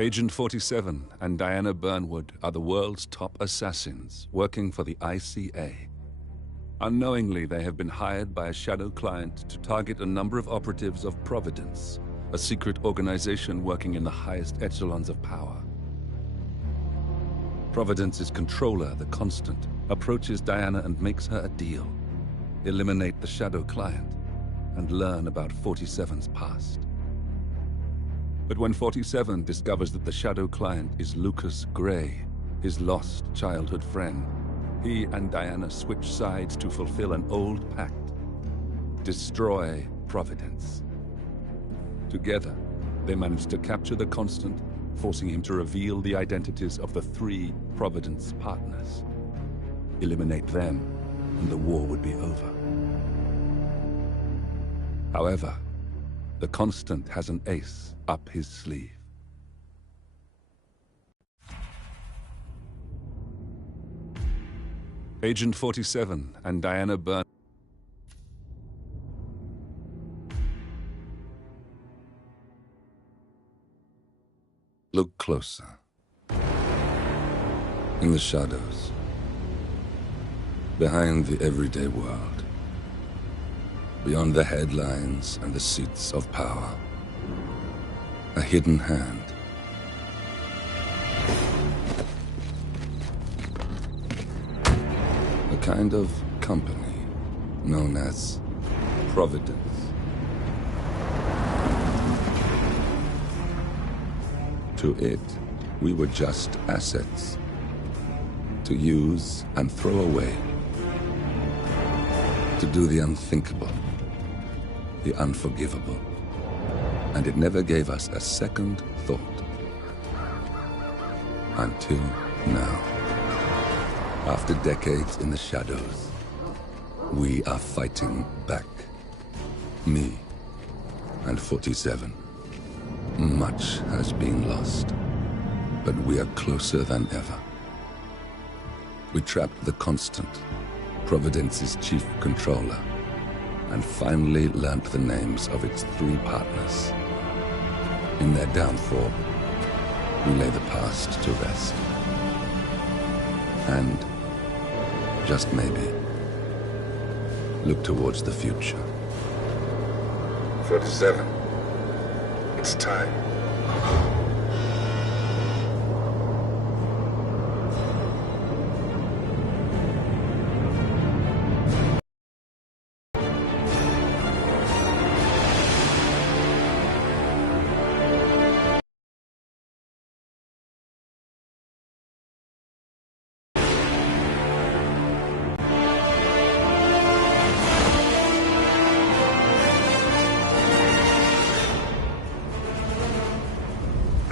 Agent 47 and Diana Burnwood are the world's top assassins working for the ICA. Unknowingly, they have been hired by a shadow client to target a number of operatives of Providence, a secret organization working in the highest echelons of power. Providence's controller, the Constant, approaches Diana and makes her a deal. Eliminate the shadow client and learn about 47's past. But when 47 discovers that the shadow client is Lucas Gray, his lost childhood friend, he and Diana switch sides to fulfill an old pact: destroy Providence. Together, they manage to capture the Constant, forcing him to reveal the identities of the 3 Providence partners. Eliminate them, and the war would be over. However, the Constant has an ace up his sleeve. Agent 47 and Diana Burnwood. Look closer. In the shadows. Behind the everyday world. Beyond the headlines and the seats of power. A hidden hand. A kind of company known as Providence. To it, we were just assets. To use and throw away. To do the unthinkable. The unforgivable. And it never gave us a second thought. Until now. After decades in the shadows, we are fighting back. Me and 47. Much has been lost, but we are closer than ever. We trapped the Constant, Providence's chief controller, and finally learnt the names of its 3 partners. In their downfall, we lay the past to rest. And, just maybe, look towards the future. 47. It's time.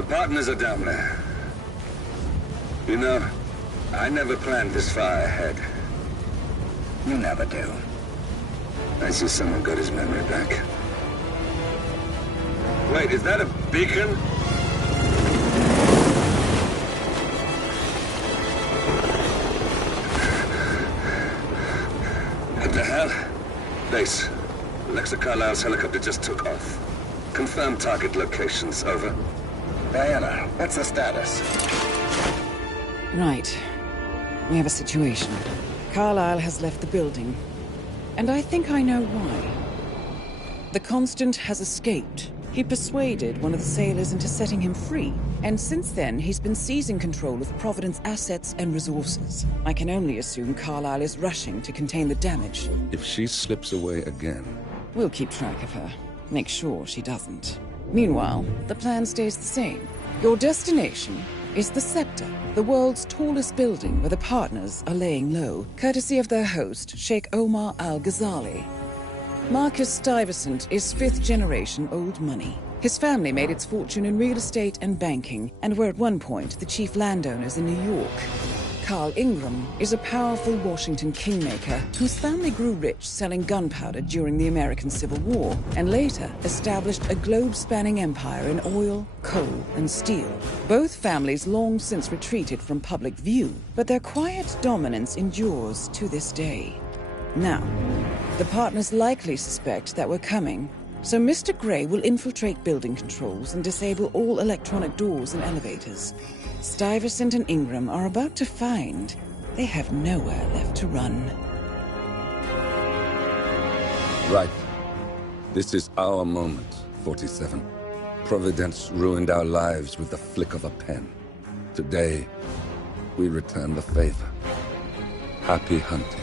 Partners are down there. You know, I never planned this far ahead. You never do. I see someone got his memory back. Wait, is that a beacon? What the hell? Base. Alexa Carlisle's helicopter just took off. Confirm target locations, over. Diana, what's the status? Right. We have a situation. Carlisle has left the building. And I think I know why. The Constant has escaped. He persuaded one of the sailors into setting him free. And since then, he's been seizing control of Providence assets and resources. I can only assume Carlisle is rushing to contain the damage. If she slips away again... We'll keep track of her. Make sure she doesn't. Meanwhile, the plan stays the same. Your destination is the Scepter, the world's tallest building where the partners are laying low, courtesy of their host, Sheikh Omar Al-Ghazali. Marcus Stuyvesant is 5th-generation old money. His family made its fortune in real estate and banking, and were at one point the chief landowners in New York. Carl Ingram is a powerful Washington kingmaker whose family grew rich selling gunpowder during the American Civil War, and later established a globe-spanning empire in oil, coal, and steel. Both families long since retreated from public view, but their quiet dominance endures to this day. Now, the partners likely suspect that we're coming, So Mr. Grey will infiltrate building controls and disable all electronic doors and elevators. Stuyvesant and Ingram are about to find they have nowhere left to run. Right. This is our moment, 47. Providence ruined our lives with the flick of a pen. Today, we return the favor. Happy hunting.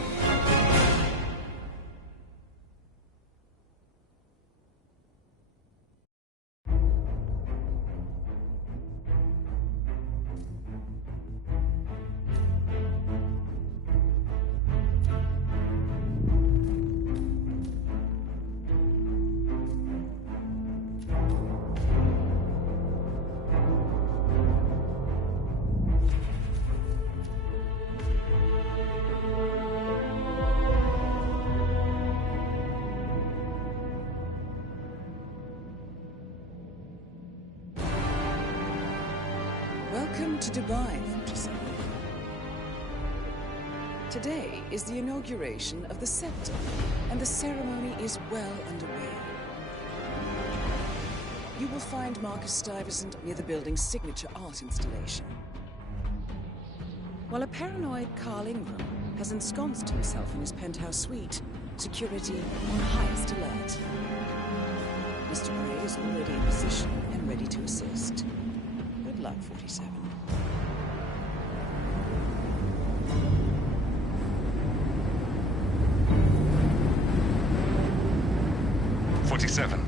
Welcome to Dubai, 47. Today is the inauguration of the scepter, and the ceremony is well underway. You will find Marcus Stuyvesant near the building's signature art installation, while a paranoid Carl Ingram has ensconced himself in his penthouse suite, security on highest alert. Mr. Grey is already in position and ready to assist. Good luck, 47. 47.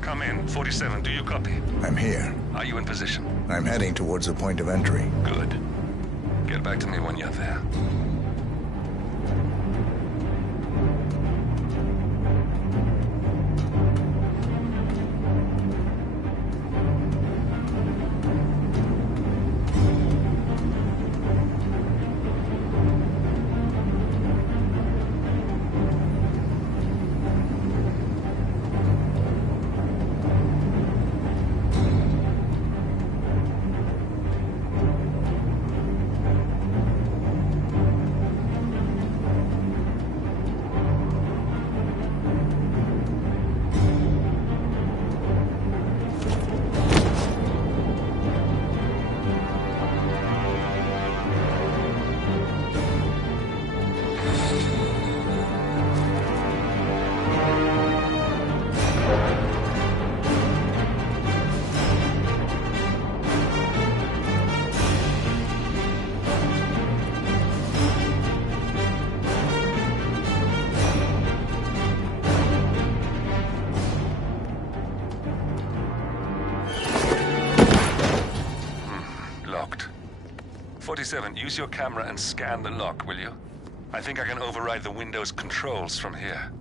Come in. 47, do you copy? I'm here. Are you in position? I'm heading towards the point of entry. Good. Get back to me when you're there. Locked. 47, use your camera and scan the lock, will you? I think I can override the Windows controls from here.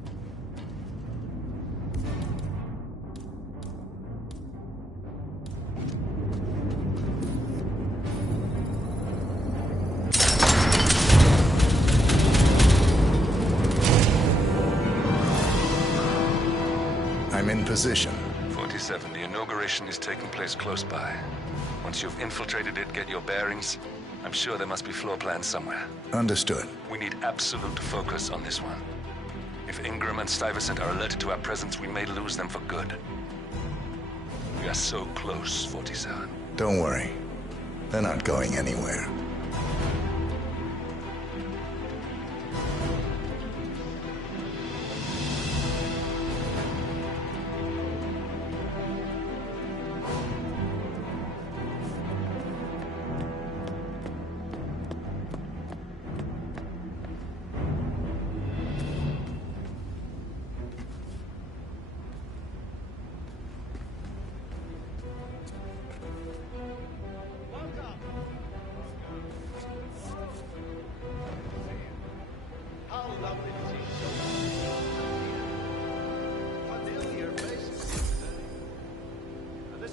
I'm in position. 47, the inauguration is taking place close by. Once you've infiltrated it, get your bearings. I'm sure there must be floor plans somewhere. Understood. We need absolute focus on this one. If Ingram and Stuyvesant are alerted to our presence, we may lose them for good. We are so close, 47. Don't worry. They're not going anywhere.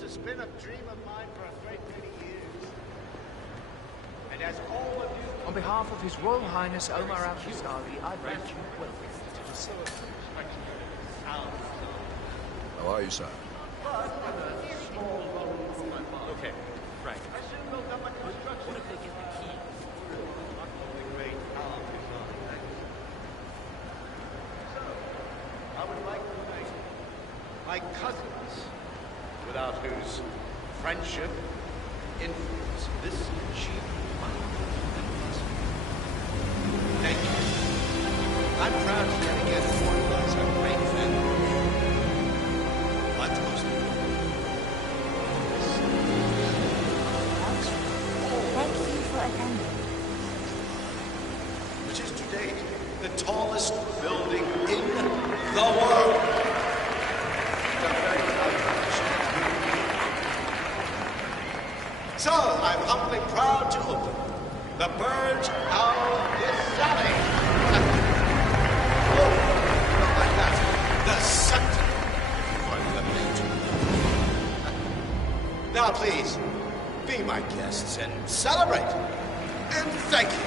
It's been a dream of mine for a great many years. And as all of you... On behalf of His Royal Highness Omar Al-Shastari, I grant you welcome to the city. How are you, sir? Okay, Frank. I should have built up my construction. What if they get the key? The great Al-Shastari. So, I would like to thank my like cousins, without whose friendship, influence, this achievement might be impossible. Thank you. I'm proud to yet again formalize our great family. But most Thank you for attending. which is to date the tallest building in the world. So, I'm humbly proud to open the Burj Al Ghazali. Oh, not like that. The scepter. Now, please, be my guests and celebrate. And thank you.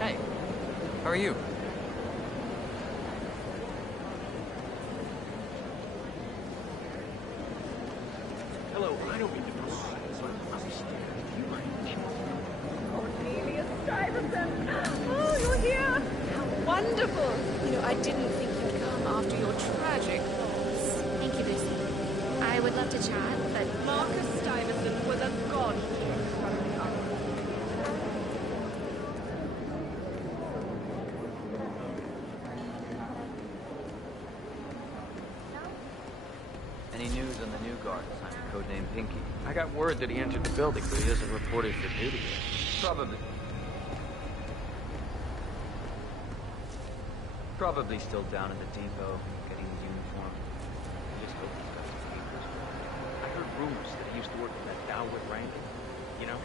Hey, how are you? Hello, I don't mean to pry, but I'm scared. Do you mind? Cornelius Stuyvesant! Oh, you're here! How wonderful! You know, I didn't think you'd come after your tragic loss. Thank you, Lucy. I would love to chat, but Marcus Stuyvesant was a god here growing up. Any news on the new guard assigned codename Pinky? I got word that he entered the building, but he isn't reported for duty yet. Probably still down in the depot, getting his uniform. I just hope he's got some papers. I heard rumors that he used to work in that Dowwood rank. You know?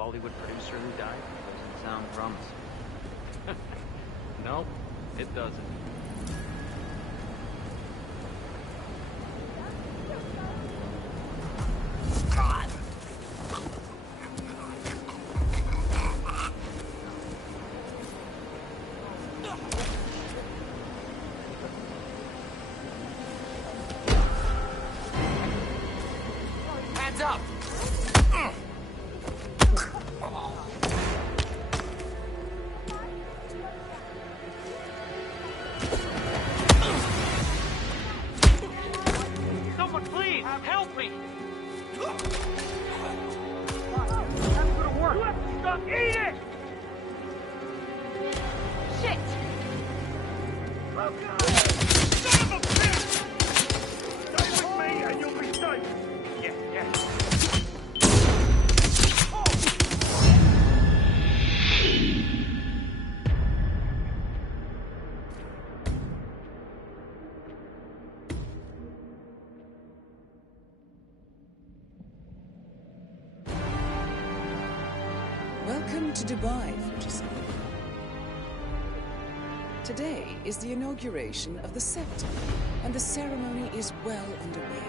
Bollywood producer who died? Doesn't sound promising. Nope, it doesn't. Hands up! Someone please, help me! Stop eating! Shit! Oh God! Son of a bitch! Stay with me and you'll be safe! Yeah. Welcome to Dubai, 47. Today is the inauguration of the scepter, and the ceremony is well underway.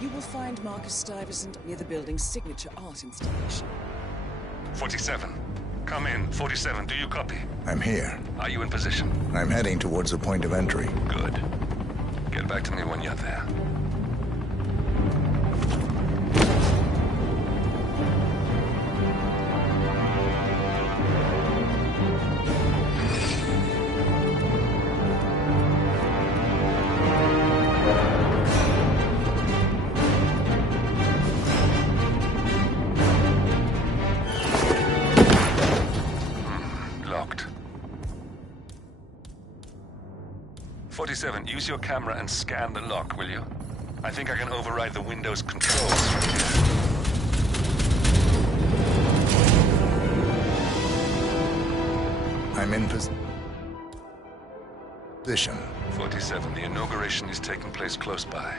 You will find Marcus Stuyvesant near the building's signature art installation. 47. Come in. 47, do you copy? I'm here. Are you in position? I'm heading towards the point of entry. Good. Get back to me when you're there. Locked. 47, use your camera and scan the lock, will you? I think I can override the Windows controls from here. I'm in position. 47, the inauguration is taking place close by.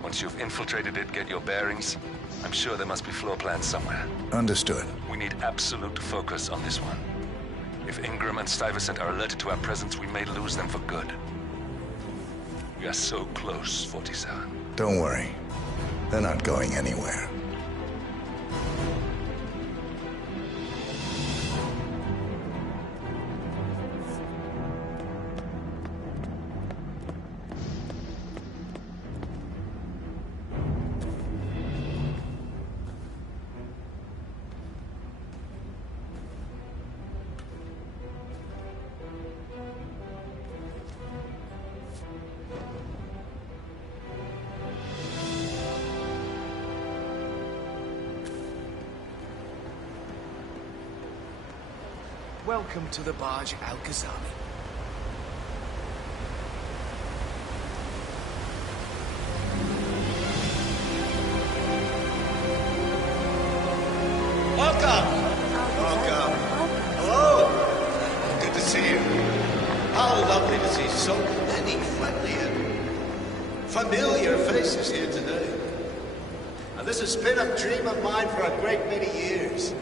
Once you've infiltrated it, get your bearings. I'm sure there must be floor plans somewhere. Understood. We need absolute focus on this one. If Ingram and Stuyvesant are alerted to our presence, we may lose them for good. We are so close, 47. Don't worry. They're not going anywhere. Welcome to the Barge Al-Ghazali. Welcome. Hello. Good to see you. How lovely to see so many friendly and familiar faces here today. Now, this has been a dream of mine for a great many years.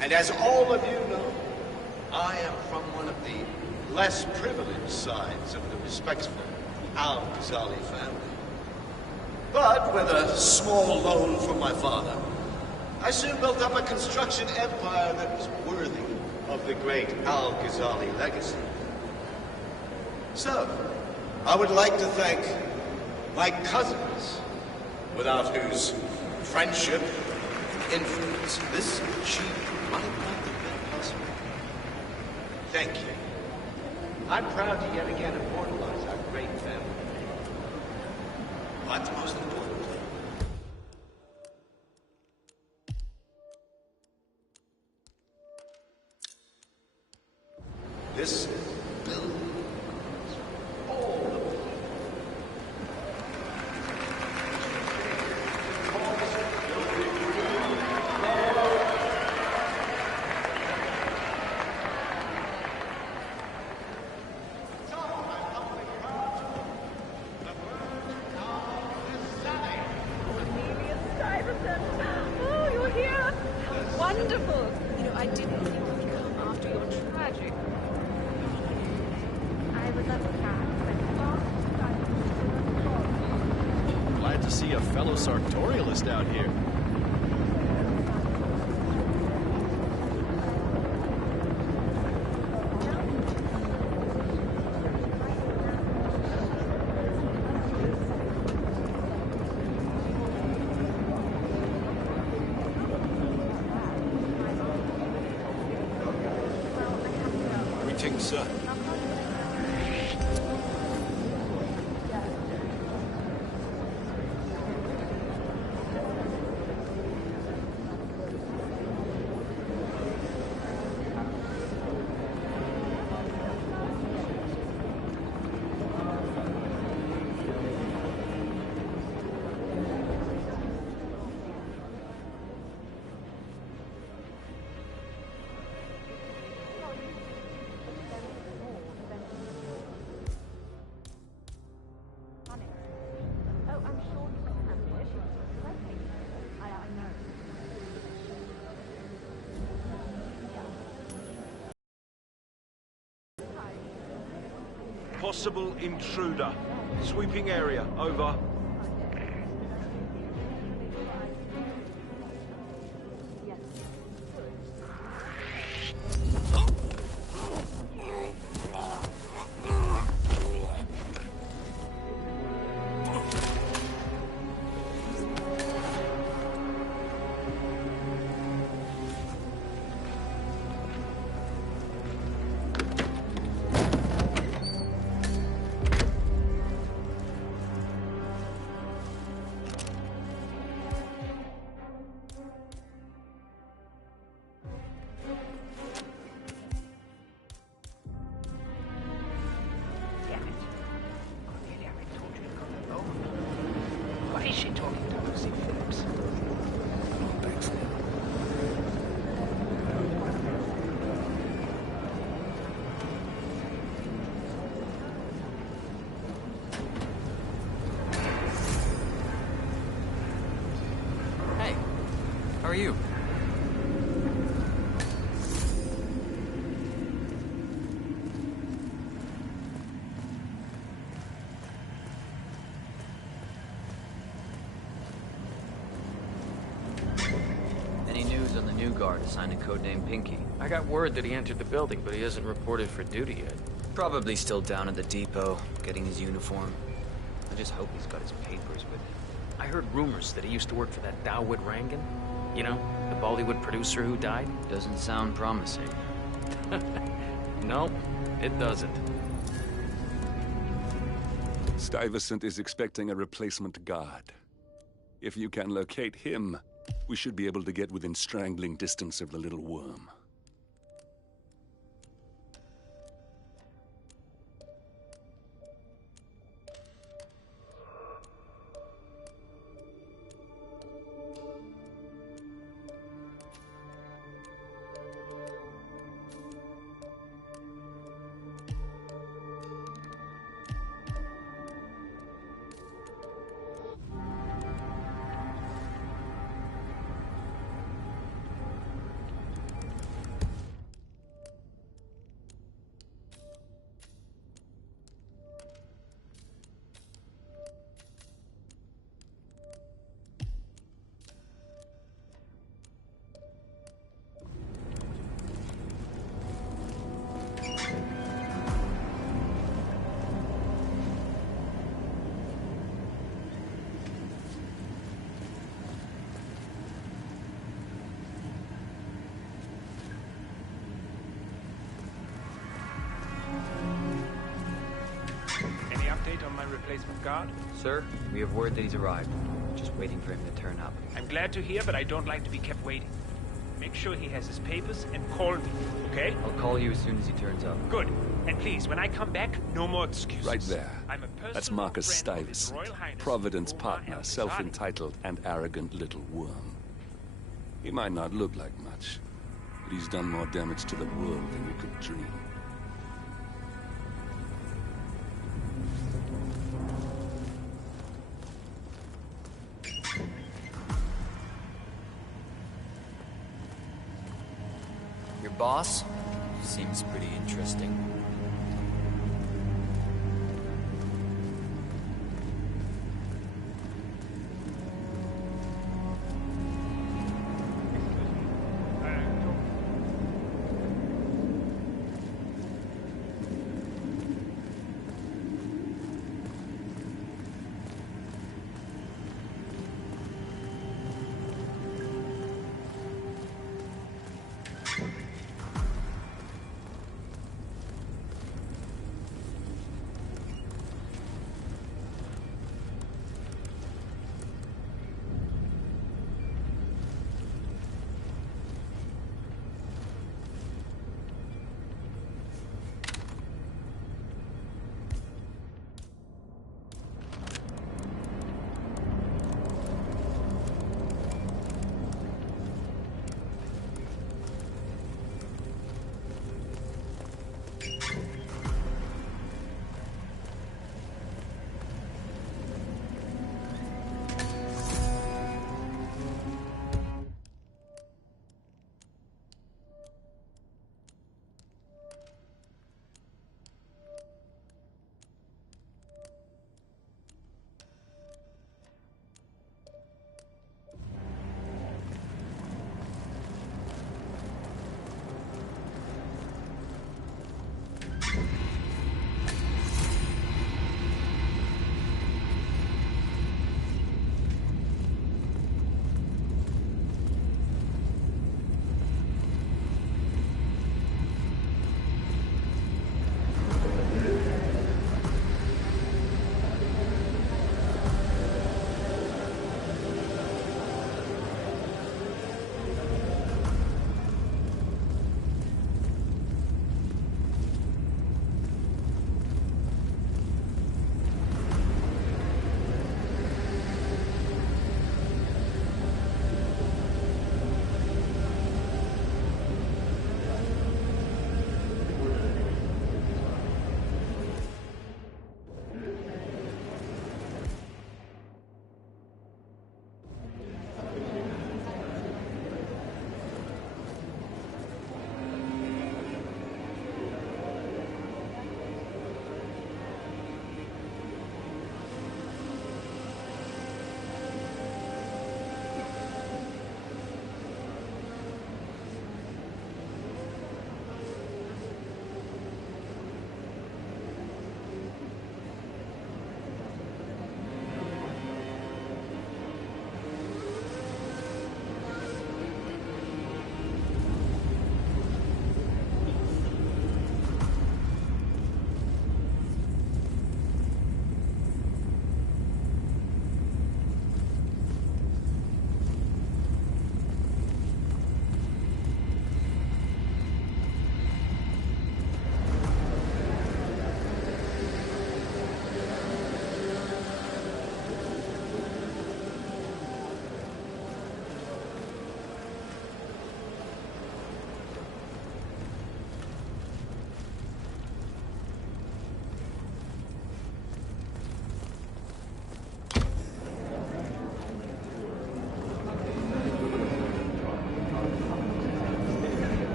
And as all of you know, I am from one of the less privileged sides of the respectable Al-Ghazali family. But with a small loan from my father, I soon built up a construction empire that was worthy of the great Al-Ghazali legacy. So, I would like to thank my cousins, without whose friendship and influence this achievement might not have been possible. Thank you. I'm proud to yet again immortalize our great family. But most importantly, this building is all of it. Stuyvesant! wonderful! I didn't think you'd come after your tragic. I would love to chat, but Glad to see a fellow sartorialist out here. Greetings, sir. Possible intruder. Sweeping area, over. Why is she talking to Lucy Phillips? Hey, how are you? Any news on the new guard assigned to codename Pinky? I got word that he entered the building, but he hasn't reported for duty yet. Probably still down at the depot, getting his uniform. I just hope he's got his papers with him. I heard rumors that he used to work for that Dawood Rangan. You know, the Bollywood producer who died? Doesn't sound promising. No, it doesn't. Stuyvesant is expecting a replacement guard. If you can locate him, we should be able to get within strangling distance of the little worm. On my replacement guard? Sir, we have word that he's arrived. Just waiting for him to turn up. I'm glad to hear, but I don't like to be kept waiting. Make sure he has his papers and call me, okay? I'll call you as soon as he turns up. Good. And please, when I come back, no more excuses. Right there. I'm a personal That's Marcus friend of His Stuyvesant, Royal Highness, Providence Roma partner, Elvis self-entitled and arrogant little worm. He might not look like much, but he's done more damage to the world than you could dream. Your boss? Seems pretty interesting.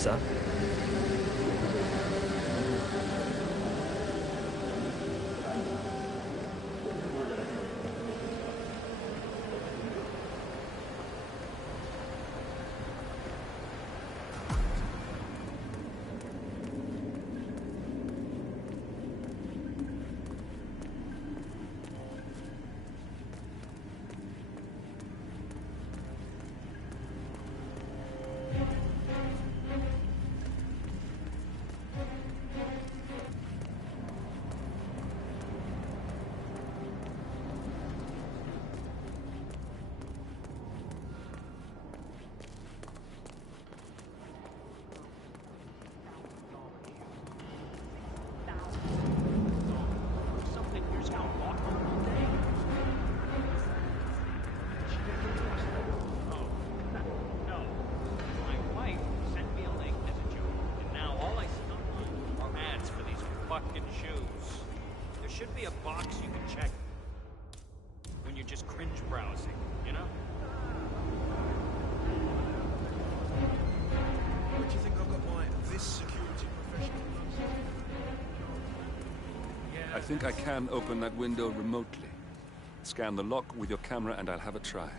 Sir? Should be a box you can check when you're just cringe browsing, you know? Where do you think I've got this security professional knows? I think I can open that window remotely. Scan the lock with your camera and I'll have a try.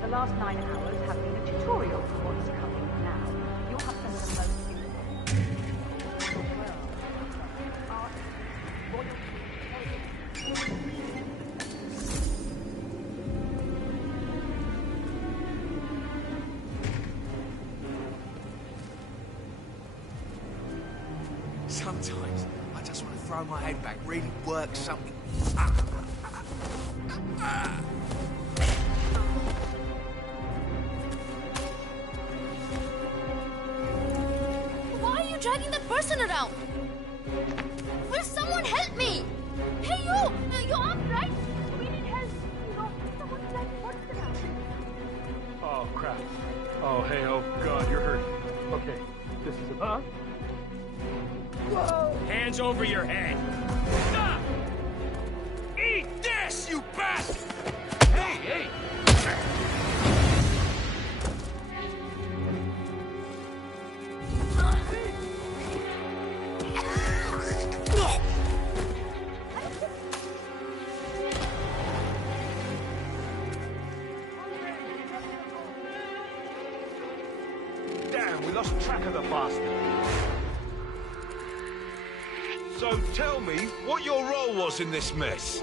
The last 9 hours have been a tutorial for what's coming now. You'll have some of the most Sometimes I just want to throw my head back, really work something. Why are you dragging that person around? Will someone help me? Hey, you! You're armed, right? We need help. You know, someone dragged the person around. Oh, crap. Oh, hey, oh, God, you're hurt. Okay, this is a... Huh? Whoa! Hands over your head! Stop! Eat this, you bastard! Hey, hey! Damn, we lost track of the bastard. So tell me what your role was in this mess.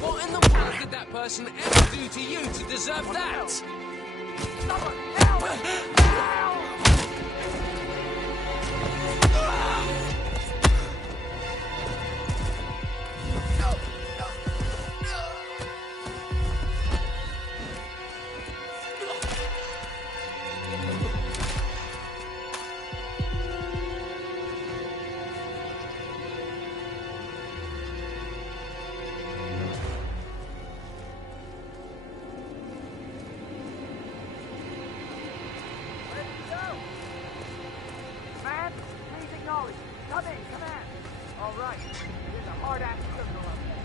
What in the world did that person ever do to you to deserve that? Man, please acknowledge. Come in, command. All right. There's a hard-ass criminal up there.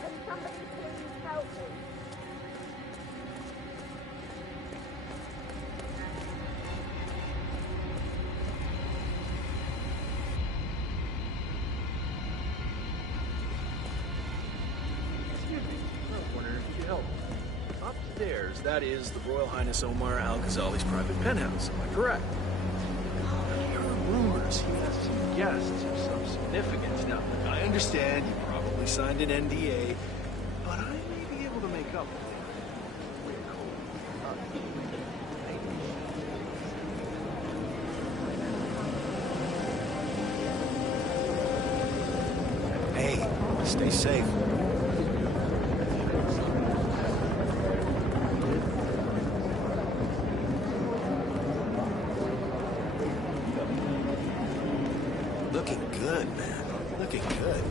Can somebody please help me? Excuse me. I wonder if you could help. Upstairs, that is the Royal Highness Omar Al-Ghazali's private penthouse. Am I correct? I heard rumors he has some guests of some significance. Now, I understand you probably signed an NDA, but I may be able to make up for it. Hey, Stay safe. Looking good, man. Looking good.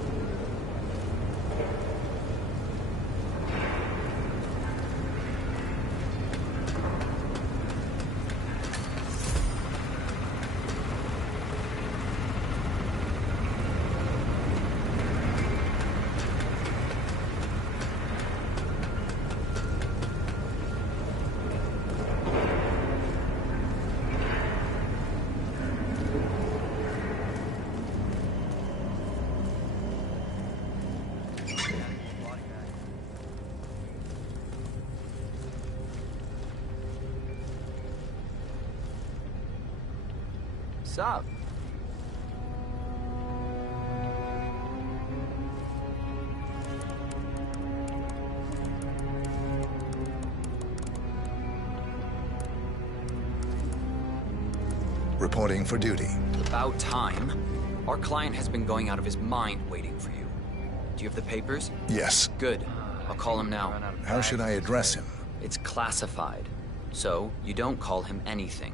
What's up? Reporting for duty. About time. Our client has been going out of his mind waiting for you. Do you have the papers? Yes. Good. I'll call him now. How should I address him? It's classified, so you don't call him anything.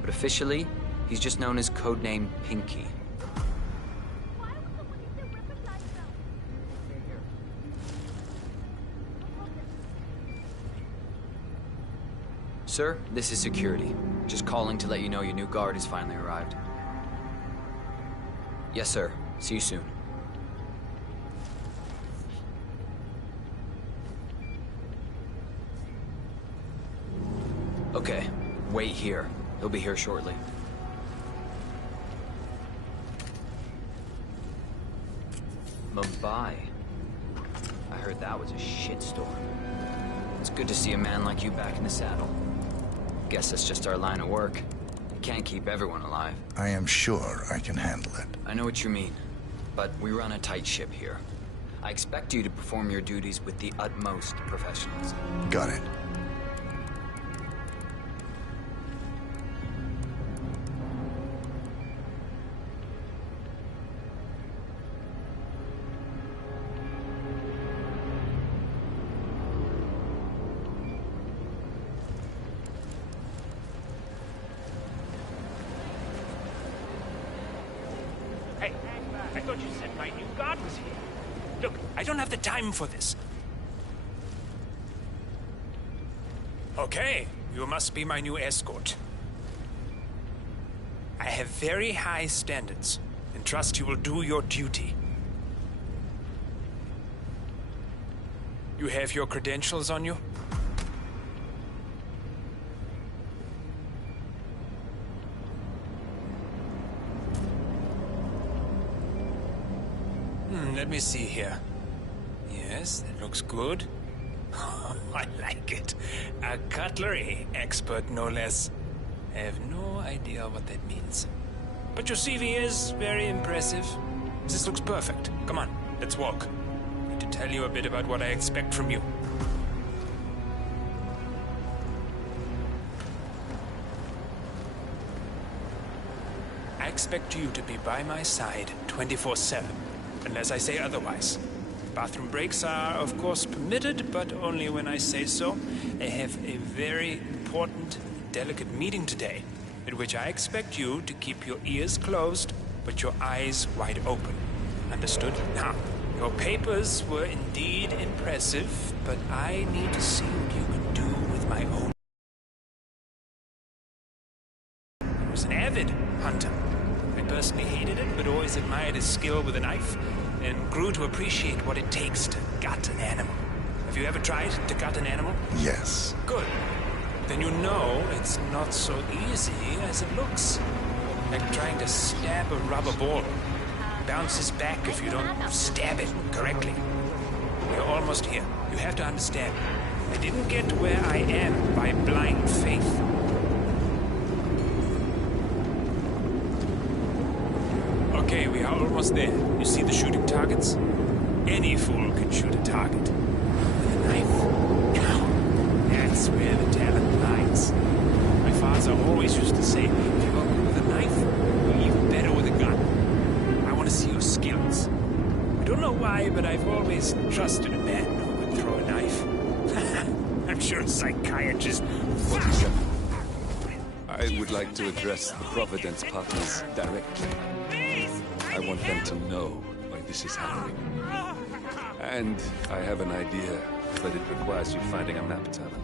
But officially, he's just known as codename Pinky. Sir, this is security. Just calling to let you know your new guard has finally arrived. Yes, sir. See you soon. Okay, wait here. He'll be here shortly. Mumbai. I heard that was a shitstorm. It's good to see a man like you back in the saddle. Guess that's just our line of work. You can't keep everyone alive. I am sure I can handle it. I know what you mean, but we run a tight ship here. I expect you to perform your duties with the utmost professionalism. Got it. Hey, I thought you said my new guard was here. Look, I don't have the time for this. Okay, you must be my new escort. I have very high standards, and trust you will do your duty. You have your credentials on you? Let me see here. Yes, that looks good. I like it. A cutlery expert, no less. I have no idea what that means. But your CV is very impressive. This looks perfect. Come on, let's walk. I need to tell you a bit about what I expect from you. I expect you to be by my side 24/7. Unless I say otherwise. Bathroom breaks are, of course, permitted, but only when I say so. I have a very important, delicate meeting today, at which I expect you to keep your ears closed, but your eyes wide open. Understood? Now, your papers were indeed impressive, but I need to see what you can do with my own. I was an avid hunter. I personally hated it, but always admired his skill with a knife, and grew to appreciate what it takes to gut an animal. Have you ever tried to gut an animal? Yes. Good. Then you know it's not so easy as it looks. Like trying to stab a rubber ball. It bounces back if you don't stab it correctly. We're almost here. You have to understand. I didn't get where I am by blind faith. Okay, we are almost there. You see the shooting targets? Any fool can shoot a target. With a knife? Now, that's where the talent lies. My father always used to say, if you got good with a knife, you're even better with a gun. I want to see your skills. I don't know why, but sure a psychiatrist... 47. I would like to address the Providence partners directly. I want them to know why this is happening. And I have an idea, but it requires you finding a map tavern.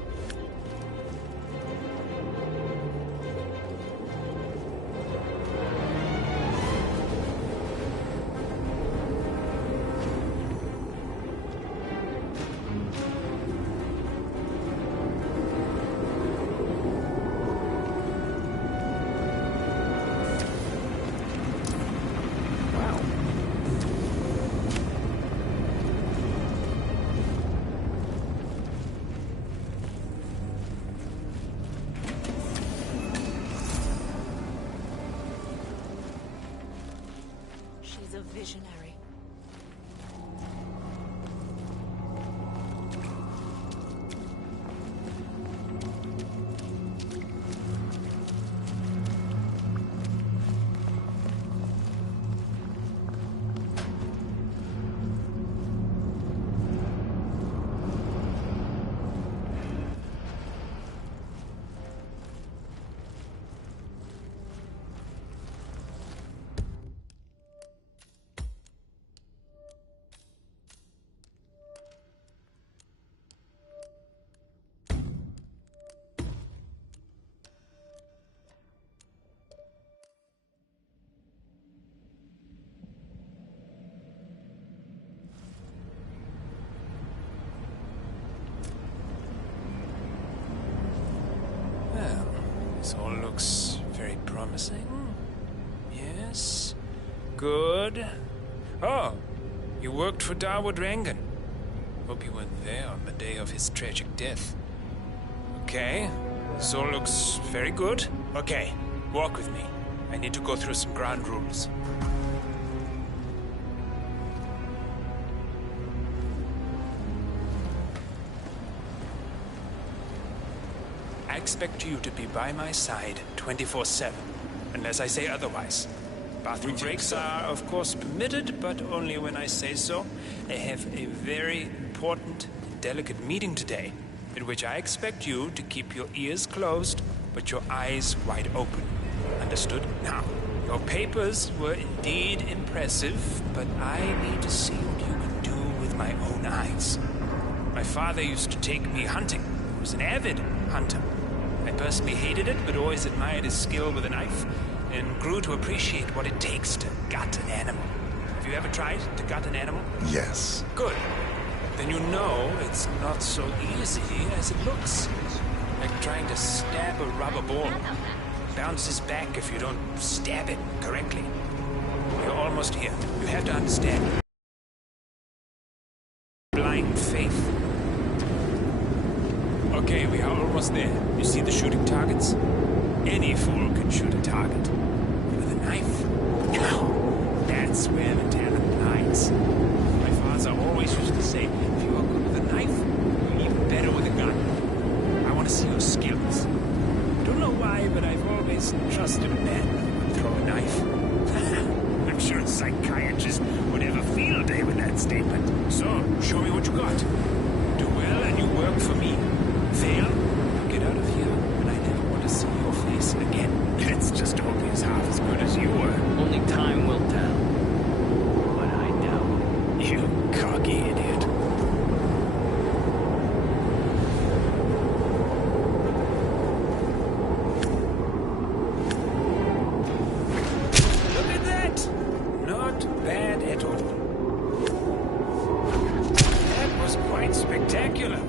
She's a visionary. Well, this all looks very promising. Yes. Good. Oh, you worked for Darwood Rangan. Hope you weren't there on the day of his tragic death. Okay, this all looks very good. Okay, walk with me. I need to go through some ground rules. I expect you to be by my side 24/7, unless I say otherwise. Bathroom breaks are, of course, permitted, but only when I say so. I have a very important and delicate meeting today, in which I expect you to keep your ears closed, but your eyes wide open. Understood? Now, your papers were indeed impressive, but I need to see what you can do with my own eyes. My father used to take me hunting. He was an avid hunter. I personally hated it, but always admired his skill with a knife, and grew to appreciate what it takes to gut an animal. Have you ever tried to gut an animal? Yes. Good. Then you know it's not so easy as it looks. Like trying to stab a rubber ball. Bounces back if you don't stab it correctly. You're almost here. You have to understand. Blind faith. Okay, we are almost there. You see the shooting targets? Any fool can shoot a target. With a knife? No. That's where the talent lies. My father always used to say, if you are good with a knife, you're even better with a gun. I want to see your skills. Don't know why, but I've always trusted a man who would throw a knife. I'm sure a psychiatrist would have a field day with that statement. So, show me what you got. Do well and you work for me. Fail, get out of here, and I never want to see your face again. Let's just hope he's half as good as you were. Only time will tell. But I doubt. You cocky idiot. Look at that! Not bad at all. That was quite spectacular.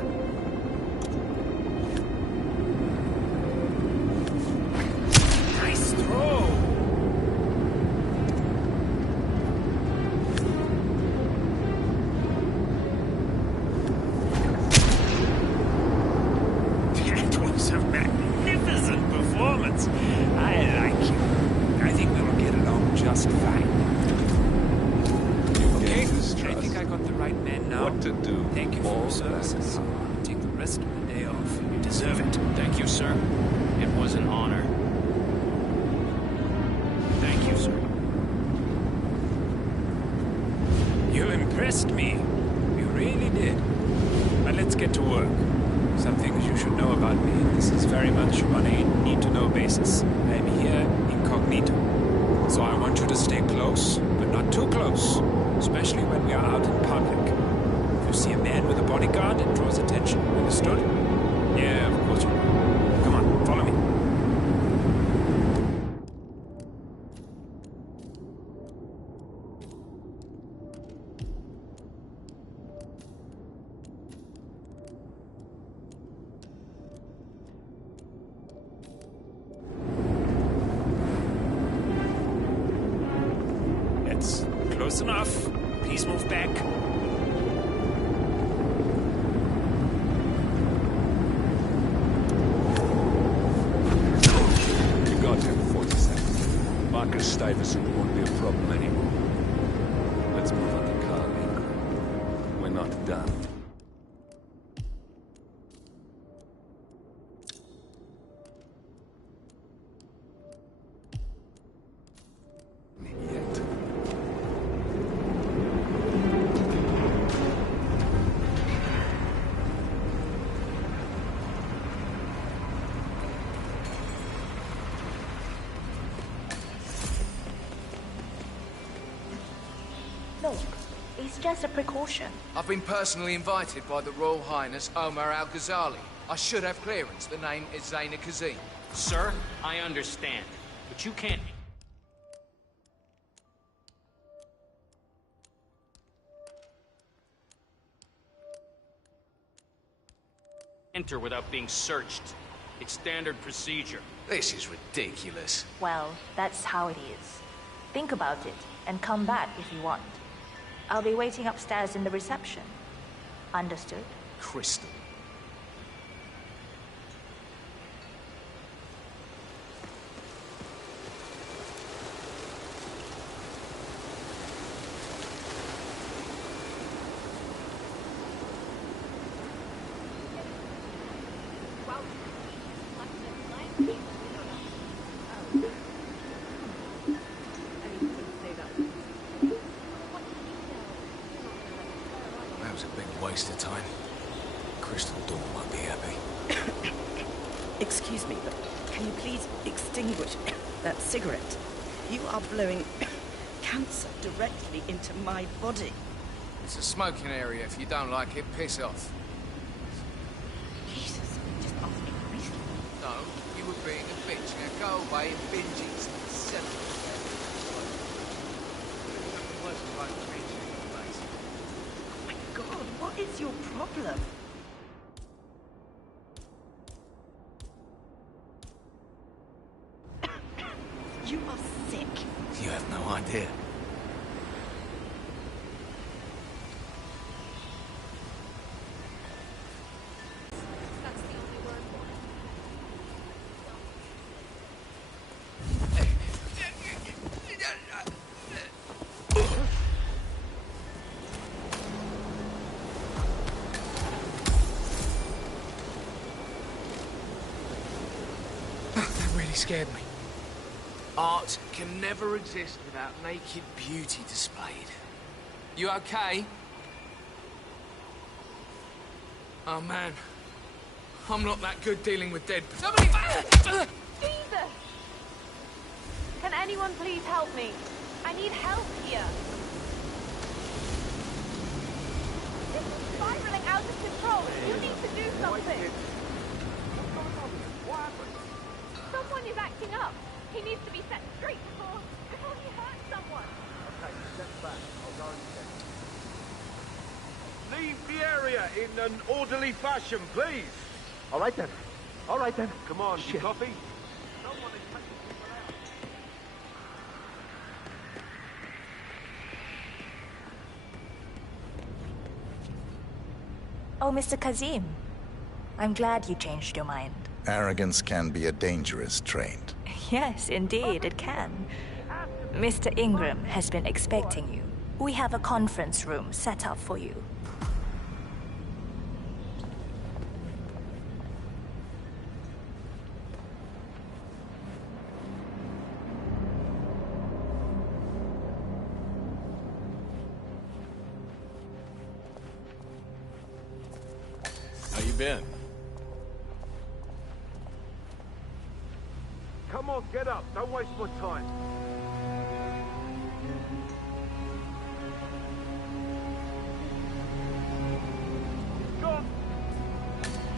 Me. You really did. But let's get to work. Some things you This is very much on a need-to-know basis. I'm here incognito. So I want you to stay close, but not too close, especially when we are out in public. If you see a man with a bodyguard, it draws attention. Understood? Yeah, of course you will. Come on, follow me. That's close enough. Please move back. You got him, 47. Marcus Stuyvesant won't be a problem anymore. Let's move on to Carl Ingram. We're not done. Look, it's just a precaution. I've been personally invited by the Royal Highness Omar Al-Ghazali. I should have clearance. The name is Zaina Kazim. Sir, I understand, but you can't... enter without being searched. It's standard procedure. This is ridiculous. Well, that's how it is. Think about it, and come back if you want. I'll be waiting upstairs in the reception. Understood? Crystal. That was a big waste of time. Crystal Dawn won't be happy. Excuse me, but can you please extinguish that cigarette? You are blowing cancer directly into my body. It's a smoking area. If you don't like it, piss off. Jesus, just ask me nicely. No, you were being a bitch. Now go away and binge it. Settle it. Oh my God, what is your problem? You are sick. You have no idea. That's the only word for That really scared me. Art can never exist without naked beauty displayed. You okay? Oh man, I'm not that good dealing with dead. Somebody! Jesus! Can anyone please help me? I need help here. This is spiraling out of control. You need to do something. What happened? Someone is acting up. He needs to be set straight before he hurts someone. Okay, step back. I'll go and check. Leave the area in an orderly fashion, please. All right then. All right then. Come on, you coffee? Someone is taking people out. Oh, Mr. Kazim. I'm glad you changed your mind. Arrogance can be a dangerous trait. Yes, indeed, it can. Mr. Ingram has been expecting you. We have a conference room set up for you. How you been? Come on, get up. Don't waste my time.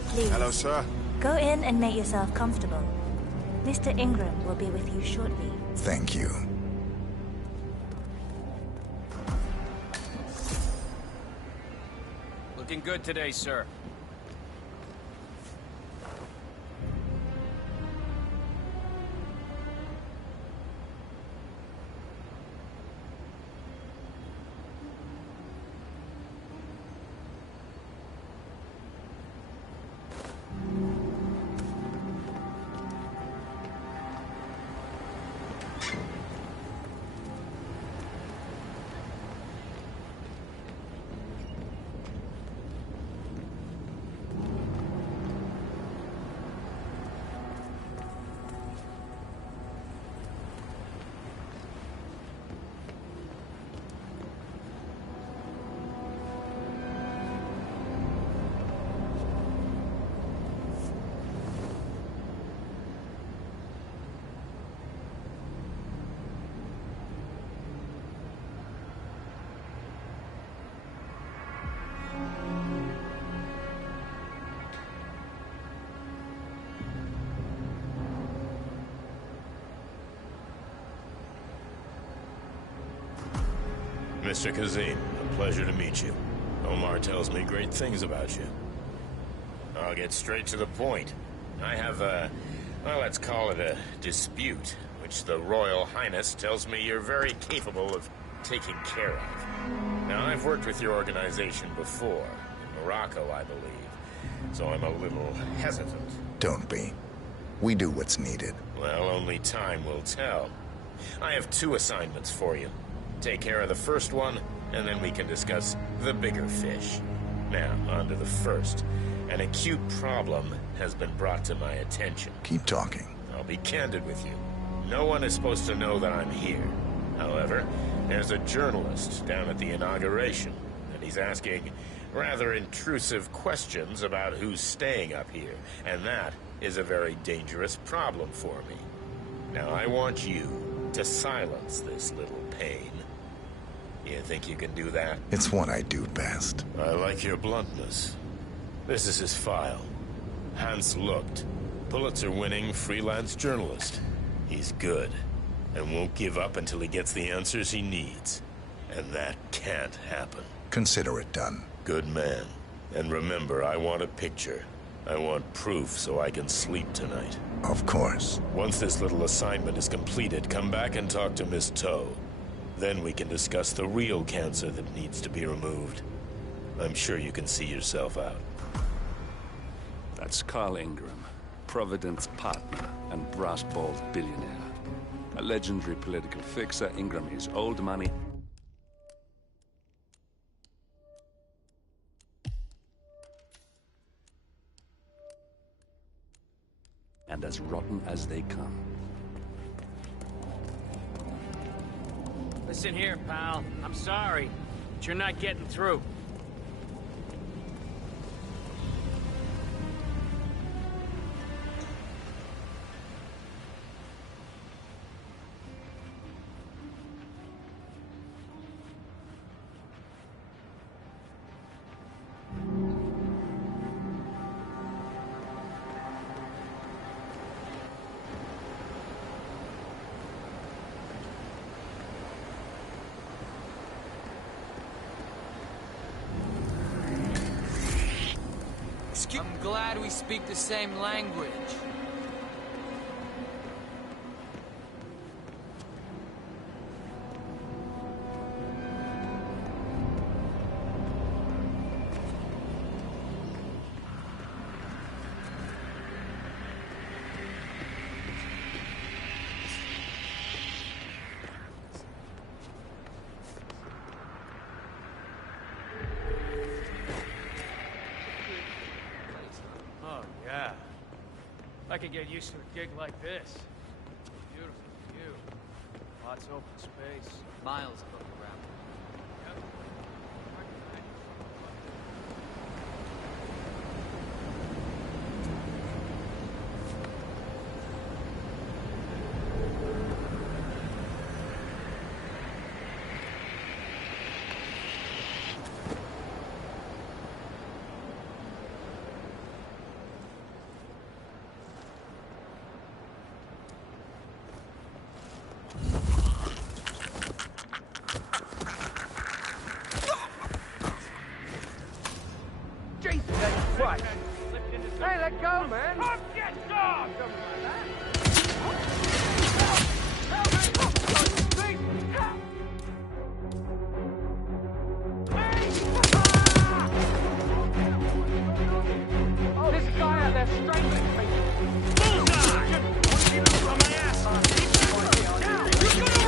Please. Hello, sir. Go in and make yourself comfortable. Mr. Ingram will be with you shortly. Thank you. Looking good today, sir. Mr. Kazim, a pleasure to meet you. Omar tells me great things about you. I'll get straight to the point. I have well, let's call it a dispute, which the Royal Highness tells me you're very capable of taking care of. Now, I've worked with your organization before, in Morocco, I believe, so I'm a little hesitant. Don't be. We do what's needed. Well, only time will tell. I have 2 assignments for you. Take care of the first one, and then we can discuss the bigger fish. Now, on to the first. An acute problem has been brought to my attention. Keep talking. I'll be candid with you. No one is supposed to know that I'm here. However, there's a journalist down at the inauguration, and he's asking rather intrusive questions about who's staying up here, and that is a very dangerous problem for me. Now, I want you to silence this little pain. You think you can do that? It's what I do best. I like your bluntness. This is his file. Hans Lucht, Pulitzer-winning freelance journalist. He's good, and won't give up until he gets the answers he needs. And that can't happen. Consider it done. Good man. And remember, I want a picture. I want proof so I can sleep tonight. Of course. Once this little assignment is completed, come back and talk to Miss Toe. Then we can discuss the real cancer that needs to be removed. I'm sure you can see yourself out. That's Carl Ingram, Provident's partner and brass-balled billionaire. A legendary political fixer, Ingram is old money and as rotten as they come. Listen here, pal. I'm sorry, but you're not getting through. I'm glad we speak the same language. I could get used to a gig like this. Beautiful view. Lots of open space. Miles above the ground. go, man. Come get down! Oh, this guy out there strangling me. Bullseye! On my ass. You're gonna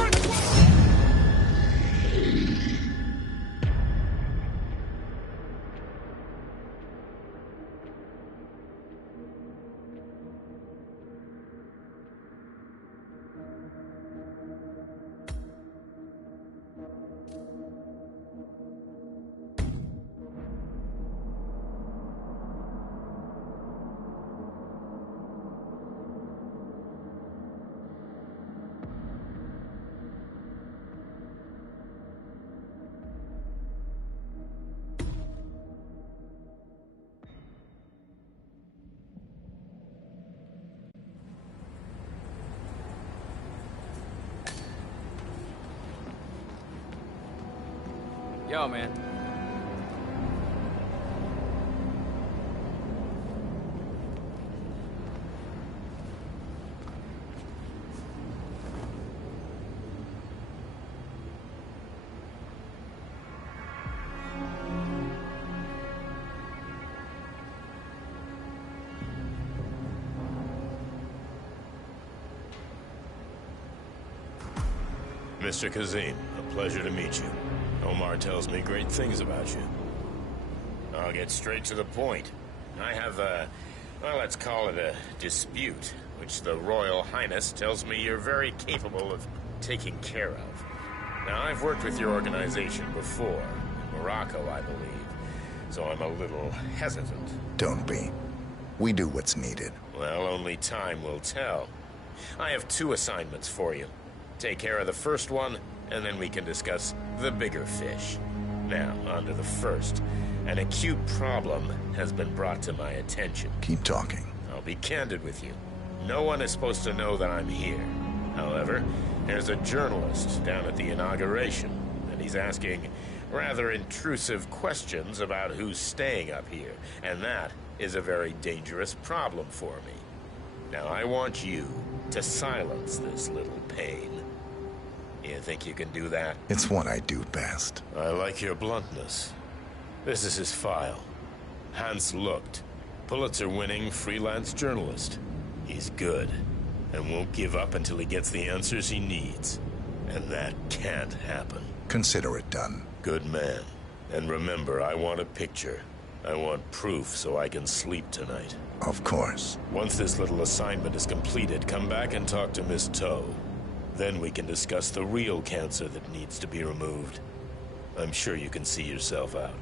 Yo, man. Mr. Kazim, a pleasure to meet you. Omar tells me great things about you. I'll get straight to the point. I have well, let's call it a dispute, which the Royal Highness tells me you're very capable of taking care of. Now, I've worked with your organization before, in Morocco, I believe, so I'm a little hesitant. Don't be. We do what's needed. Well, only time will tell. I have 2 assignments for you. Take care of the first one, and then we can discuss the bigger fish. Now, on to the first. An acute problem has been brought to my attention. Keep talking. I'll be candid with you. No one is supposed to know that I'm here. However, there's a journalist down at the inauguration, and he's asking rather intrusive questions about who's staying up here, and that is a very dangerous problem for me. Now, I want you to silence this little pain. You think you can do that? It's what I do best. I like your bluntness. This is his file. Hans Lucht, Pulitzer-winning freelance journalist. He's good, and won't give up until he gets the answers he needs. And that can't happen. Consider it done. Good man. And remember, I want a picture. I want proof so I can sleep tonight. Of course. Once this little assignment is completed, come back and talk to Miss Toe. Then we can discuss the real cancer that needs to be removed. I'm sure you can see yourself out.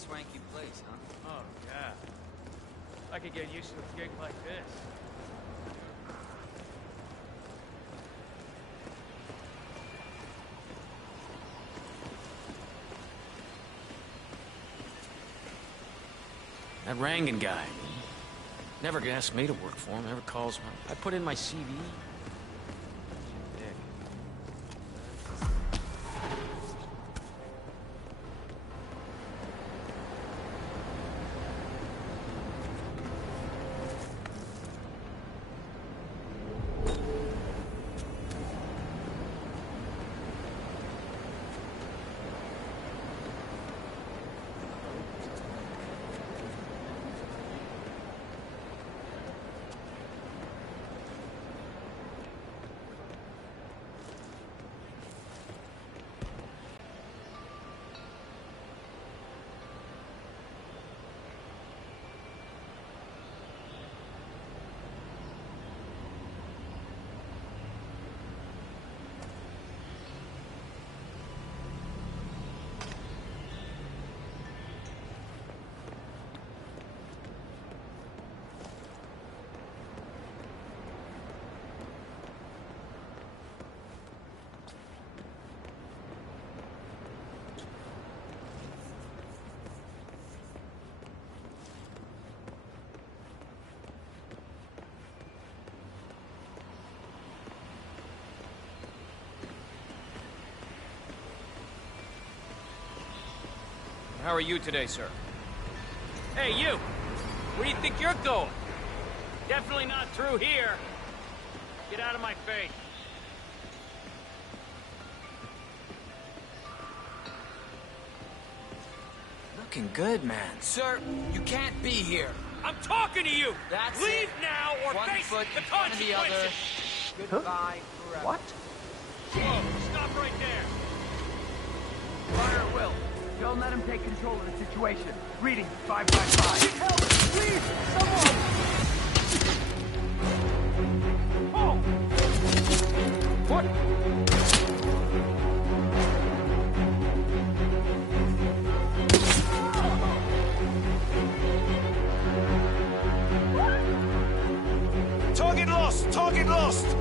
swanky place, huh? Oh, yeah. I could get used to a gig like this. That Rangan guy. Never asked me to work for him, never calls me. I put in my CV. How are you today, sir? Hey, you! Where do you think you're going? Definitely not through here. Get out of my face. Looking good, man. Sir, you can't be here. I'm talking to you! That's Leave it. now or One face foot the in front of the other. consequences! Goodbye forever. What? Whoa, stop right there! Fire at will. Don't let him take control of the situation. Reading 555. Help! Please! Someone! Oh! What? Target lost! Target lost! Yeah,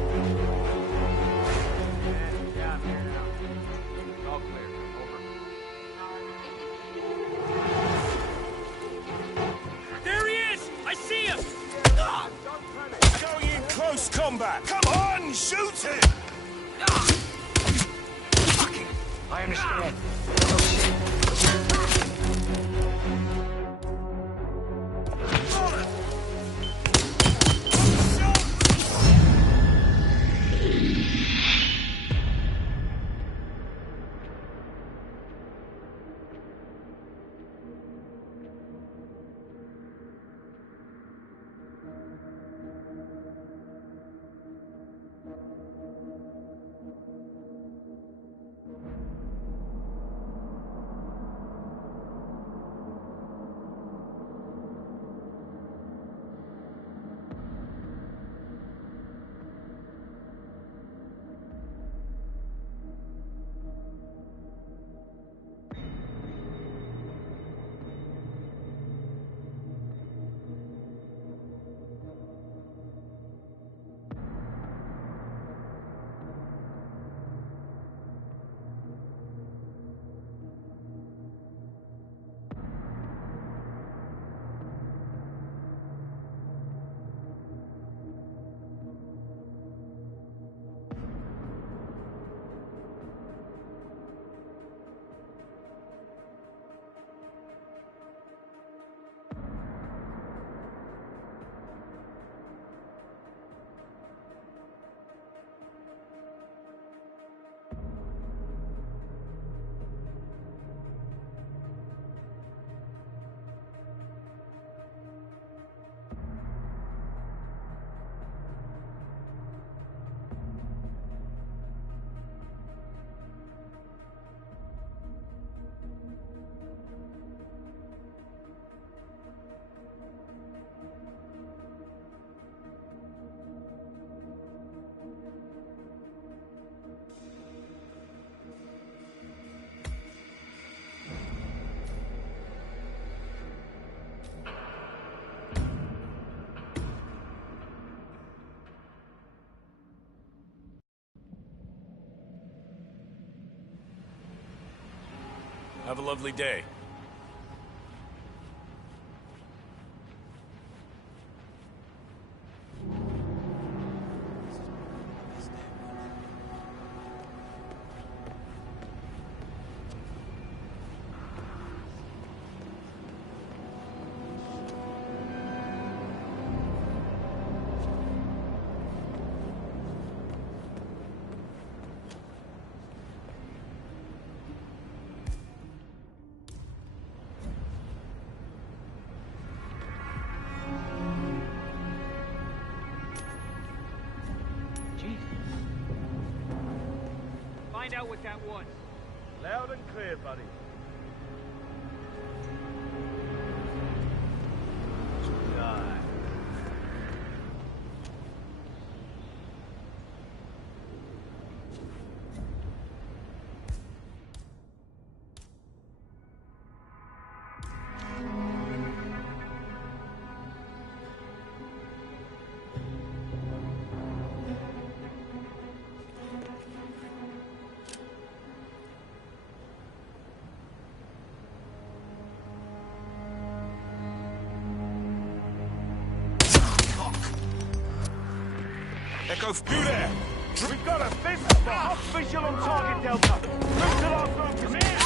I'm here now. All clear. Over. There he is! I see him! Going in close combat! Come on! Shoot him! I understand. Have a lovely day. Find out what that was. Loud and clear, buddy. Die. Echo, you there! We've got a fifth spot! Visual on target, Delta! Move to last room, come here!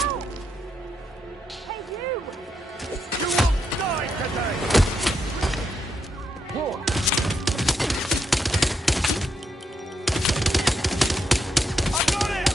Hey, you! You will die today! Whoa! I got it!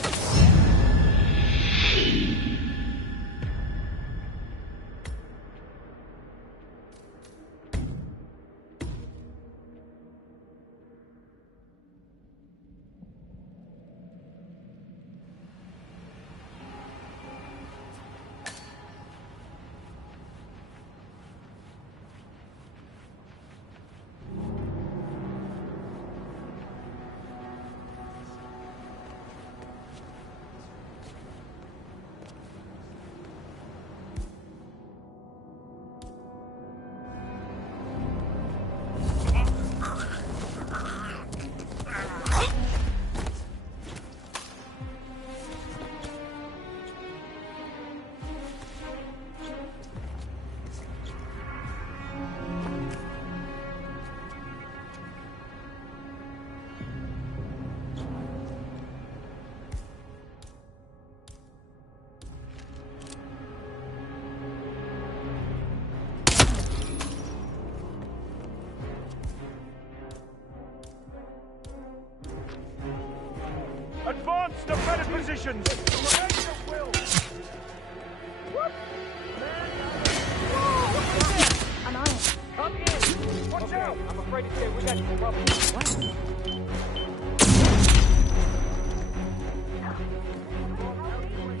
Advance to better positions! An iron. Come in! Watch out! I'm afraid to say we got some trouble.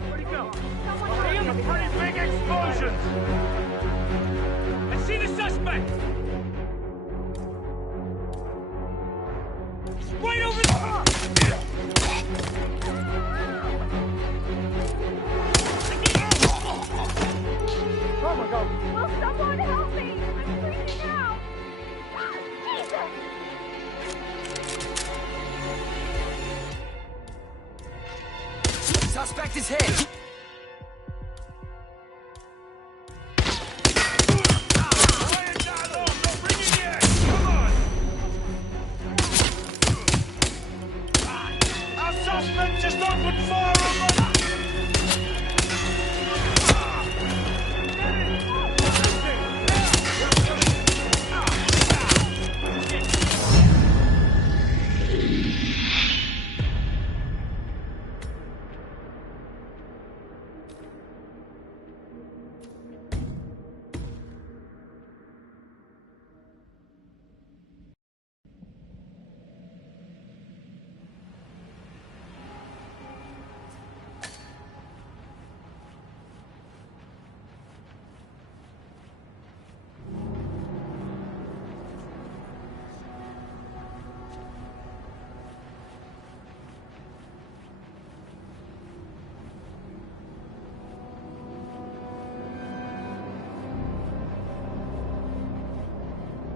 Where'd he go? I hear some pretty big explosions! I see the suspect! He's right over there! Oh my god! Will someone help me? I'm freaking out! Jesus! Suspect is hit! Our suspect just opened fire on the...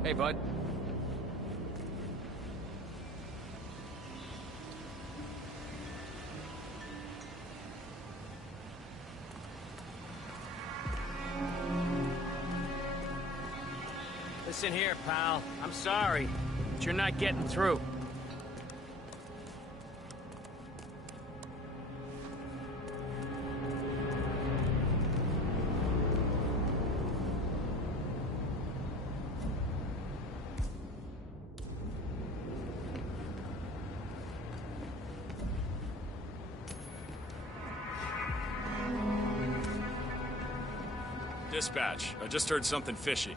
Hey, bud. Listen here, pal. I'm sorry, but you're not getting through. Dispatch, I just heard something fishy.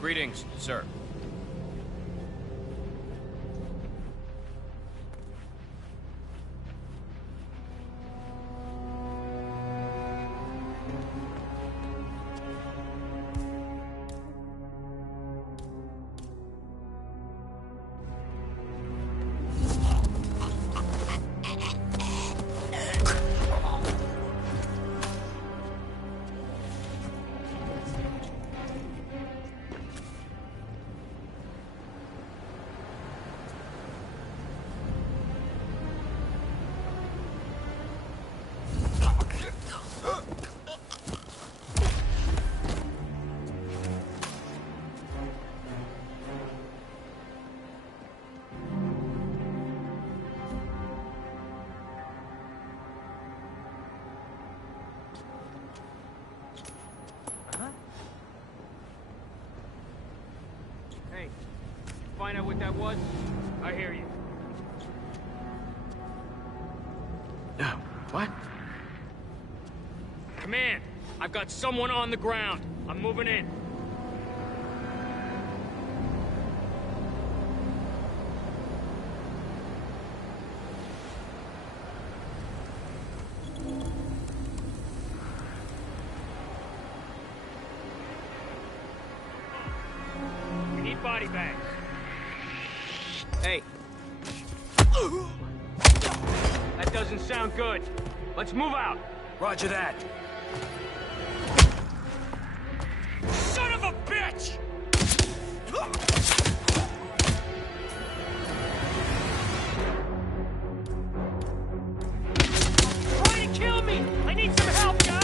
Greetings, sir. Hey, find out what that was? I hear you. What? Command, I've got someone on the ground. I'm moving in. We need body bags. Hey. That doesn't sound good. Let's move out. Roger that. Son of a bitch! Trying to kill me! I need some help, guys!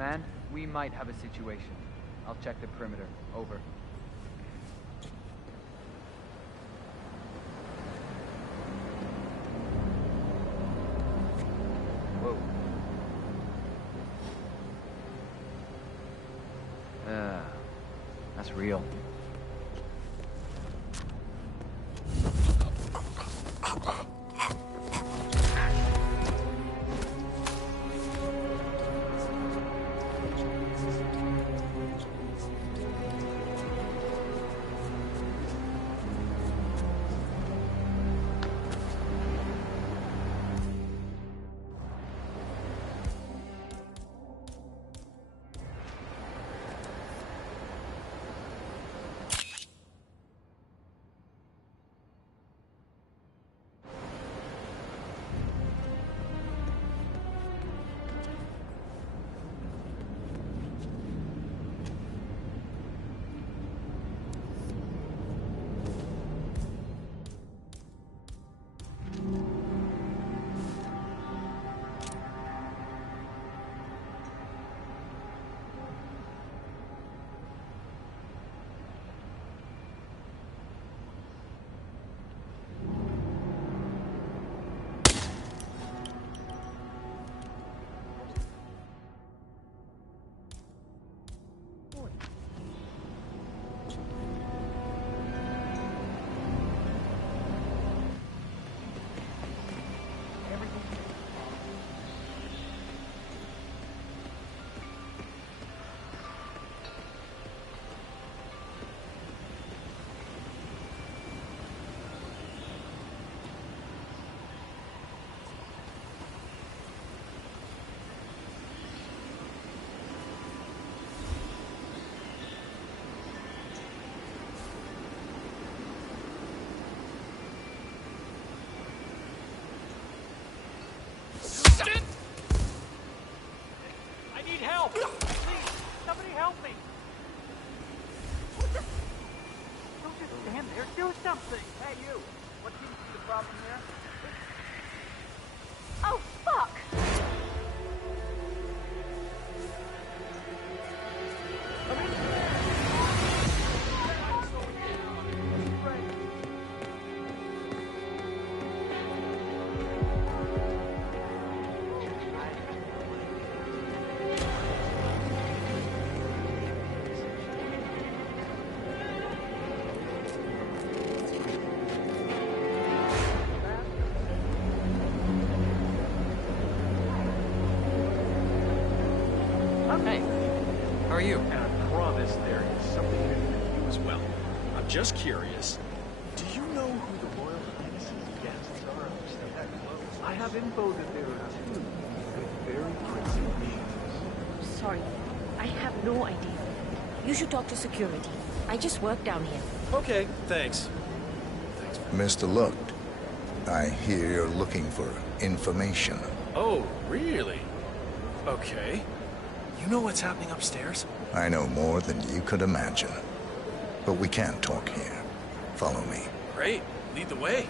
HitMan, we might have a situation. I'll check the perimeter. Over. Whoa. That's real. I need help! Please, somebody help me! Don't just stand there, do something! Hey, you! What seems to be the problem here? Oh, fuck! Hey, how are you? And I promise there is something new for you as well. I'm just curious. Do you know who the Royal Highness's guests are upstairs? I have info that there are two with very princely names. Sorry, I have no idea. You should talk to security. I just work down here. Okay, thanks. Mr. Looked, I hear you're looking for information. Oh, really? Okay. You know what's happening upstairs? I know more than you could imagine. But we can't talk here. Follow me. Great. Lead the way.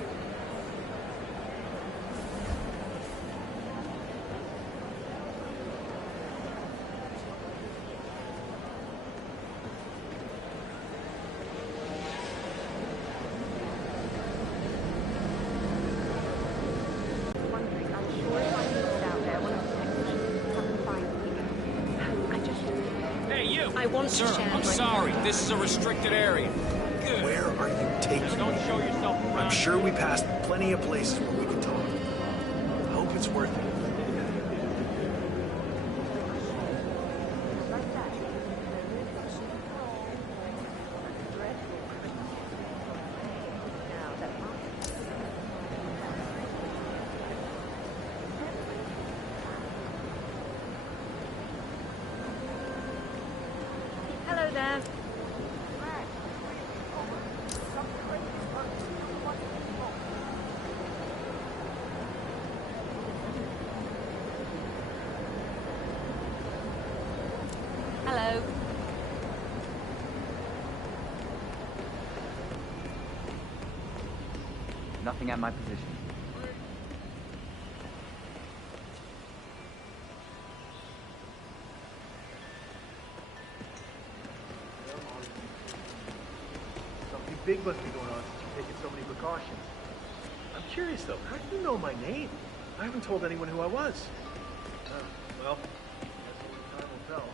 I want Sir, to share I'm my... sorry. This is a restricted area. Good. Where are you taking me? Don't show yourself around. I'm sure we passed plenty of places where we can talk. I hope it's worth it. Hello there. Hello. Nothing at my position. week must be going on since you've taken so many precautions. I'm curious, though. How do you know my name? I haven't told anyone who I was. Well, I guess only time will tell.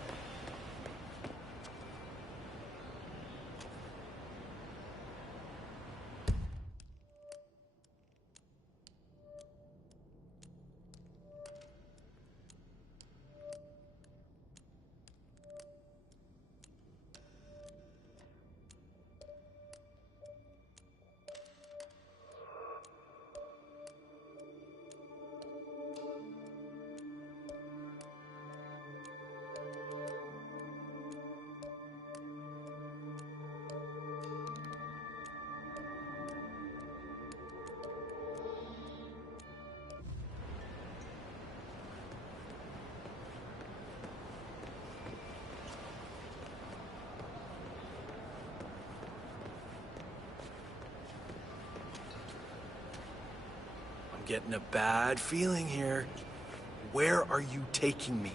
Getting a bad feeling here. Where are you taking me?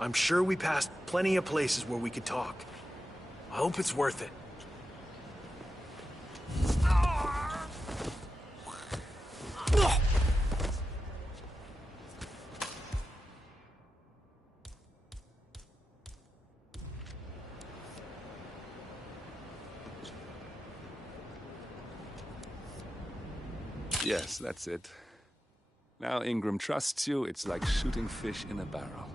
I'm sure we passed plenty of places where we could talk. I hope it's worth it. Yes, that's it. Now Ingram trusts you, it's like shooting fish in a barrel.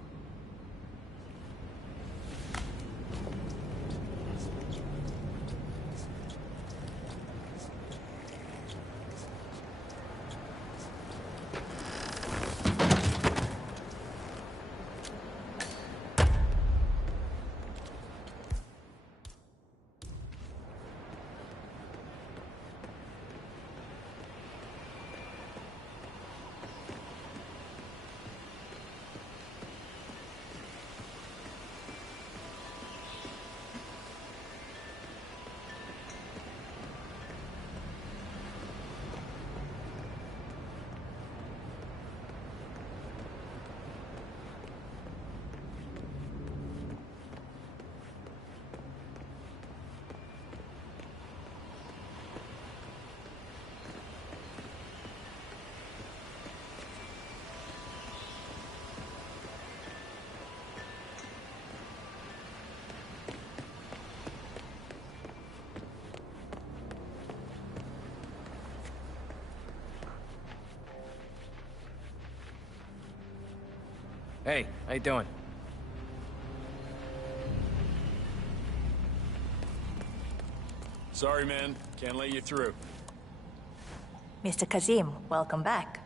Hey, how you doing? Sorry, man. Can't let you through. Mr. Kazim, welcome back.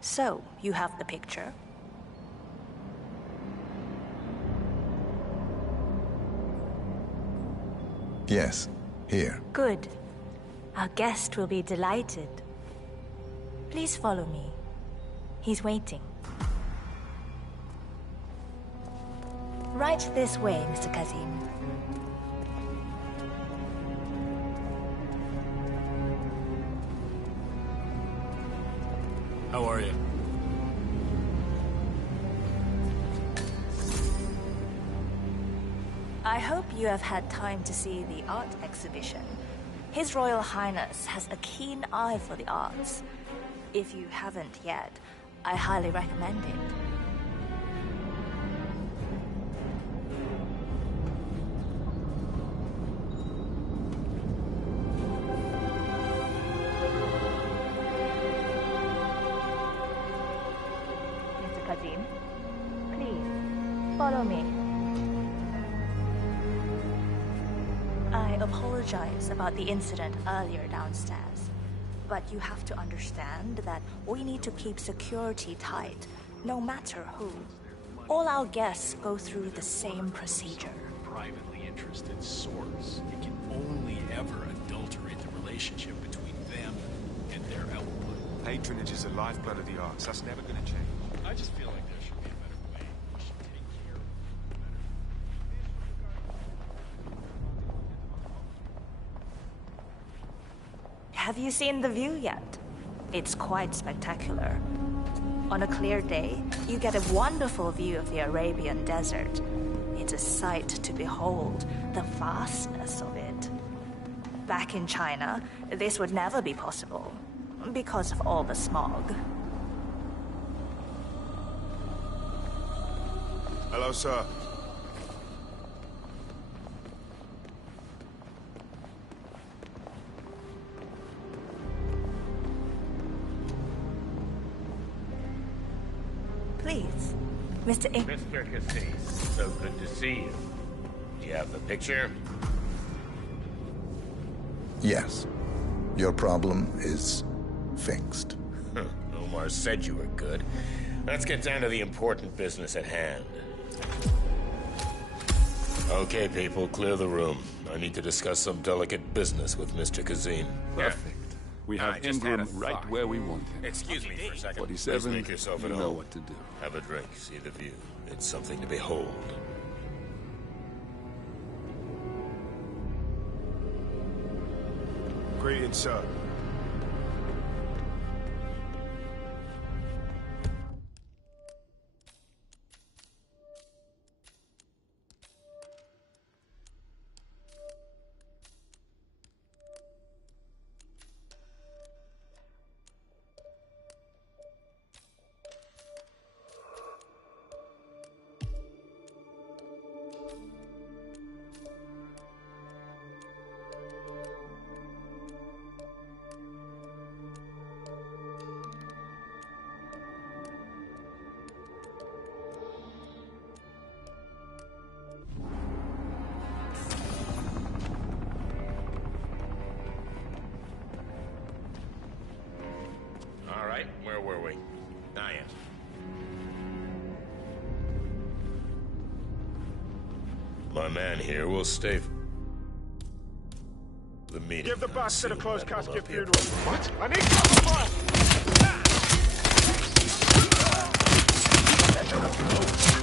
So, you have the picture? Yes, here. Good. Our guest will be delighted. Please follow me. He's waiting. Right this way, Mr. Kazim. How are you? I hope you have had time to see the art exhibition. His Royal Highness has a keen eye for the arts. If you haven't yet, I highly recommend it. Mr. Kazim, please, follow me. I apologize about the incident earlier downstairs, but you have to understand that we need to keep security tight, no matter who. All our guests go through the same procedure. Privately interested source. It can only ever adulterate the relationship between them and their output. Patronage is the lifeblood of the arts. That's never going to change. I just feel like there should be a better way. We should take care of it better. Have you seen the view yet? It's quite spectacular. On a clear day, you get a wonderful view of the Arabian desert. It's a sight to behold, the vastness of it. Back in China, this would never be possible because of all the smog. Hello, sir. Please, Mr. Mr. Cassis, so good to see you. Do you have the picture? Yes. Your problem is fixed. Omar said you were good. Let's get down to the important business at hand. Okay, people, clear the room. I need to discuss some delicate business with Mr. Kazim. Perfect. We have Ingram right where we want him. Excuse me for a second. 47, Please make yourself at you home. know what to do. Have a drink, see the view. It's something to behold. Greetings, sir. All right, where were we? Ah, yes. My man here will stay for the meeting. Give the bastard a closed casket funeral. What? I need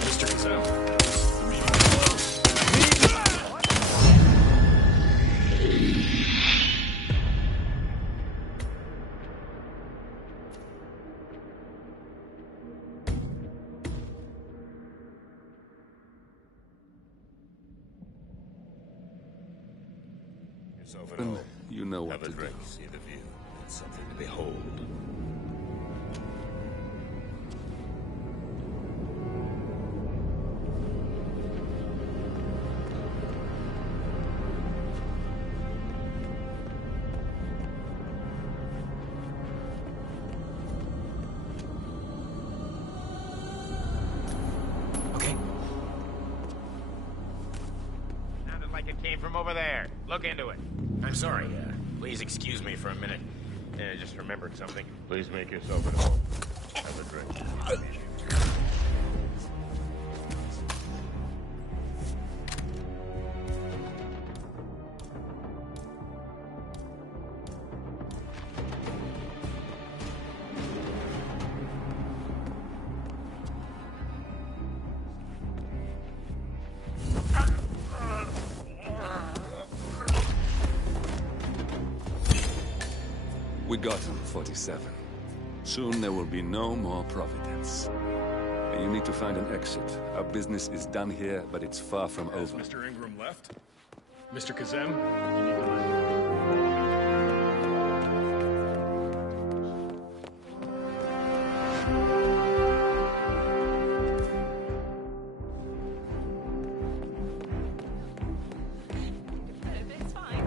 Mr. Kazim. You know what Have a to drink, do. see the view. It's something to behold. Sounded like it came from over there. Look into it. I'm sorry. Please excuse me for a minute. I just remembered something. Please make yourself at home. Have a drink. We got him, 47. Soon there will be no more Providence. You need to find an exit. Our business is done here, but it's far from Has over. Mr. Ingram left? Mr. Kazim, you need to listen. It's fine.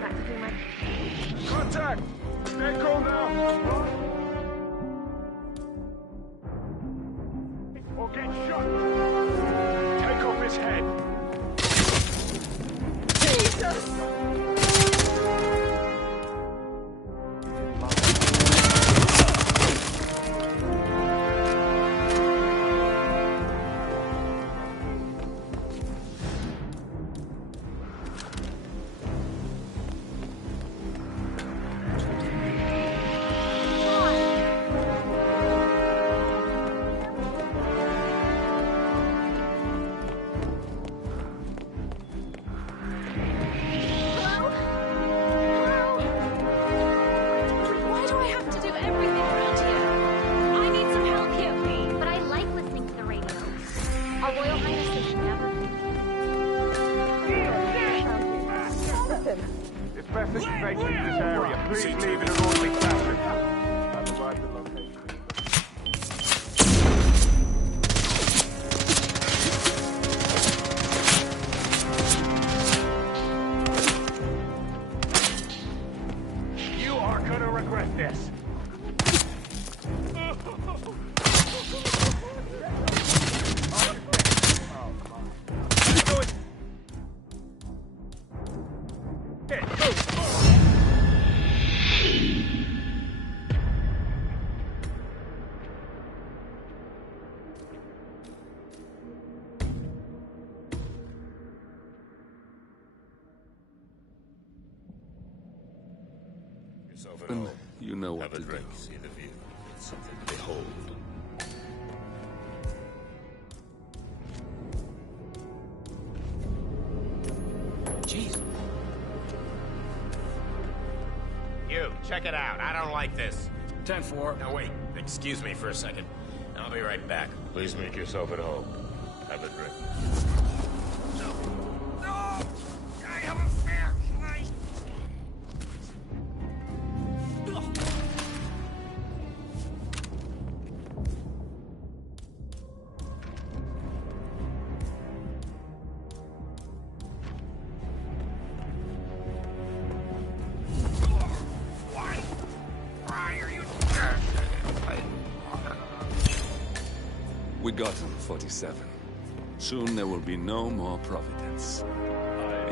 Back to doing my... Contact! Echo now! Or get shot! Take off his head! vacate this area. Please leave in an orderly fashion. I've arrived at location. You are gonna regret this. And you know what Have a to drink. do. See the view. It's something to behold. Jeez. You, check it out. I don't like this. 10-4. Now wait, excuse me for a second. I'll be right back. Please make yourself at home. Have a drink. No! I have a fair fight! Why are you... We got him, 47. Soon there will be no more Providence.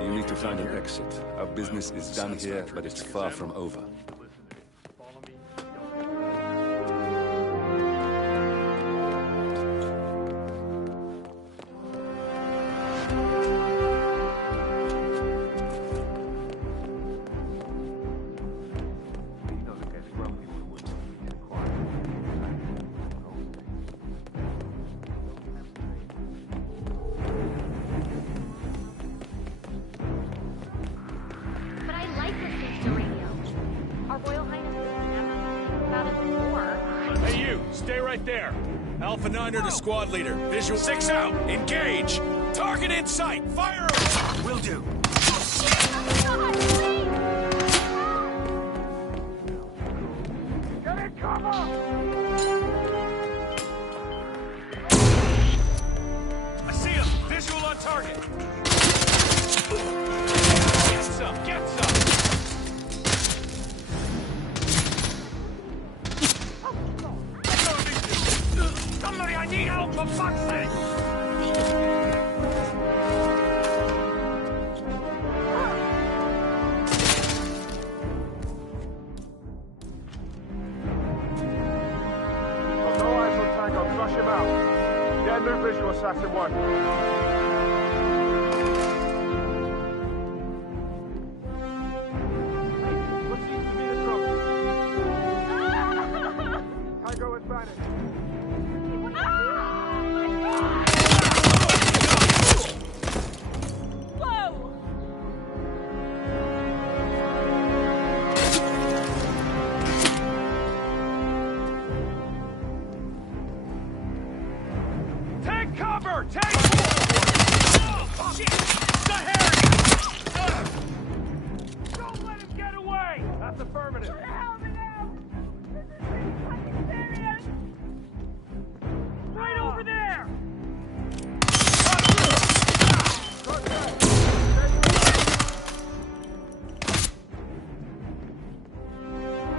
You need to find an exit. Our business is done here, but it's far from over. But I like listening to the radio. Our Royal Highness has never about it before. Hey, you! Stay right there! Alpha 9 to squad leader. Visual 6 out! Engage! Target in sight! Fire! Will do. Get in cover! I see him! Visual on target! Get some! Get some! Somebody, I need help, for fuck's sake! Got no eyes on Tango. Flush him out. Get a new visual, Assassin 1. What seems to be the trouble? Tango has vanished. Whoa! Take cover! Take oh, shit! The Harry! Don't let him get away! That's affirmative. Help me now! This is really fucking serious! Right over there!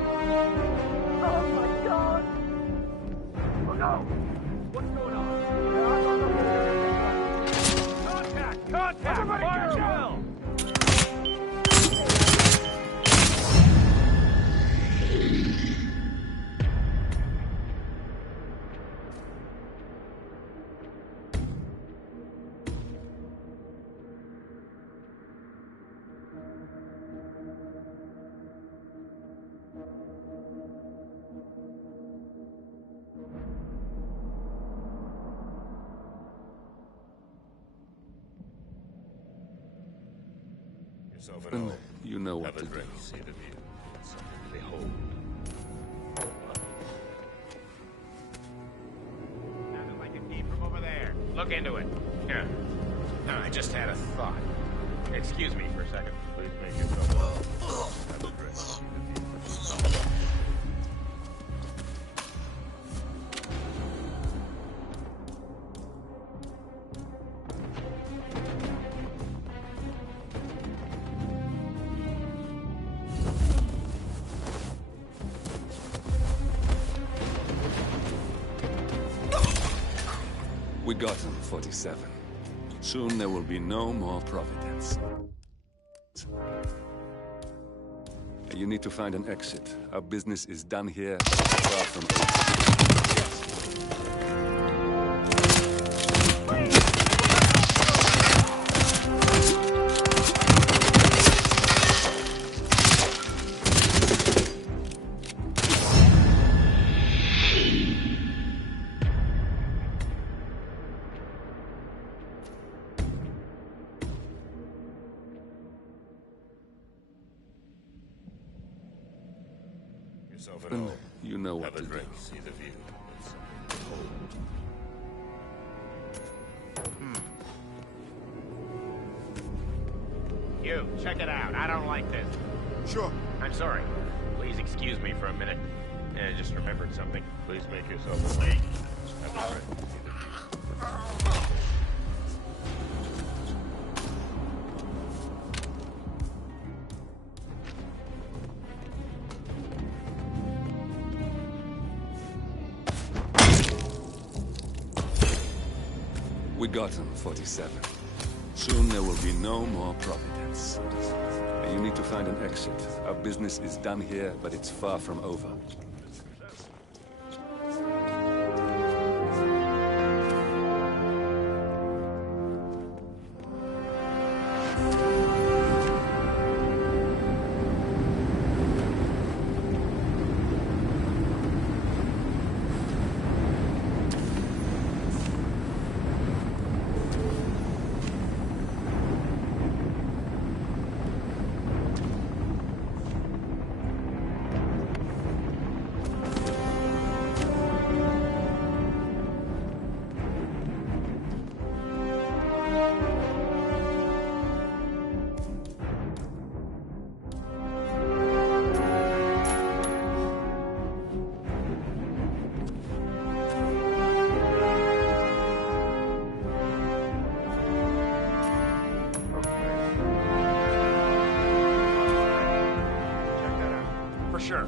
Oh my god! Oh no! What's going on? Contact! Contact! Everybody Fire get well! Yourself at And home. you know what Have a to do. drink. See the view. It's something to behold. Sounded like it came from over there. Look into it. Yeah. No, I just had a thought. Excuse me for a second. Please make yourself at home. Have We got him, 47. Soon there will be no more Providence. You need to find an exit. Our business is done here, far from Yourself at home. You know what Have a to drink. do. See the view. You, check it out. I don't like this. Sure. I'm sorry. Please excuse me for a minute. I just remembered something. Please make yourself at home. Have a drink. We got him, 47. Soon there will be no more Providence. You need to find an exit. Our business is done here, but it's far from over. For sure.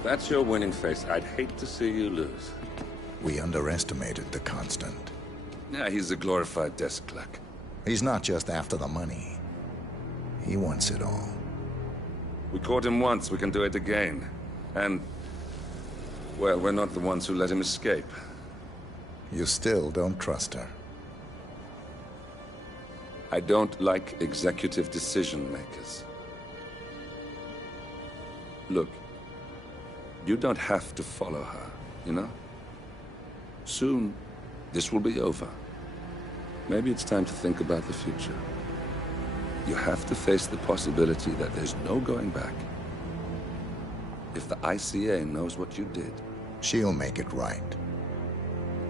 If that's your winning face, I'd hate to see you lose. We underestimated the Constant. Yeah, he's a glorified desk clerk. He's not just after the money. He wants it all. We caught him once, we can do it again. And, well, we're not the ones who let him escape. You still don't trust her. I don't like executive decision makers. Look, you don't have to follow her, you know? Soon, this will be over. Maybe it's time to think about the future. You have to face the possibility that there's no going back. If the ICA knows what you did... She'll make it right.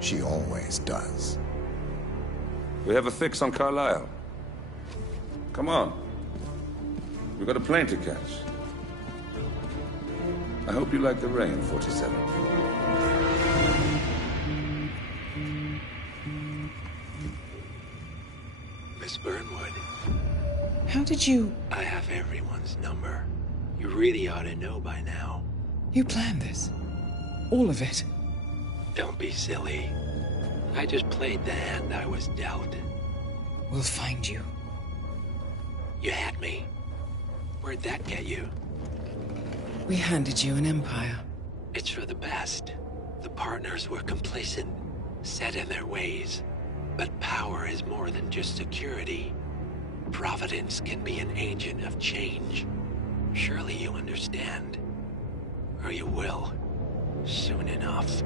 She always does. We have a fix on Carlisle. Come on. We've got a plane to catch. I hope you like the rain, 47. Miss Burnwood. How did you... I have everyone's number. You really ought to know by now. You planned this? All of it? Don't be silly. I just played the hand I was dealt. We'll find you. You had me. Where'd that get you? We handed you an empire. It's for the best. The partners were complacent, set in their ways. But power is more than just security. Providence can be an agent of change. Surely you understand. Or you will. Soon enough.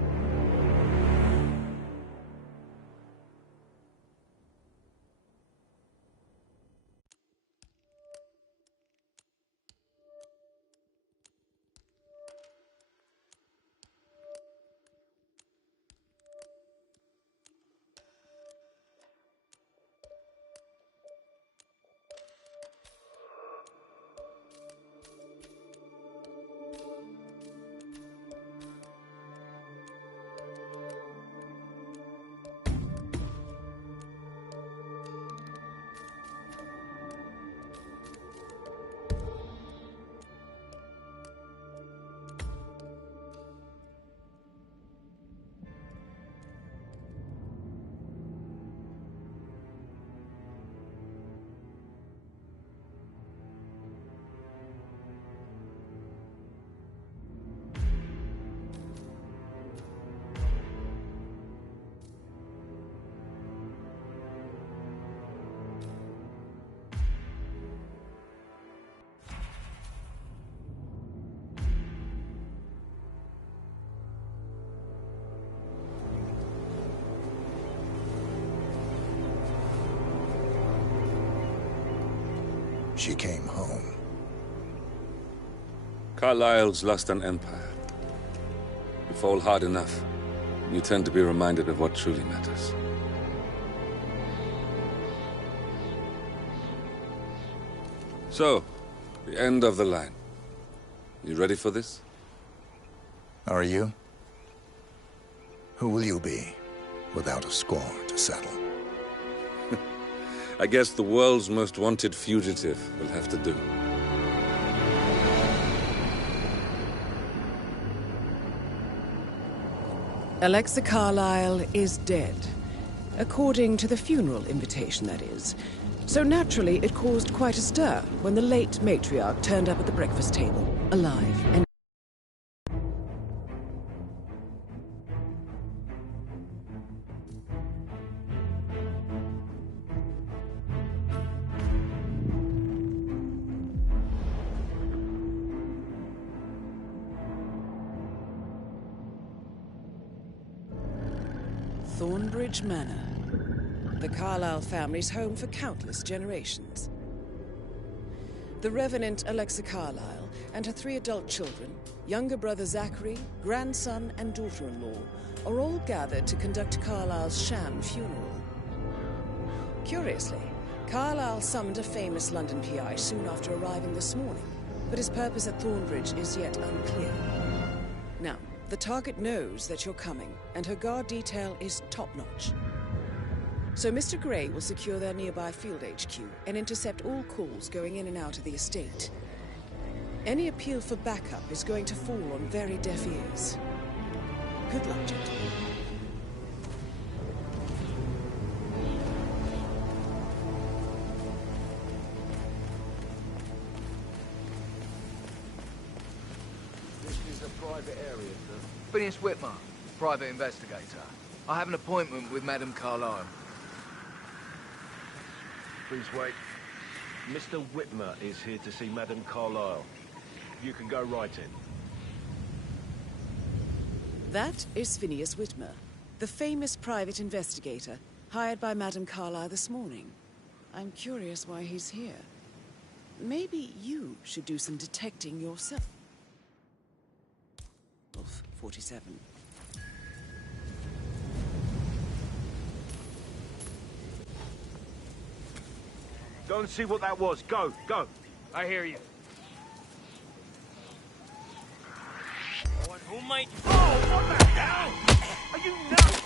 She came home. Carlisle's lost an empire. You fall hard enough, you tend to be reminded of what truly matters. So, the end of the line. You ready for this? Are you? Who will you be, without a score to settle? I guess the world's most wanted fugitive will have to do. Alexa Carlisle is dead. According to the funeral invitation, that is. So naturally, it caused quite a stir when the late matriarch turned up at the breakfast table, alive and... Thornbridge Manor, the Carlisle family's home for countless generations. The Revenant Alexa Carlisle and her 3 adult children, younger brother Zachary, grandson and daughter-in-law, are all gathered to conduct Carlisle's sham funeral. Curiously, Carlisle summoned a famous London PI soon after arriving this morning, but his purpose at Thornbridge is yet unclear. Now, the target knows that you're coming, and her guard detail is top-notch. So Mr. Gray will secure their nearby field HQ and intercept all calls going in and out of the estate. Any appeal for backup is going to fall on very deaf ears. Good luck, gentlemen. This is a private area, sir. Phineas Whitmer, private investigator. I have an appointment with Madame Carlyle. Please wait. Mr. Whitmer is here to see Madame Carlyle. You can go right in. That is Phineas Whitmer, the famous private investigator hired by Madame Carlyle this morning. I'm curious why he's here. Maybe you should do some detecting yourself. 47. Go and see what that was. Go, go. I hear you. Who might... Oh, what the hell? Are you nuts?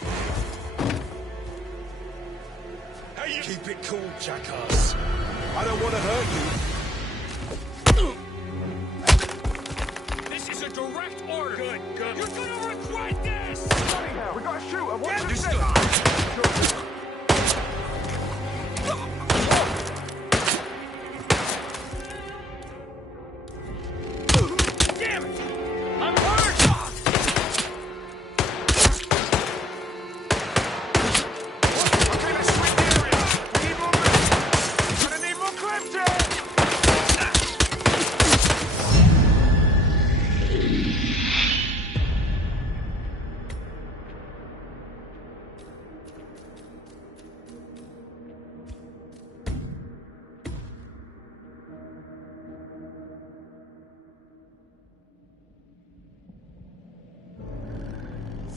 Hey, you... Keep it cool, jackass. I don't want to hurt you. This is a direct order. Good, good. You're gonna regret this! Now, we gotta shoot her. What Get you say? Damn it! I'm hurt! Okay, let's switch the area. Keep moving. Gonna need more clips here.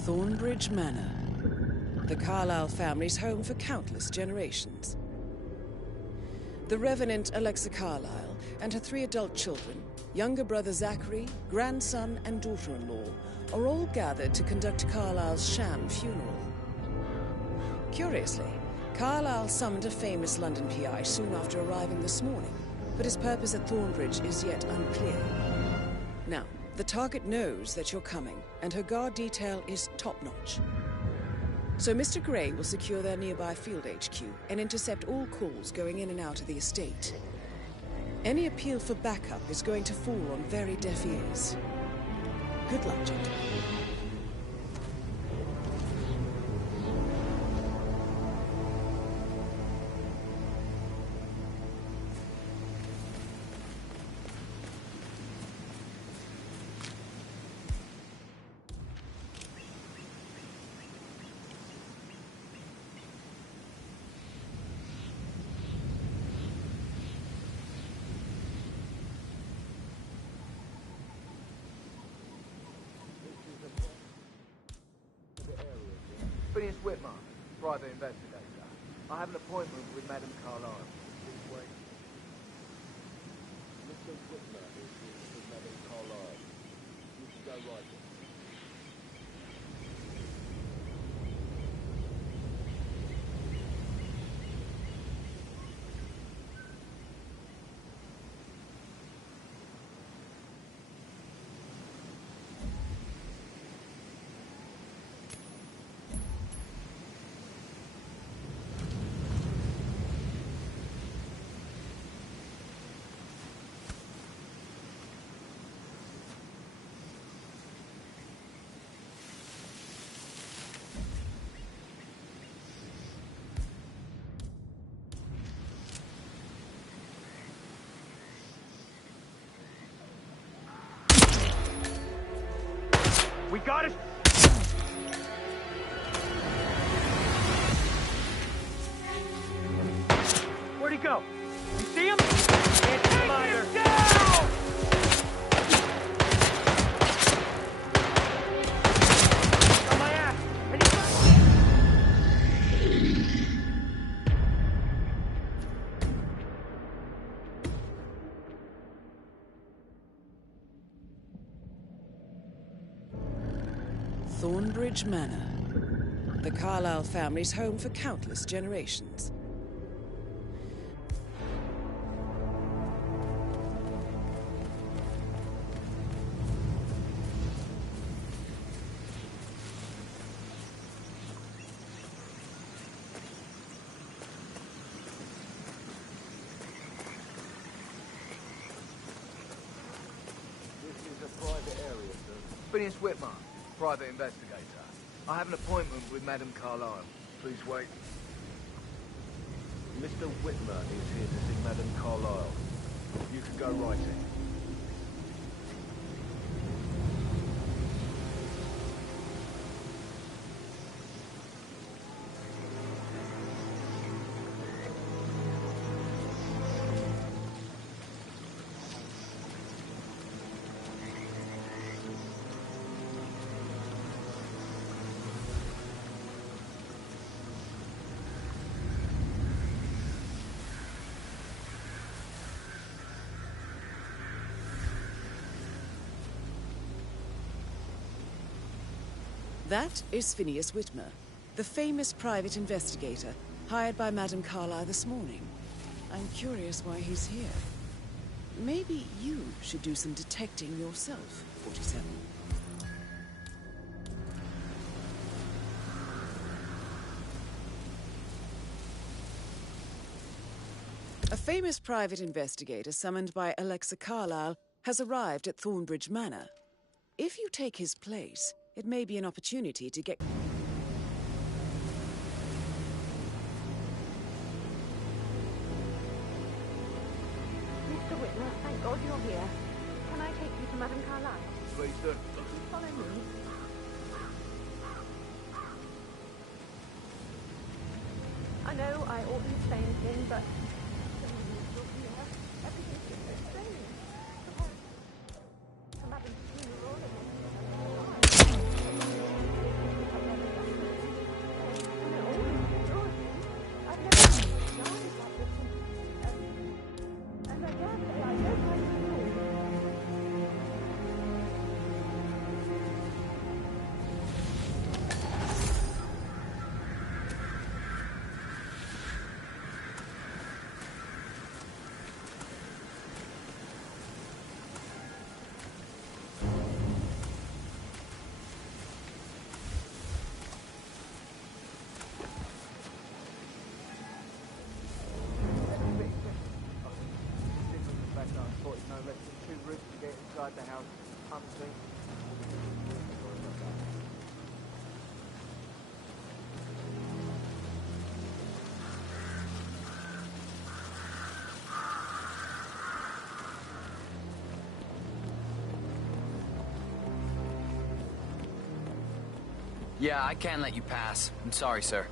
Thornbridge Manor, the Carlyle family's home for countless generations. The Revenant Alexa Carlyle and her 3 adult children, younger brother Zachary, grandson and daughter-in-law, are all gathered to conduct Carlyle's sham funeral. Curiously, Carlyle summoned a famous London PI soon after arriving this morning, but his purpose at Thornbridge is yet unclear. Now, the target knows that you're coming, and her guard detail is top-notch. So Mr. Gray will secure their nearby field HQ and intercept all calls going in and out of the estate. Any appeal for backup is going to fall on very deaf ears. Good luck, gentlemen. Phineas Whitmer, private investigator. I have an appointment with Madame Carlyle. Please wait. Mr. Whitmer is here to see Madame Carlyle. You can go right in. We got it! Where'd he go? You see him? Take him down! On my ass! Thornbridge Manor, the Carlyle family's home for countless generations. Phineas Whitmer, private investigator. I have an appointment with Madame Carlyle. Please wait. Mr. Whitmer is here to see Madame Carlyle. You can go right in. That is Phineas Whitmer, the famous private investigator hired by Madame Carlyle this morning. I'm curious why he's here. Maybe you should do some detecting yourself, 47. A famous private investigator summoned by Alexa Carlyle has arrived at Thornbridge Manor. If you take his place, it may be an opportunity to get... Mr. Whitmer, thank God you're here. Can I take you to Madame Carlyle? Please do. Follow me. I know I oughtn't say anything, but... everything's just so strange. To Madame's funeral and... The house, hunting. Yeah, I can't let you pass. I'm sorry, sir. Are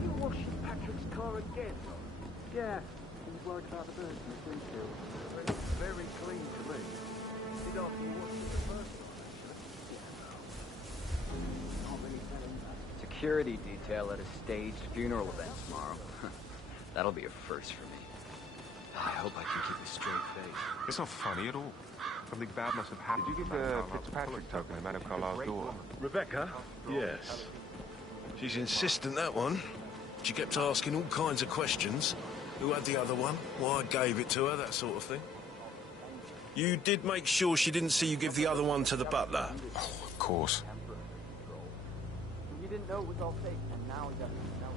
you washing Patrick's car again? Yeah. Worried about the birds in the windshield. Very clean to me. Did after you watched it the first time, Security detail at a staged funeral event tomorrow. That'll be a first for me. I hope I can keep a straight face. It's not funny at all. Something bad must have happened. Did you give the Fitzpatrick token to Madame Carlyle's daughter? Rebecca? Yes. She's insistent, that one. She kept asking all kinds of questions. Who had the other one? Why I gave it to her, that sort of thing. You did make sure she didn't see you give the other one to the butler? Oh, of course. You didn't know it was all fake, and now he doesn't know.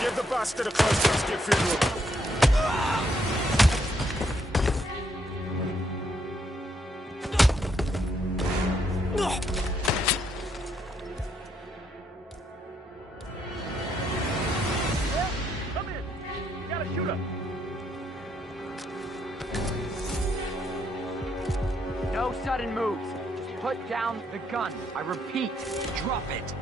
Give the bastard a close to funeral. Come in! You gotta shoot her! No sudden moves. Just put down the gun. I repeat, drop it.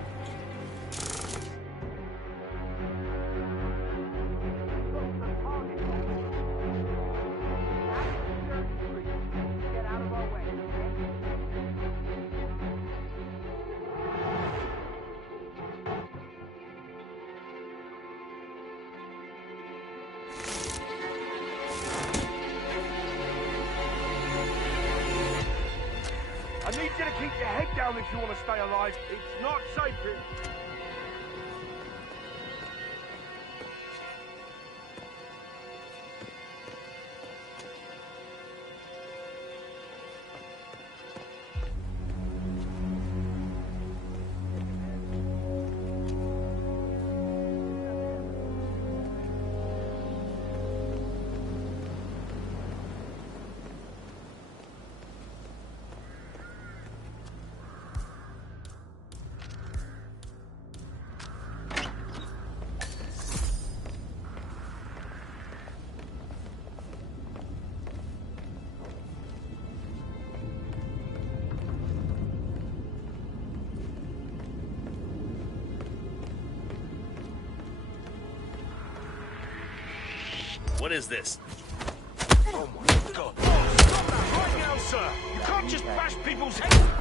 I need you to keep your head down if you want to stay alive. It's not safe here. What is this? Oh my God! Oh, stop that right now, sir! You can't just bash people's heads!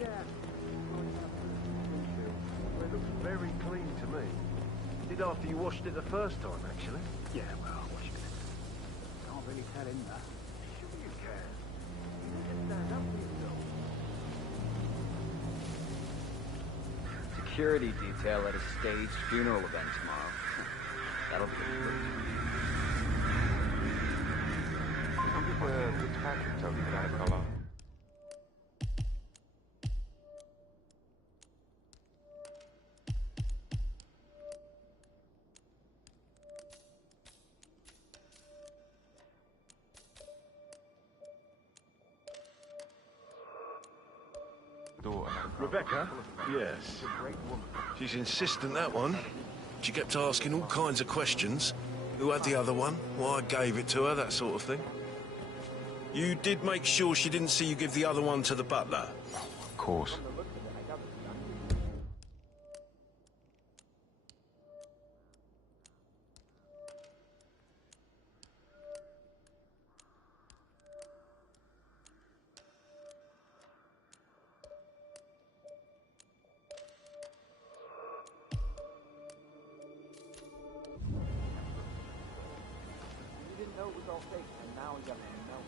Yeah. Well, it looks very clean to me. Did after you washed it the first time, actually. Yeah, well, I washed it. Can't really tell him that. Sure you can. You can stand up for yourself. Security detail at a staged funeral event tomorrow. That'll be good. I'll give Fitzpatrick token down at Carlisle. Rebecca? Yes. She's insistent, that one. She kept asking all kinds of questions. Who had the other one? Why I gave it to her, that sort of thing. You did make sure she didn't see you give the other one to the butler? Of course. You didn't know it was all fake, and now you got to know.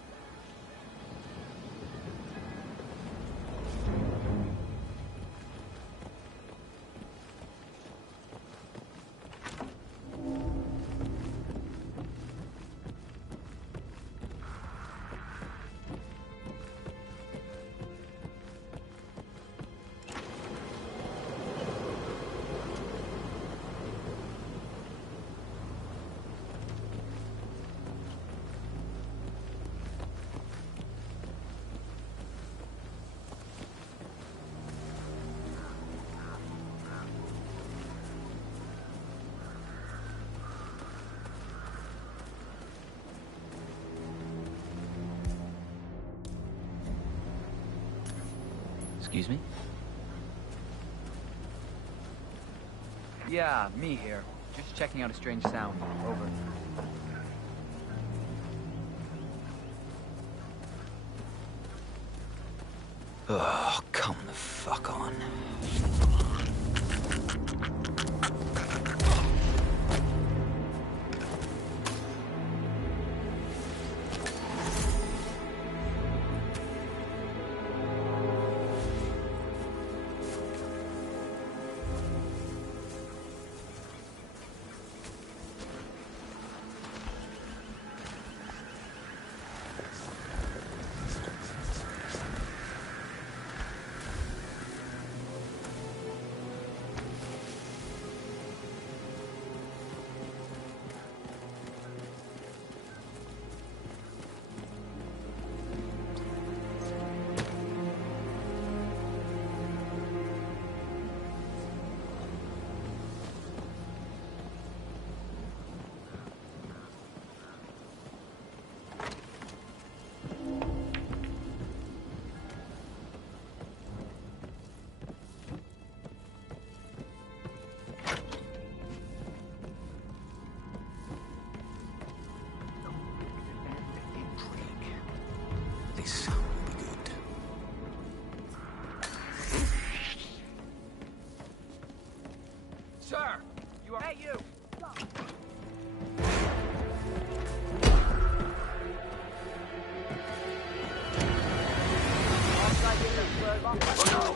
Excuse me? Yeah, me here. Just checking out a strange sound. Over. Oh, come the fuck on. This will be good. Sir! You are... Hey, you! Oh, no!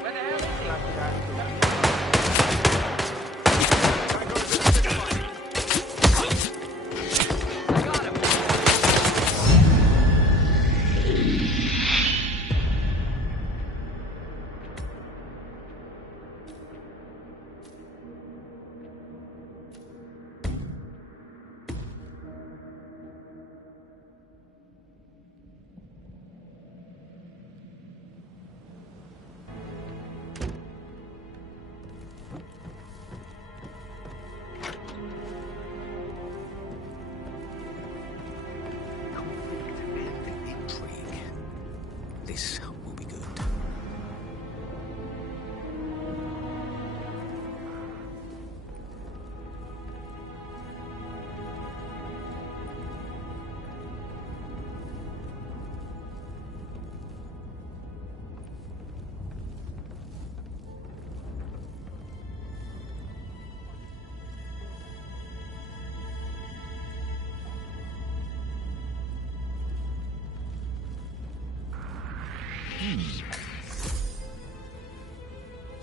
Where the hell is he?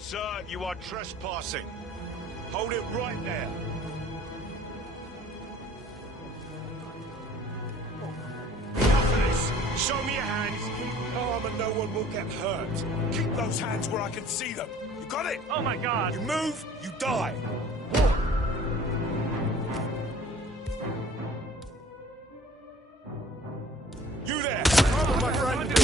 Sir, you are trespassing. Hold it right there. Enough of this. Show me your hands. Arm and no one will get hurt. Keep those hands where I can see them. You got it? Oh my God! You move, you die. You there! Oh, my friend!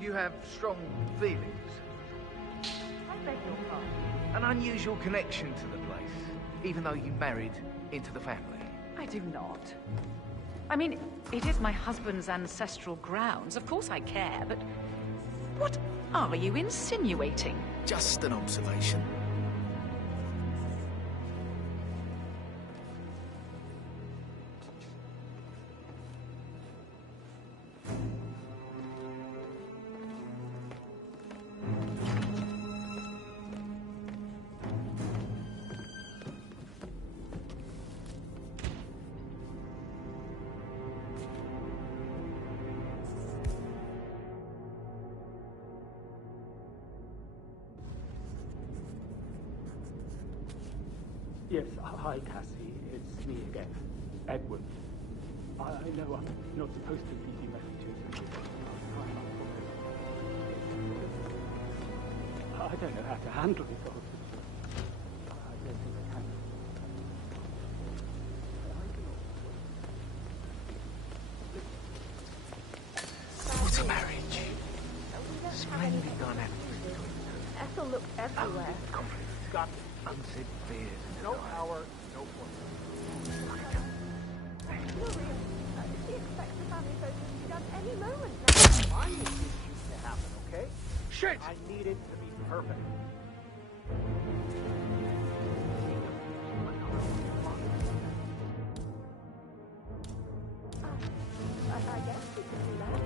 You have strong feelings. I beg your pardon. An unusual connection to the place, even though you married into the family. I do not. I mean, it is my husband's ancestral grounds. Of course I care, but what are you insinuating? Just an observation. Yes, hi, Cassie. It's me again. Edward. I know I'm not supposed to leave you messages. I don't know how to handle it all. I don't think I can. What a marriage. Splendid dynamic. Ethel looked everywhere. Conflict. Got unsaid fears. No power, no point. She expects the family photos to be done any moment now. I need this shoot to happen, okay? Shit! I need it to be perfect. I guess we could do that.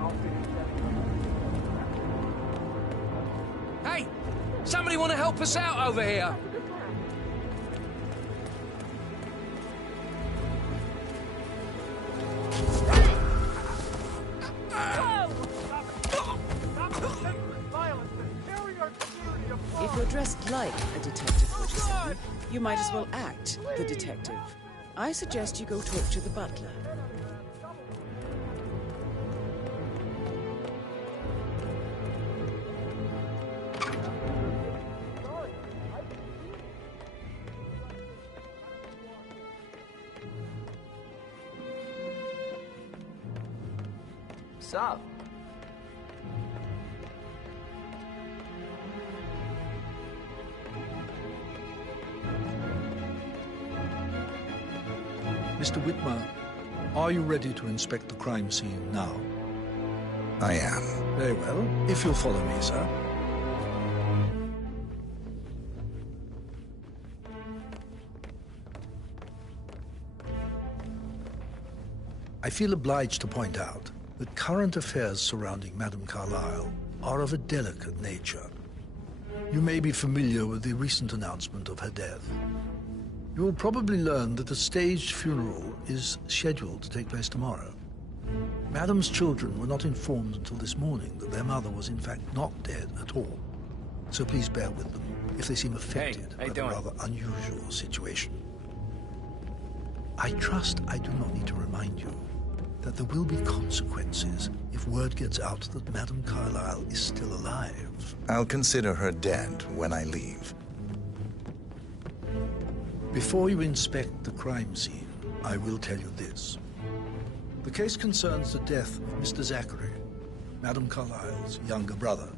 I'll finish that. Hey! Somebody want to help us out over here? If you're dressed like a detective, 47, you might as well act the detective. I suggest you go talk to the butler. Sup? Mr. Whitmer, are you ready to inspect the crime scene now? I am. Very well. If you'll follow me, sir. I feel obliged to point out that current affairs surrounding Madame Carlyle are of a delicate nature. You may be familiar with the recent announcement of her death. You will probably learn that a staged funeral is scheduled to take place tomorrow. Madame's children were not informed until this morning that their mother was in fact not dead at all. So please bear with them if they seem affected by the rather unusual situation. I trust I do not need to remind you that there will be consequences if word gets out that Madame Carlyle is still alive. I'll consider her dead when I leave. Before you inspect the crime scene, I will tell you this. The case concerns the death of Mr. Zachary, Madame Carlyle's younger brother.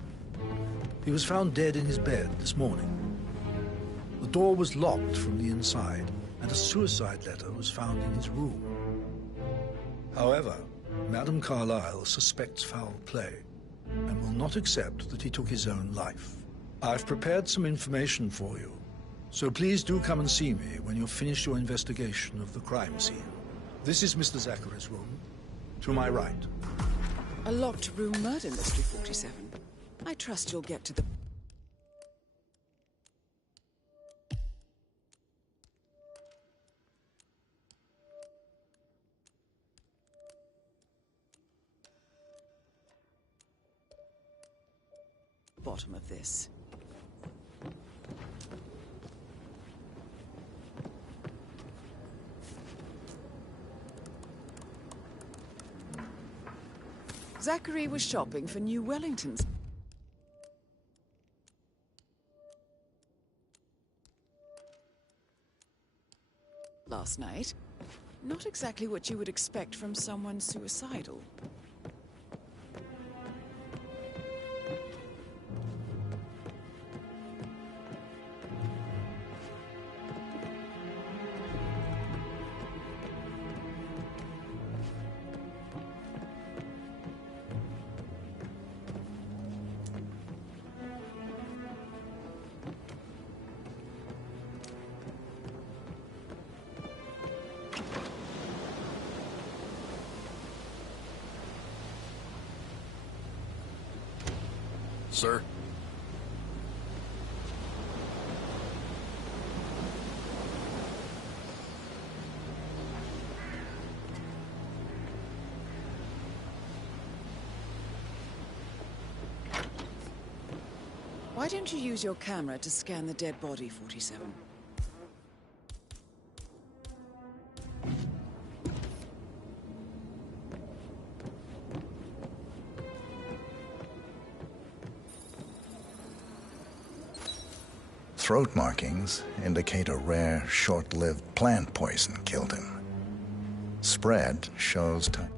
He was found dead in his bed this morning. The door was locked from the inside, and a suicide letter was found in his room. However, Madame Carlyle suspects foul play and will not accept that he took his own life. I've prepared some information for you, so please do come and see me when you've finished your investigation of the crime scene. This is Mr. Zachary's room, to my right. A locked room murder mystery, 47. I trust you'll get to the... bottom of this. Zachary was shopping for new Wellingtons last night. Not exactly what you would expect from someone suicidal. Sir? Why don't you use your camera to scan the dead body, 47? Throat markings indicate a rare, short-lived plant poison killed him. Spread shows time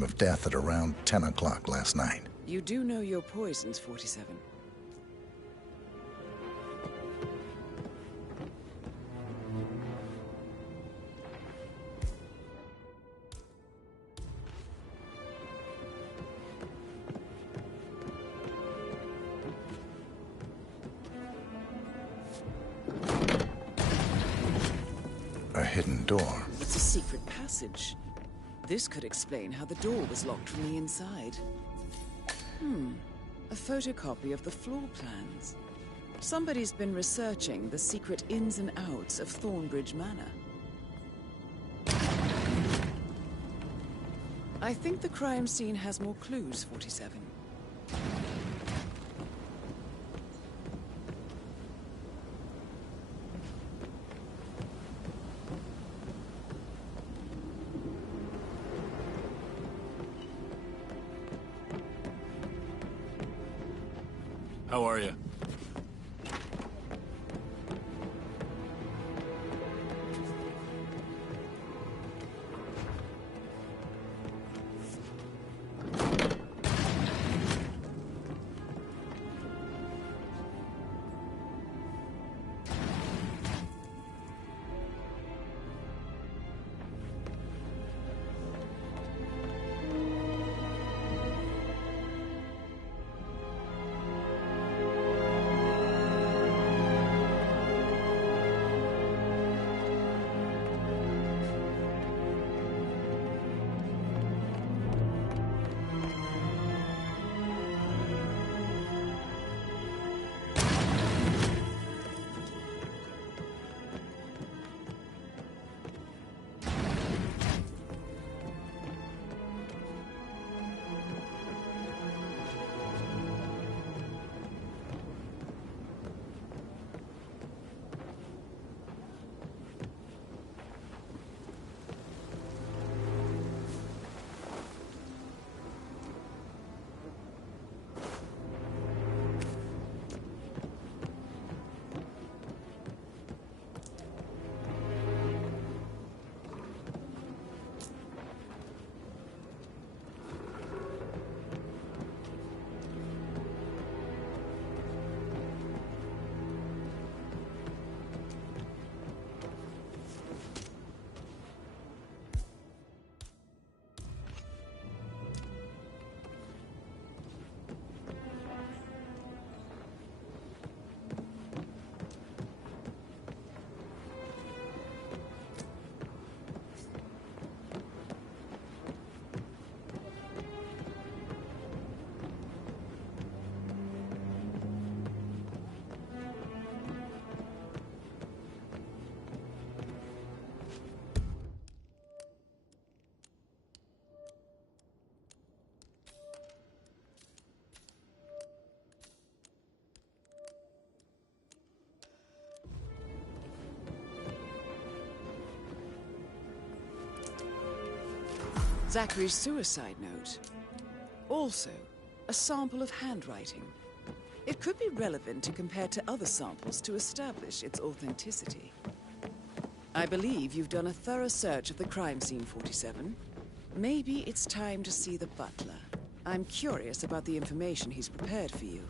of death at around 10 o'clock last night. You do know your poisons, 47. A hidden door. It's a secret passage. This could explain how the door was locked from the inside. A photocopy of the floor plans. Somebody's been researching the secret ins and outs of Thornbridge Manor. I think the crime scene has more clues, 47. How are you? Zachary's suicide note. Also, a sample of handwriting. It could be relevant to compare to other samples to establish its authenticity. I believe you've done a thorough search of the crime scene, 47. Maybe it's time to see the butler. I'm curious about the information he's prepared for you.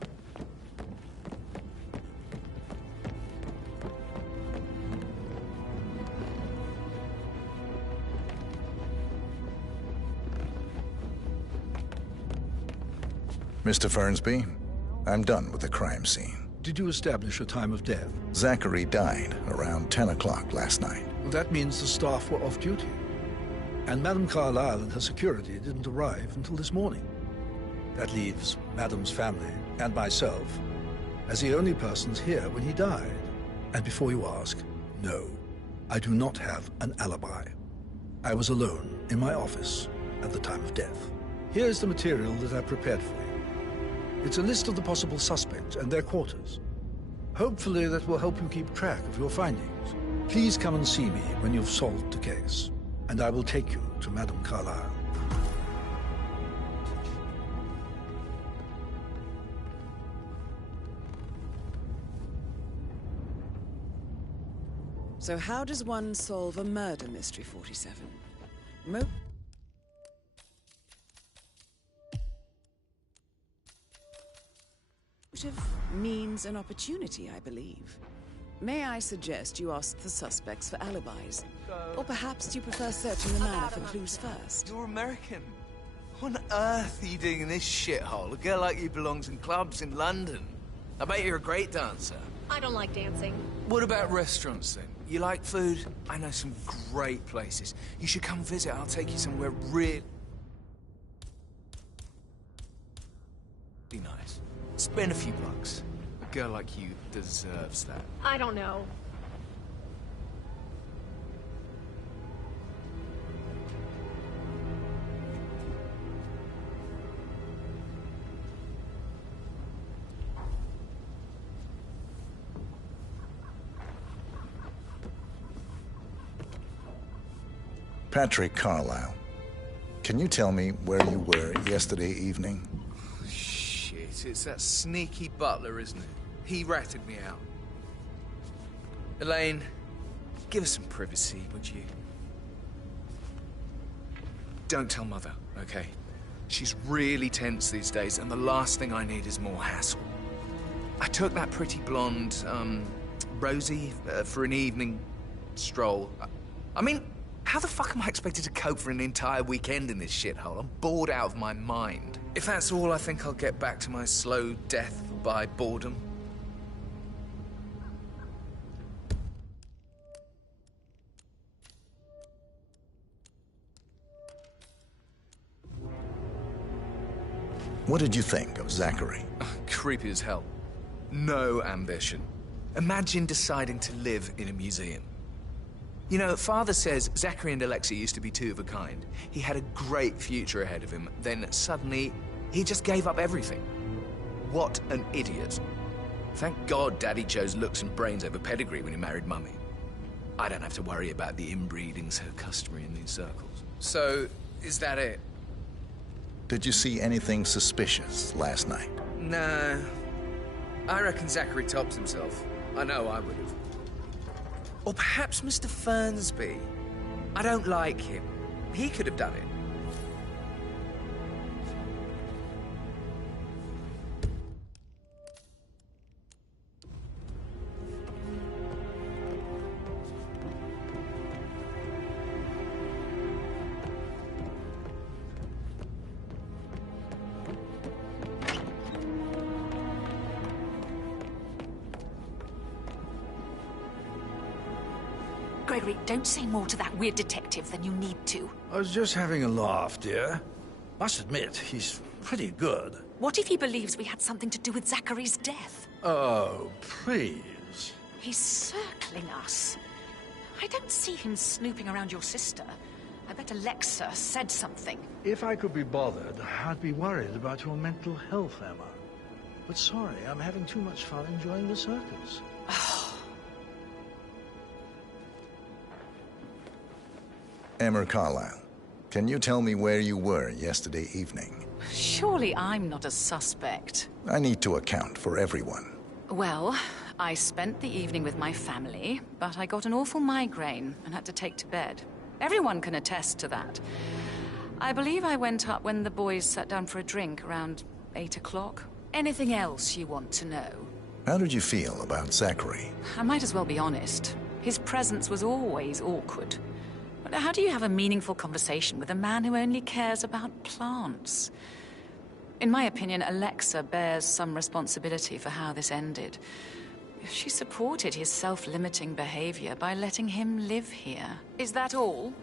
Mr. Fernsby, I'm done with the crime scene. Did you establish a time of death? Zachary died around 10 o'clock last night. Well, that means the staff were off duty. And Madame Carlyle and her security didn't arrive until this morning. That leaves Madame's family and myself as the only persons here when he died. And before you ask, no, I do not have an alibi. I was alone in my office at the time of death. Here's the material that I prepared for you. It's a list of the possible suspects and their quarters. Hopefully that will help you keep track of your findings. Please come and see me when you've solved the case, and I will take you to Madame Carlyle. So how does one solve a murder mystery, 47? Motive, means, and opportunity, I believe. May I suggest you ask the suspects for alibis? Or perhaps you prefer searching the manor for clues first? You're American. What on earth are you doing in this shithole? A girl like you belongs in clubs in London. I bet you're a great dancer. I don't like dancing. What about restaurants, then? You like food? I know some great places. You should come visit. I'll take you somewhere really nice. Spend a few bucks. A girl like you deserves that. I don't know. Patrick Carlyle, can you tell me where you were yesterday evening? Shit. it's that sneaky butler, isn't it? He ratted me out. Elaine, give us some privacy, would you? Don't tell Mother, okay? She's really tense these days, and the last thing I need is more hassle. I took that pretty blonde, Rosie, for an evening stroll. I mean, how the fuck am I expected to cope for an entire weekend in this shithole? I'm bored out of my mind. If that's all, I think I'll get back to my slow death by boredom. What did you think of Zachary? Creepy as hell. No ambition. Imagine deciding to live in a museum. You know, Father says Zachary and Alexa used to be two of a kind. He had a great future ahead of him, then suddenly, he just gave up everything. What an idiot. Thank God Daddy chose looks and brains over pedigree when he married Mummy. I don't have to worry about the inbreeding so customary in these circles. So, is that it? Did you see anything suspicious last night? No. I reckon Zachary tops himself. I know I would have. Or perhaps Mr. Fernsby. I don't like him. He could have done it. Gregory, don't say more to that weird detective than you need to. I was just having a laugh, dear. Must admit, he's pretty good. What if he believes we had something to do with Zachary's death? Oh, please. He's circling us. I don't see him snooping around your sister. I bet Alexa said something. If I could be bothered, I'd be worried about your mental health, Emma. But sorry, I'm having too much fun enjoying the circus. Emma Carlisle, can you tell me where you were yesterday evening? Surely I'm not a suspect. I need to account for everyone. Well, I spent the evening with my family, but I got an awful migraine and had to take to bed. Everyone can attest to that. I believe I went up when the boys sat down for a drink around 8 o'clock. Anything else you want to know? How did you feel about Zachary? I might as well be honest. His presence was always awkward. But how do you have a meaningful conversation with a man who only cares about plants? In my opinion, Alexa bears some responsibility for how this ended. She supported his self-limiting behavior by letting him live here. Is that all?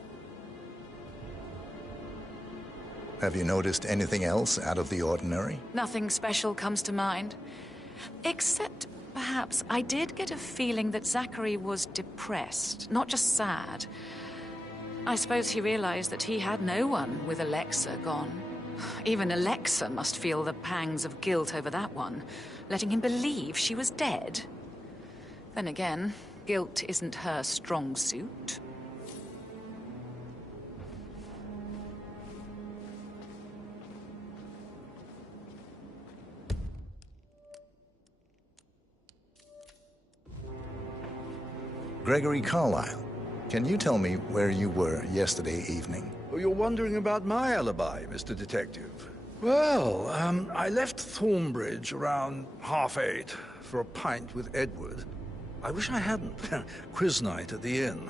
Have you noticed anything else out of the ordinary? Nothing special comes to mind. Except, perhaps, I did get a feeling that Zachary was depressed, not just sad. I suppose he realized that he had no one with Alexa gone. Even Alexa must feel the pangs of guilt over that one, letting him believe she was dead. Then again, guilt isn't her strong suit. Gregory Carlisle, can you tell me where you were yesterday evening? Oh, you're wondering about my alibi, Mr. Detective. Well, I left Thornbridge around 8:30 for a pint with Edward. I wish I hadn't. Quiz night at the inn.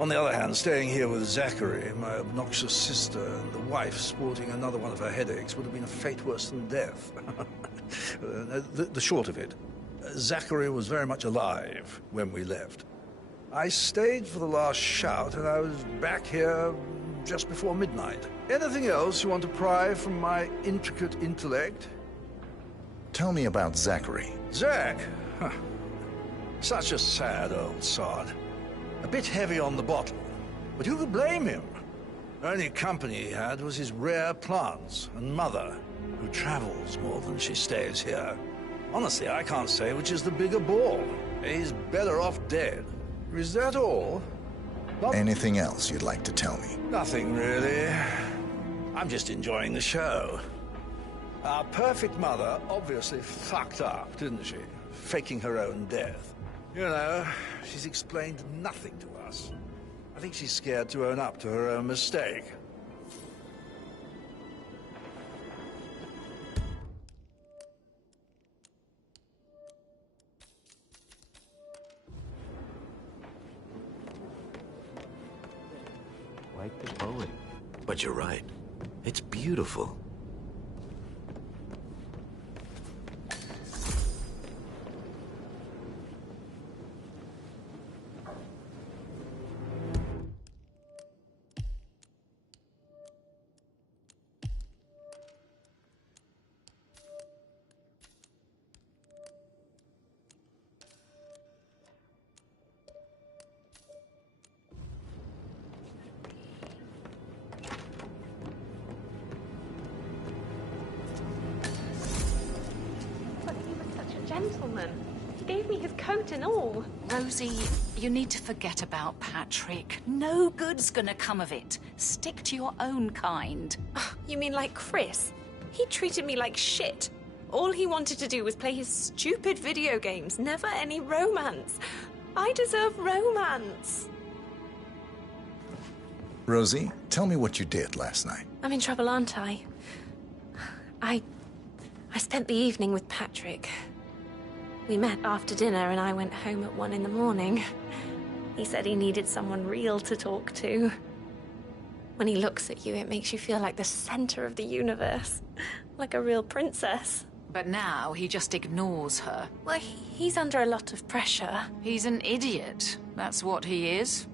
On the other hand, staying here with Zachary, my obnoxious sister, and the wife sporting another one of her headaches would have been a fate worse than death. The short of it, Zachary was very much alive when we left. I stayed for the last shout, and I was back here just before midnight. Anything else you want to pry from my intricate intellect? Tell me about Zachary. Zach? Huh. Such a sad old sod. A bit heavy on the bottle, but who could blame him? The only company he had was his rare plants and mother, who travels more than she stays here. Honestly, I can't say which is the bigger ball. He's better off dead. Is that all? Anything else you'd like to tell me? Nothing, really. I'm just enjoying the show. Our perfect mother obviously fucked up, didn't she? Faking her own death. You know, she's explained nothing to us. I think she's scared to own up to her own mistake. Like the poet. But you're right. It's beautiful. Gentleman. He gave me his coat and all. Rosie, you need to forget about Patrick. No good's gonna come of it. Stick to your own kind. You mean like Chris? He treated me like shit. All he wanted to do was play his stupid video games, never any romance. I deserve romance. Rosie, tell me what you did last night. I'm in trouble, aren't I? I spent the evening with Patrick. We met after dinner and I went home at 1 in the morning. He said he needed someone real to talk to. When he looks at you, it makes you feel like the center of the universe. Like a real princess. But now he just ignores her. Well, he's under a lot of pressure. He's an idiot. That's what he is.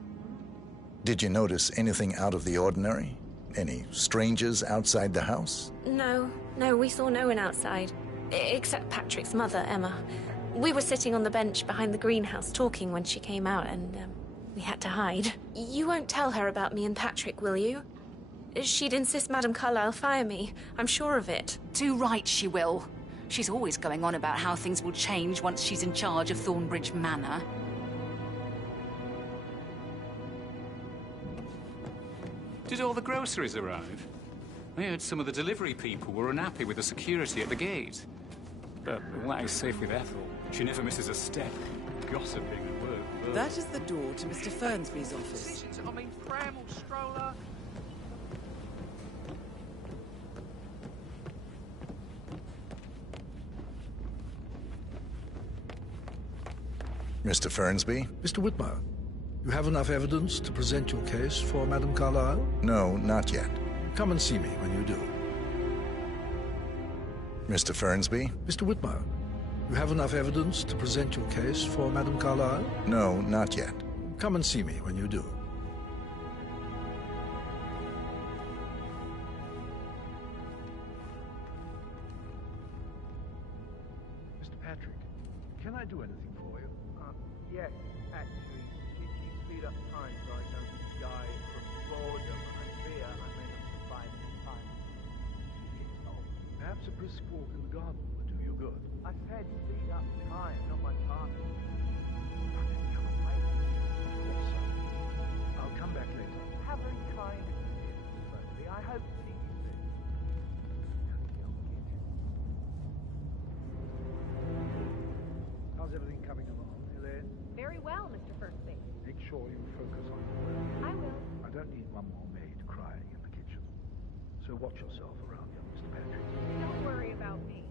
Did you notice anything out of the ordinary? Any strangers outside the house? No, we saw no one outside. Except Patrick's mother, Emma. We were sitting on the bench behind the greenhouse talking when she came out and we had to hide. You won't tell her about me and Patrick, will you? She'd insist Madame Carlyle fire me. I'm sure of it. Too right she will. She's always going on about how things will change once she's in charge of Thornbridge Manor. Did all the groceries arrive? I heard some of the delivery people were unhappy with the security at the gate. But all that is safe with Ethel. She never misses a step. Gossiping at work. That is the door to Mr. Fernsby's office. I mean, pram or stroller. Mr. Fernsby? Mr. Whitmer, you have enough evidence to present your case for Madame Carlyle? No, not yet. Come and see me when you do. Mr. Fernsby? Mr. Whitmer, you have enough evidence to present your case for Madame Carlyle? No, not yet. Come and see me when you do. Mr. Patrick, can I do anything for you? Yes, actually. Could you speed up time so I don't die from boredom and fear I may not survive in time? Perhaps a brisk walk in the garden would do you good. I said speed up time, not my party. I'll come back later. How very kind of you, Mr. Fernsby. I hope to see you soon. How's everything coming along, Elaine? Very well, Mr. Fernsby. Make sure you focus on your work. I will. I don't need one more maid crying in the kitchen. So watch yourself around here, Mr. Patrick. Don't worry about me.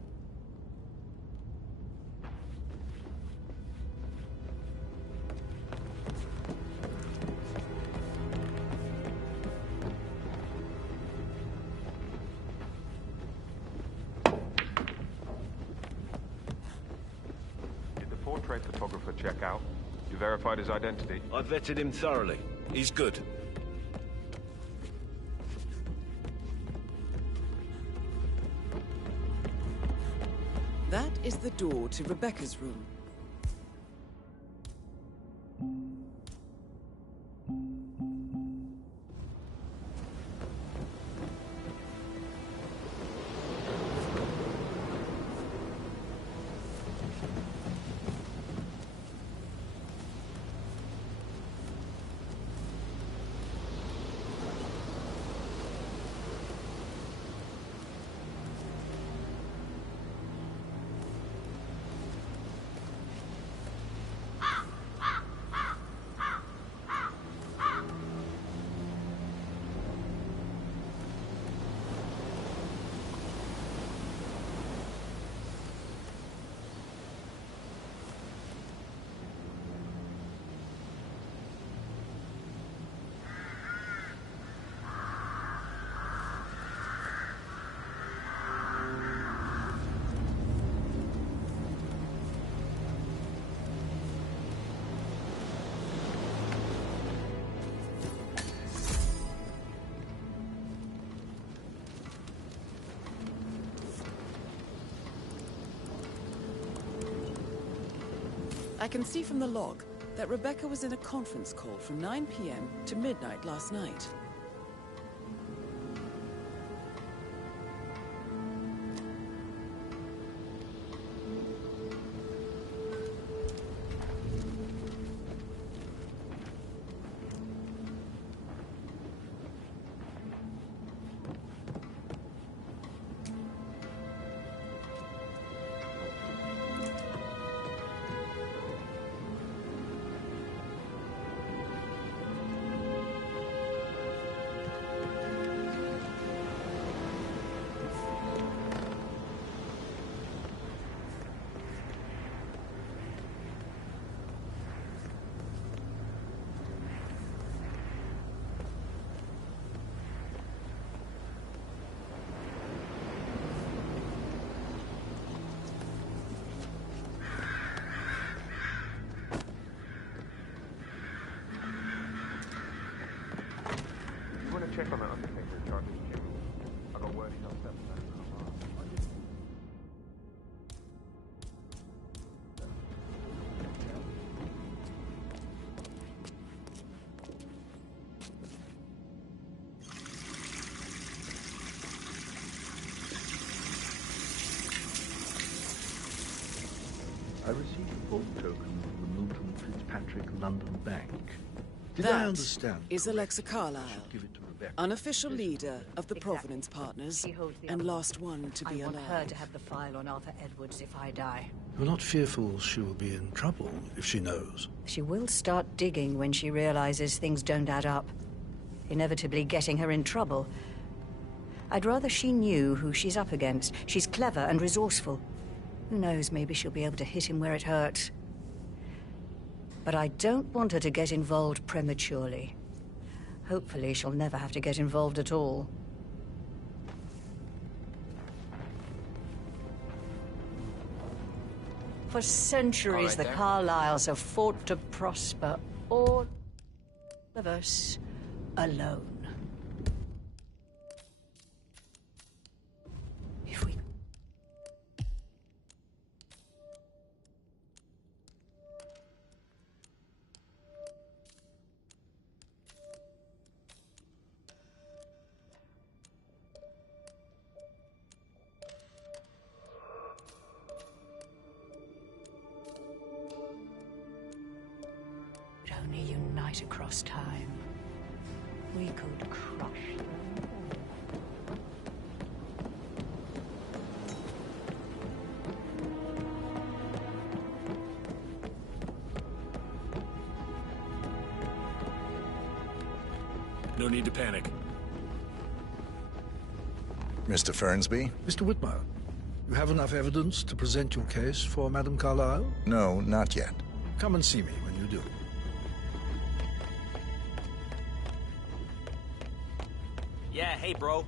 Did the portrait photographer check out? You verified his identity? I vetted him thoroughly. He's good. That is the door to Rebecca's room. I can see from the log that Rebecca was in a conference call from 9 p.m. to midnight last night. Check on that undertaker in charge of the funeral. I got word he's upset with that. I received a full token from the Milton Fitzpatrick London Bank. Did I understand? Is Alexa Carlyle, Give it to Rebecca. unofficial leader of the Providence Partners, and last one to be I want alive. her to have the file on Arthur Edwards if I die. You're not fearful she will be in trouble if she knows? She will start digging when she realizes things don't add up, inevitably getting her in trouble. I'd rather she knew who she's up against. She's clever and resourceful. Who knows, maybe she'll be able to hit him where it hurts. But I don't want her to get involved prematurely. Hopefully she'll never have to get involved at all. For centuries, the Carlyles have fought to prosper, all of us alone. If we... only unite across time, we could crush them all. No need to panic. Mr. Fernsby? Mr. Whitmire, you have enough evidence to present your case for Madame Carlyle? No, not yet. Come and see me when you do. Yeah, hey, bro.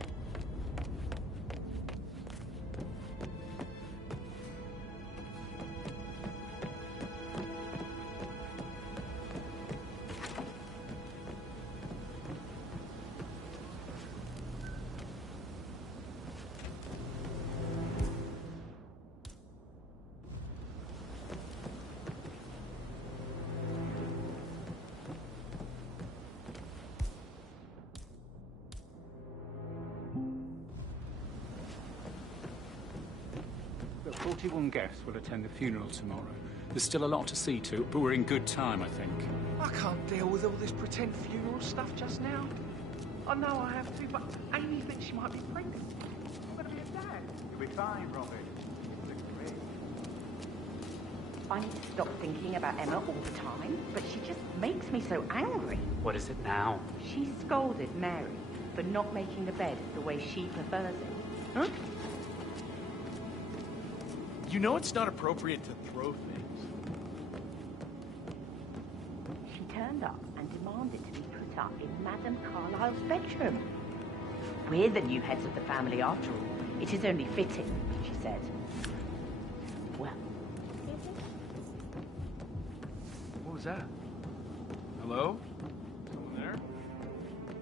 The 41 guests will attend the funeral tomorrow. There's still a lot to see to, but we're in good time, I think. I can't deal with all this pretend funeral stuff just now. I know I have to, but Amy thinks she might be pregnant. I'm gonna be a dad. You'll be fine, Robert. I need to stop thinking about Emma all the time, but she just makes me so angry. What is it now? She scolded Mary for not making the bed the way she prefers it. Huh? You know it's not appropriate to throw things. She turned up and demanded to be put up in Madame Carlyle's bedroom. We're the new heads of the family after all. It is only fitting, she said. Well, What was that? Hello? Someone there?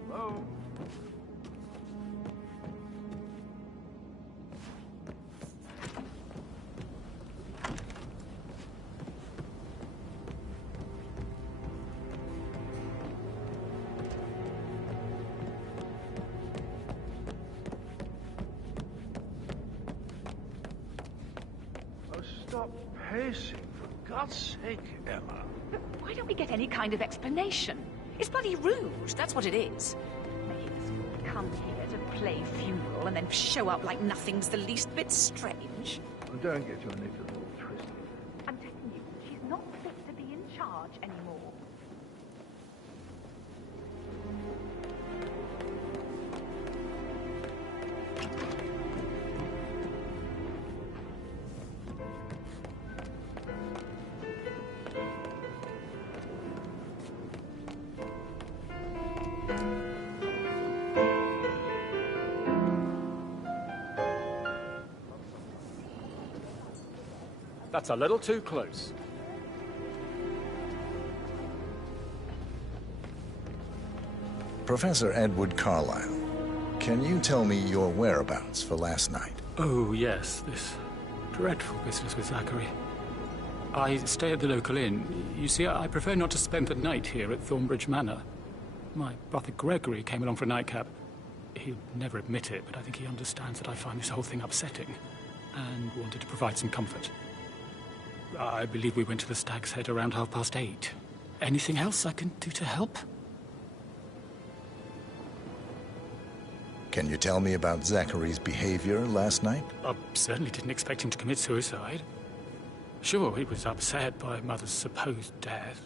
Hello? Stop pacing, for God's sake, Emma. Why don't we get any kind of explanation? It's bloody rude, that's what it is. Making us come here to play funeral and then show up like nothing's the least bit strange. Well, don't get your knickers all twisted. I'm telling you, she's not fit to be in charge anymore. That's a little too close. Professor Edward Carlyle, can you tell me your whereabouts for last night? Oh, yes, this dreadful business with Zachary. I stay at the local inn. You see, I prefer not to spend the night here at Thornbridge Manor. My brother Gregory came along for a nightcap. He'll never admit it, but I think he understands that I find this whole thing upsetting and wanted to provide some comfort. I believe we went to the Stag's Head around 8:30. Anything else I can do to help? Can you tell me about Zachary's behavior last night? I certainly didn't expect him to commit suicide. Sure, he was upset by Mother's supposed death.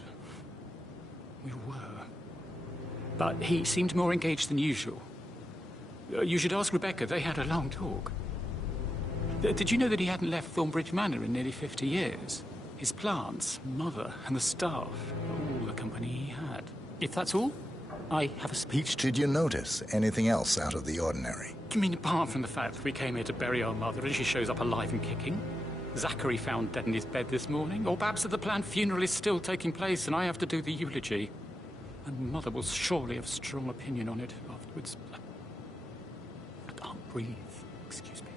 We were. But he seemed more engaged than usual. You should ask Rebecca. They had a long talk. Did you know that he hadn't left Thornbridge Manor in nearly 50 years? His plants, Mother, and the staff, all the company he had. If that's all, I have a speech to... Did you notice anything else out of the ordinary? You mean apart from the fact that we came here to bury our mother and she shows up alive and kicking? Zachary found dead in his bed this morning? Or perhaps that the planned funeral is still taking place and I have to do the eulogy? And Mother will surely have a strong opinion on it afterwards. I can't breathe. Excuse me.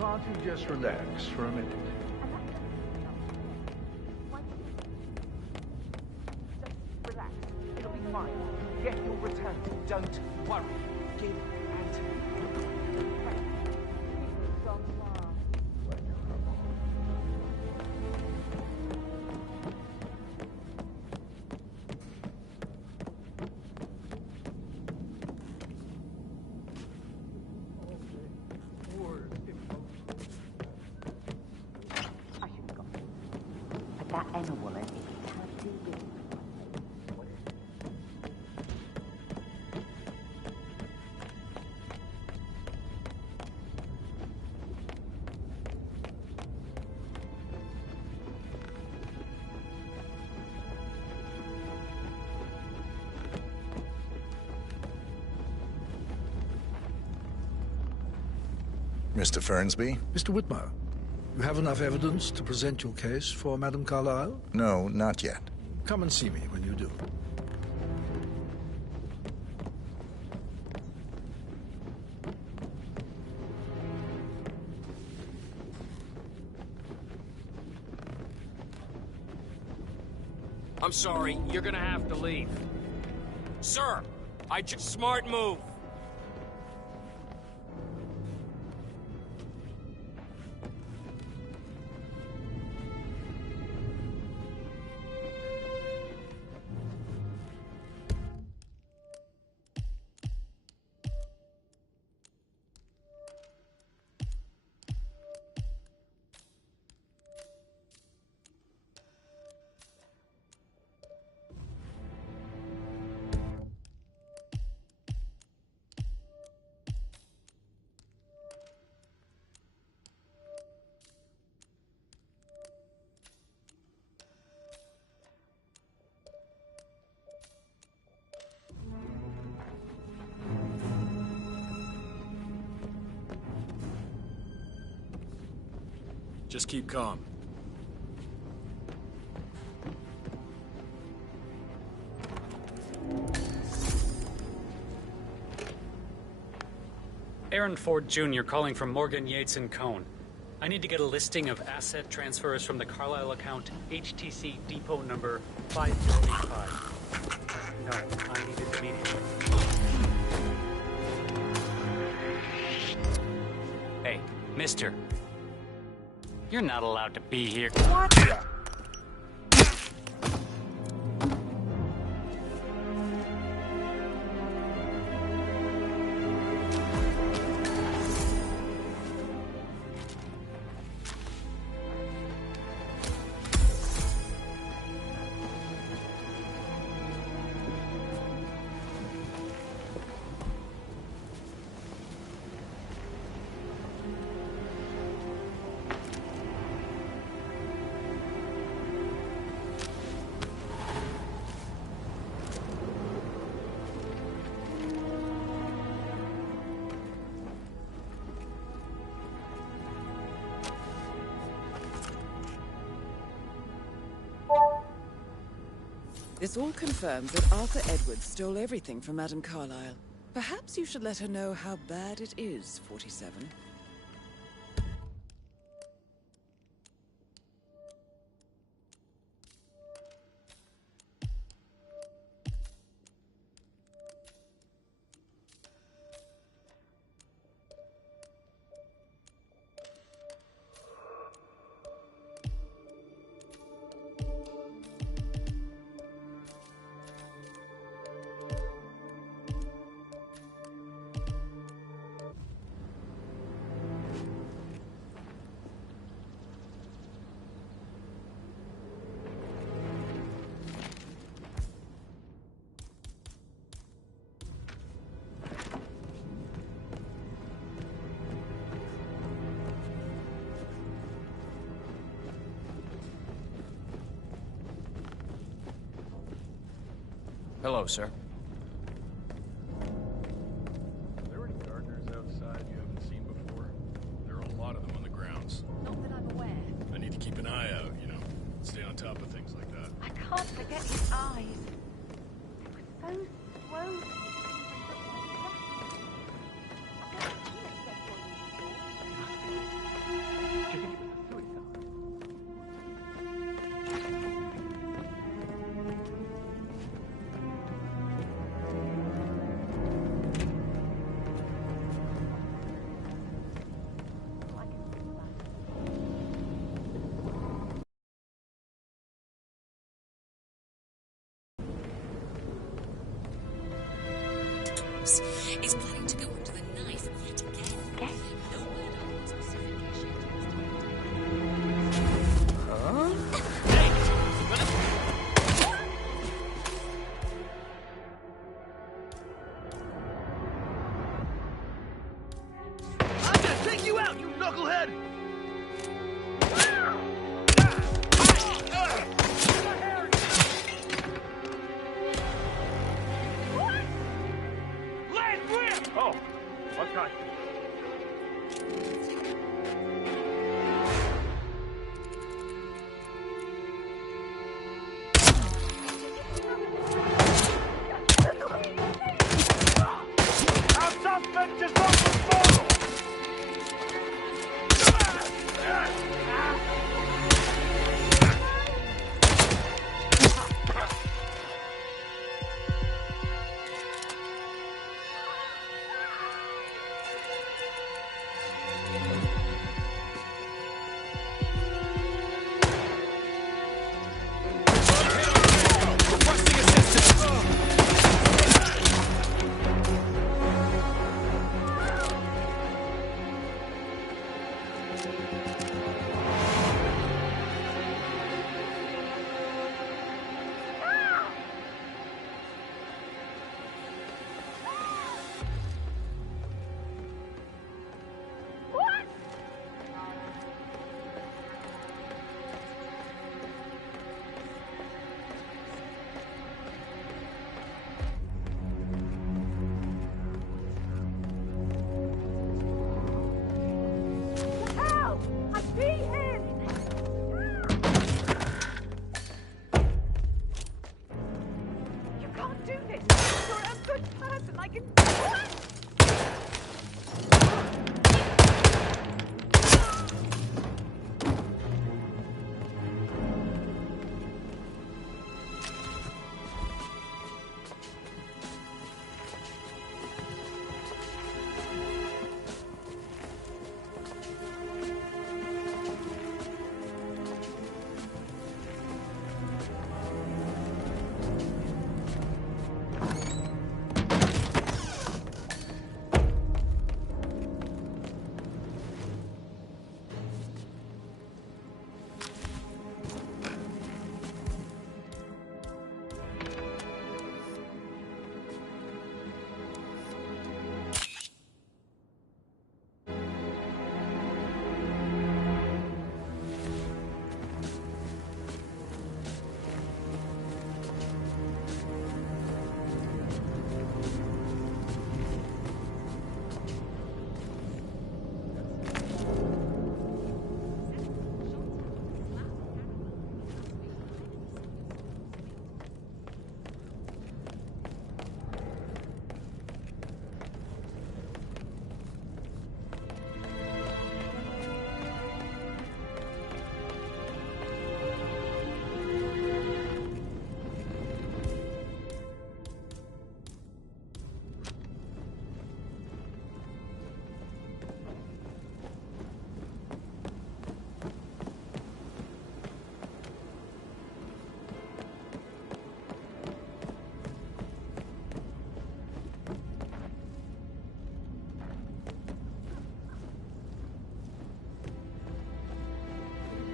Can't you just relax for a minute? Just relax. It'll be fine. Get your return. Don't worry. Give and... That Emma woman is a tad too big. Mr. Fernsby? Mr. Whitmer, you have enough evidence to present your case for Madame Carlyle? No, not yet. Come and see me when you do. I'm sorry, you're gonna have to leave. Sir, smart move. Just keep calm. Aaron Ford Jr. calling from Morgan, Yates & Cohn. I need to get a listing of asset transfers from the Carlisle account HTC depot number 5085. No, I need it immediately. Hey, mister. You're not allowed to be here. What? This all confirms that Arthur Edwards stole everything from Madame Carlisle. Perhaps you should let her know how bad it is, 47. Hello, sir. Are there any gardeners outside you haven't seen before? There are a lot of them on the grounds. Not that I'm aware. I need to keep an eye out, you know. Stay on top of things like that. I can't forget his eyes. They were so slow. Is planning to go under the knife yet again. Okay. No word on what specific issue I'm gonna take you out, you knucklehead! Oh.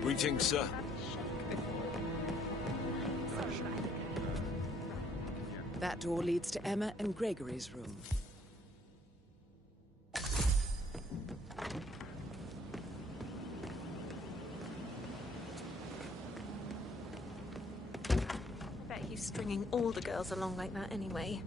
Greetings, sir. That door leads to Emma and Gregory's room. I bet he's stringing all the girls along like that anyway.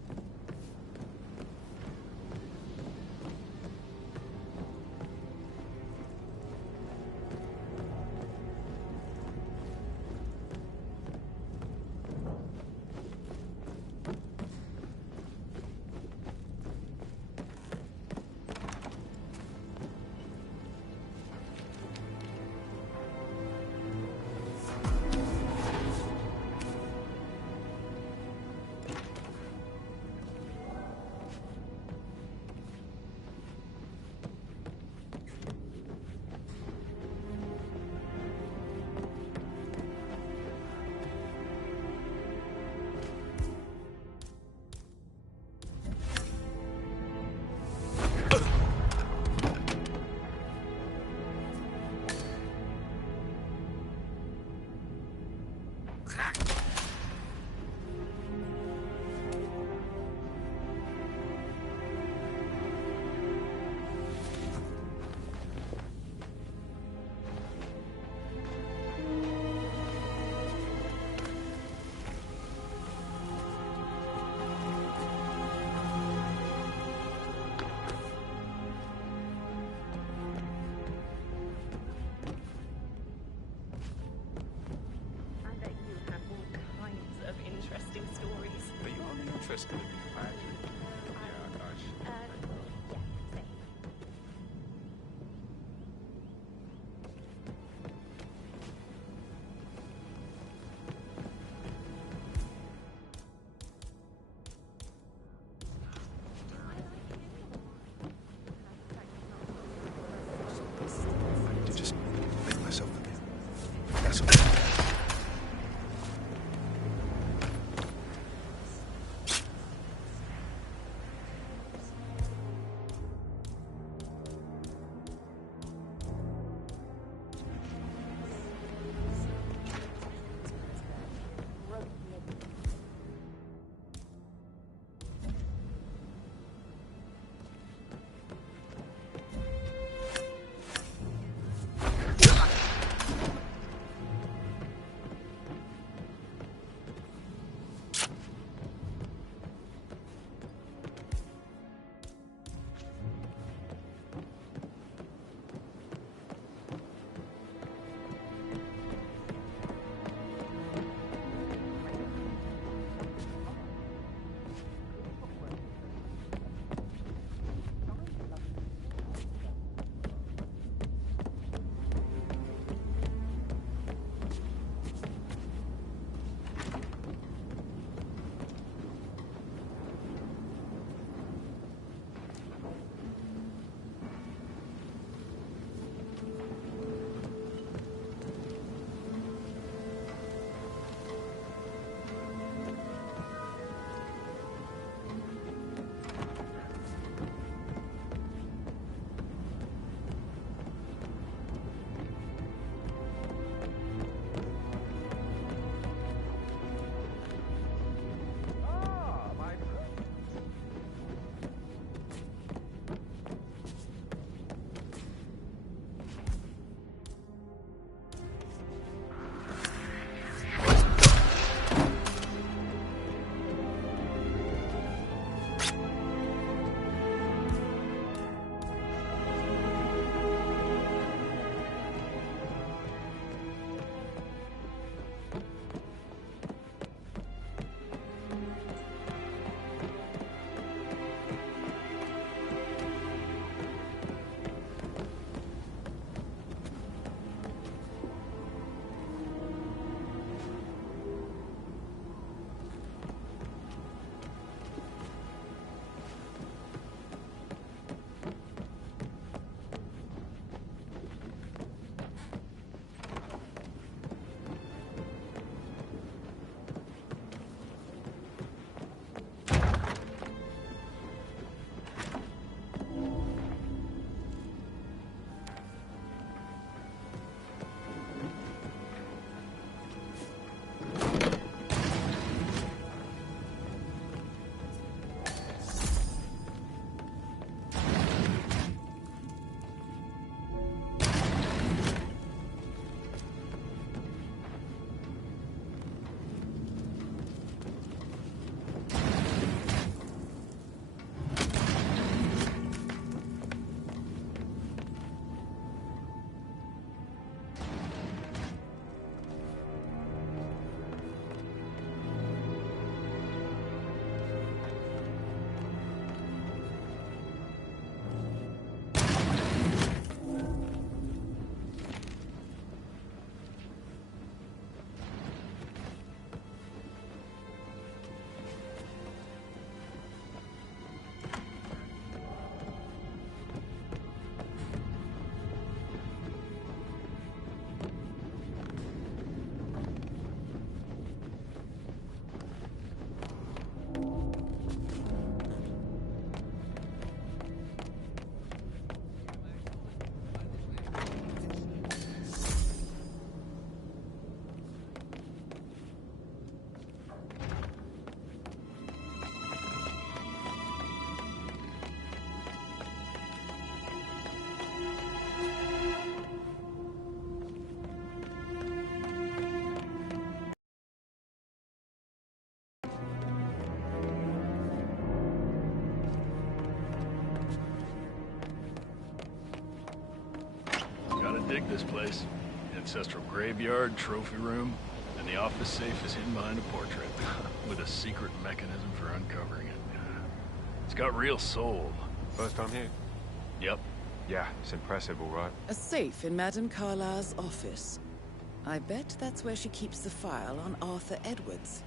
Interested in magic? Yeah, gosh. I need to just make myself familiar. That's all. this place? Ancestral graveyard, trophy room, and the office safe is hidden behind a portrait, with a secret mechanism for uncovering it. It's got real soul. First time here? Yep. Yeah, it's impressive, all right. A safe in Madame Carlyle's office. I bet that's where she keeps the file on Arthur Edwards.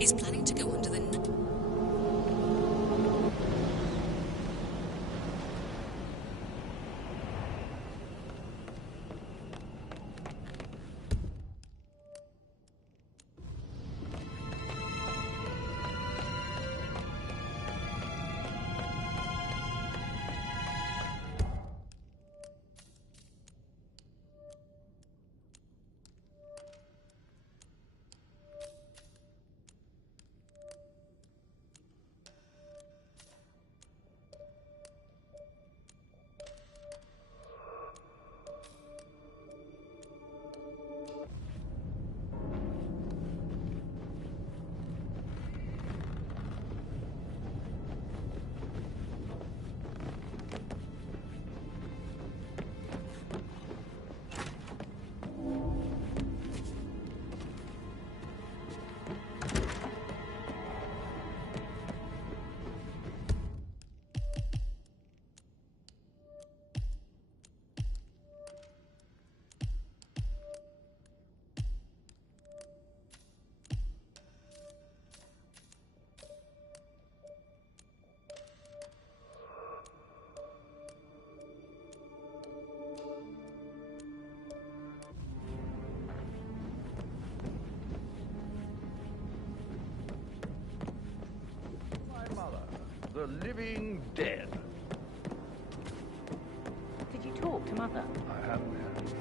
Is planning to go under the... The living dead. Did you talk to Mother? I haven't had it.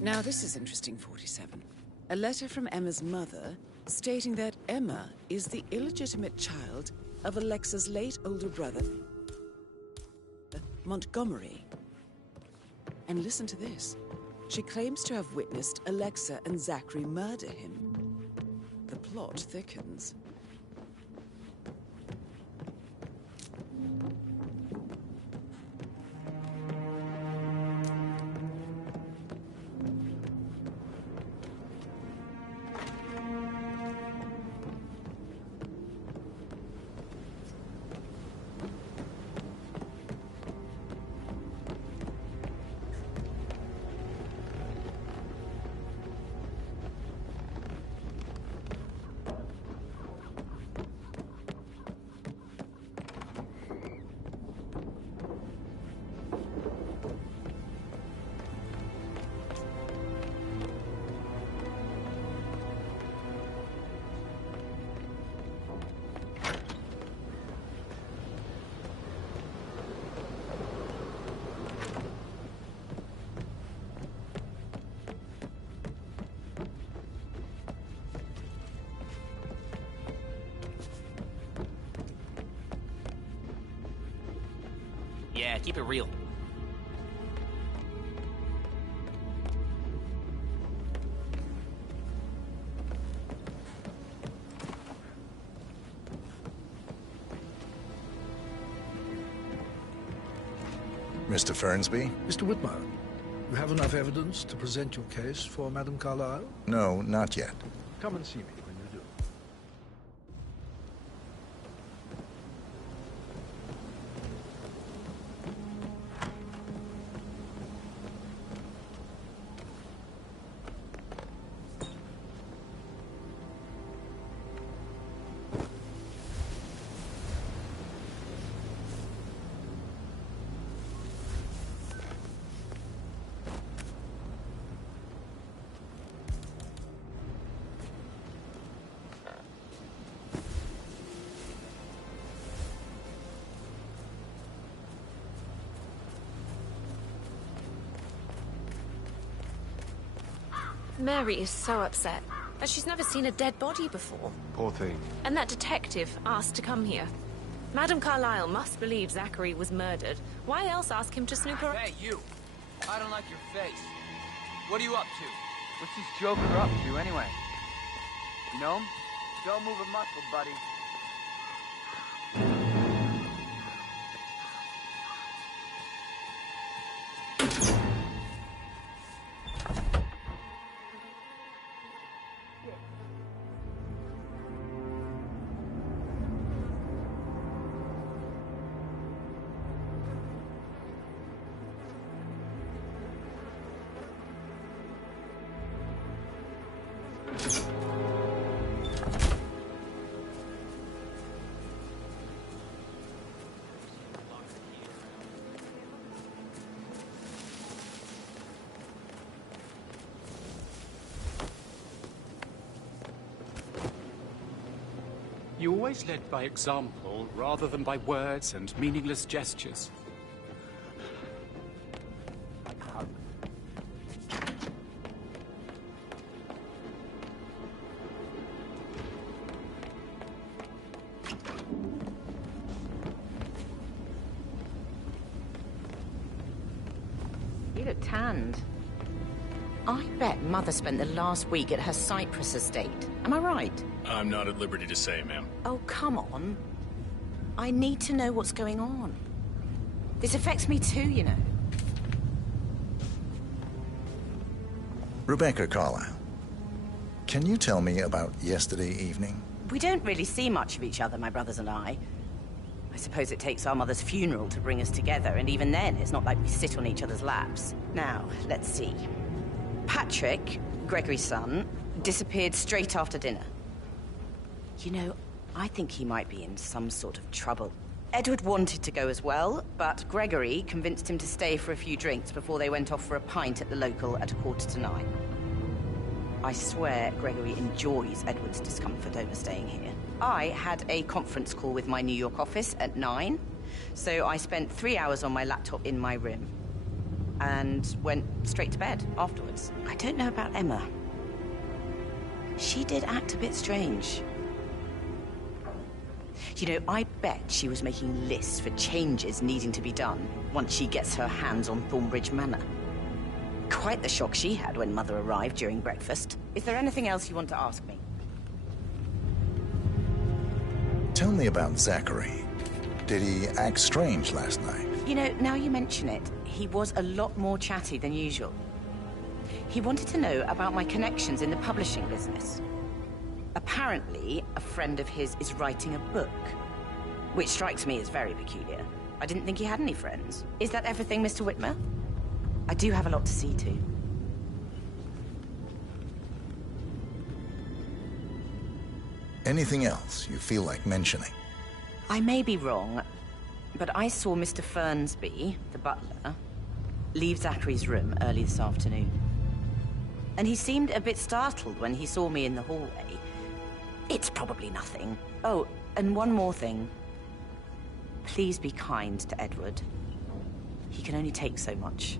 Now this is interesting, 47. A letter from Emma's mother stating that Emma is the illegitimate child of Alexa's late older brother, Montgomery. And listen to this. She claims to have witnessed Alexa and Zachary murder him. The plot thickens. Yeah, keep it real. Mr. Fernsby? Mr. Whitmer, you have enough evidence to present your case for Madame Carlyle? No, not yet. Come and see me when you do. Mary is so upset, as she's never seen a dead body before. Poor thing. And that detective asked to come here. Madame Carlyle must believe Zachary was murdered. Why else ask him to snoop around? Hey, you! I don't like your face. What are you up to? What's this joker up to, anyway? You know him? Don't move a muscle, buddy. You always led by example rather than by words and meaningless gestures. You look tanned. I bet Mother spent the last week at her Cyprus estate. Am I right? I'm not at liberty to say, ma'am. Oh, come on. I need to know what's going on. This affects me too, you know. Rebecca Carlyle, can you tell me about yesterday evening? We don't really see much of each other, my brothers and I. I suppose it takes our mother's funeral to bring us together, and even then, it's not like we sit on each other's laps. Now, let's see. Patrick, Gregory's son, disappeared straight after dinner. You know, I think he might be in some sort of trouble. Edward wanted to go as well, but Gregory convinced him to stay for a few drinks before they went off for a pint at the local at 9:15. I swear Gregory enjoys Edward's discomfort over staying here. I had a conference call with my New York office at 9, so I spent 3 hours on my laptop in my room. and went straight to bed afterwards. I don't know about Emma. She did act a bit strange. You know, I bet she was making lists for changes needing to be done once she gets her hands on Thornbridge Manor. Quite the shock she had when Mother arrived during breakfast. Is there anything else you want to ask me? Tell me about Zachary. Did he act strange last night? You know, now you mention it, he was a lot more chatty than usual. He wanted to know about my connections in the publishing business. Apparently, a friend of his is writing a book, which strikes me as very peculiar. I didn't think he had any friends. Is that everything, Mr. Whitmer? I do have a lot to see to. Anything else you feel like mentioning? I may be wrong, but I saw Mr. Fernsby, the butler, leave Zachary's room early this afternoon. And he seemed a bit startled when he saw me in the hallway. It's probably nothing. Oh, and one more thing. Please be kind to Edward. He can only take so much.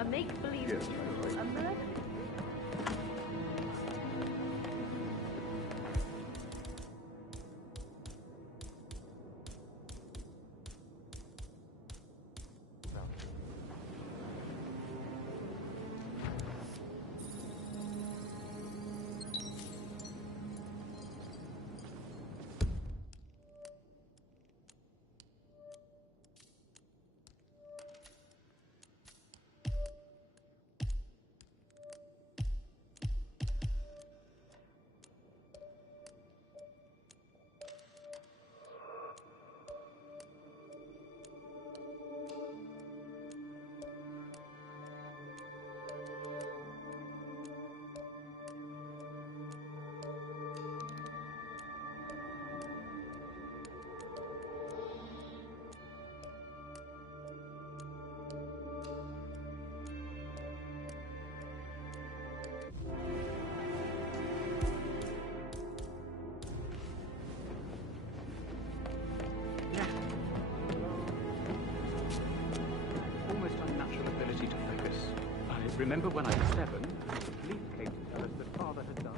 A make-believe Yes, a murder. Remember when I was 7? The police came to tell us that father had died.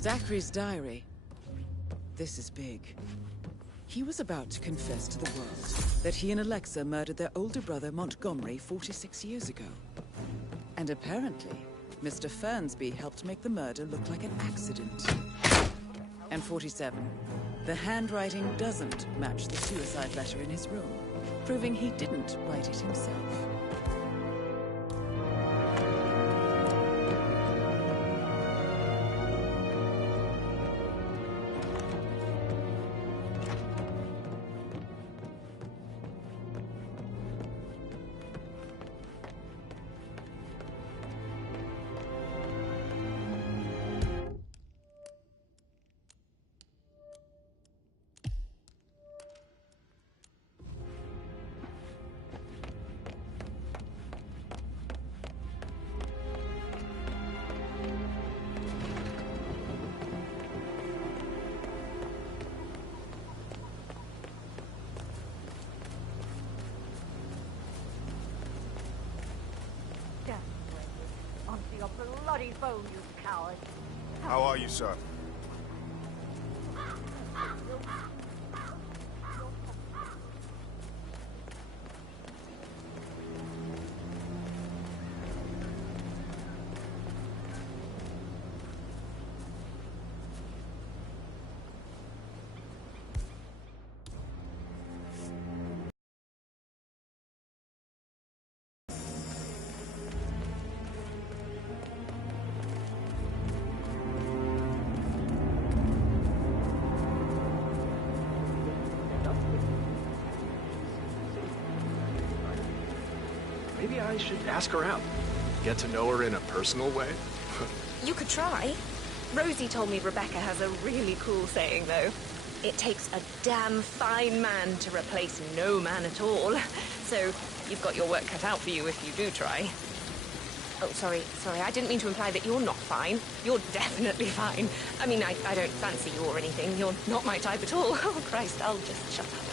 Zachary's diary. This is big. He was about to confess to the world that he and Alexa murdered their older brother Montgomery 46 years ago. And apparently, Mr. Fernsby helped make the murder look like an accident. And 47. The handwriting doesn't match the suicide letter in his room, proving he didn't write it himself. Onto your bloody phone, you coward. How are you, sir? Maybe I should ask her out. Get to know her in a personal way. You could try. Rosie told me Rebecca has a really cool saying, though. It takes a damn fine man to replace no man at all. So you've got your work cut out for you if you do try. Oh, sorry, I didn't mean to imply that you're not fine. You're definitely fine. I mean, I don't fancy you or anything. You're not my type at all. Oh, Christ, I'll just shut up.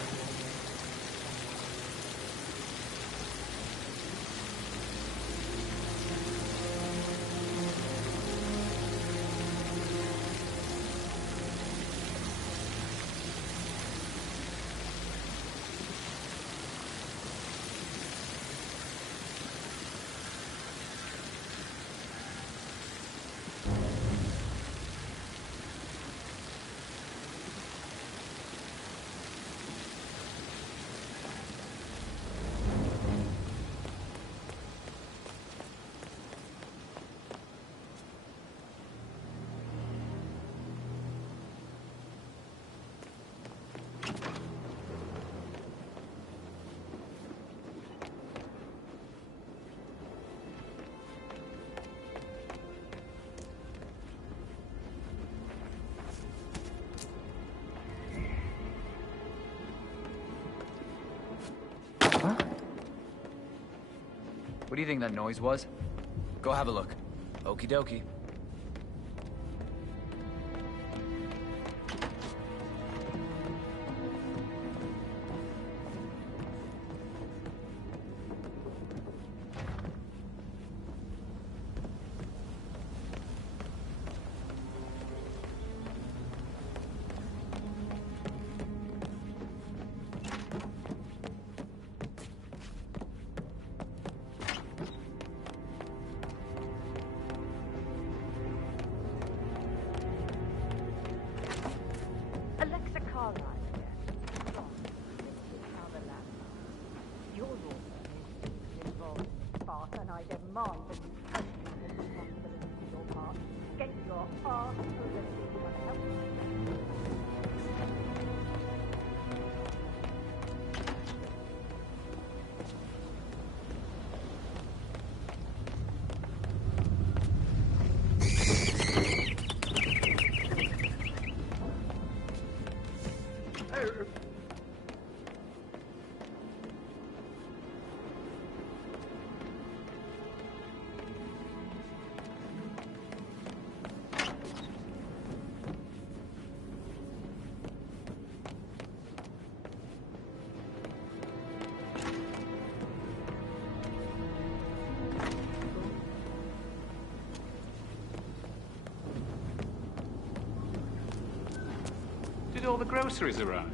What do you think that noise was? Go have a look. Okie dokie. I demand that you take responsibility for your part. Get your arse overseas and help me. Did all the groceries arrive?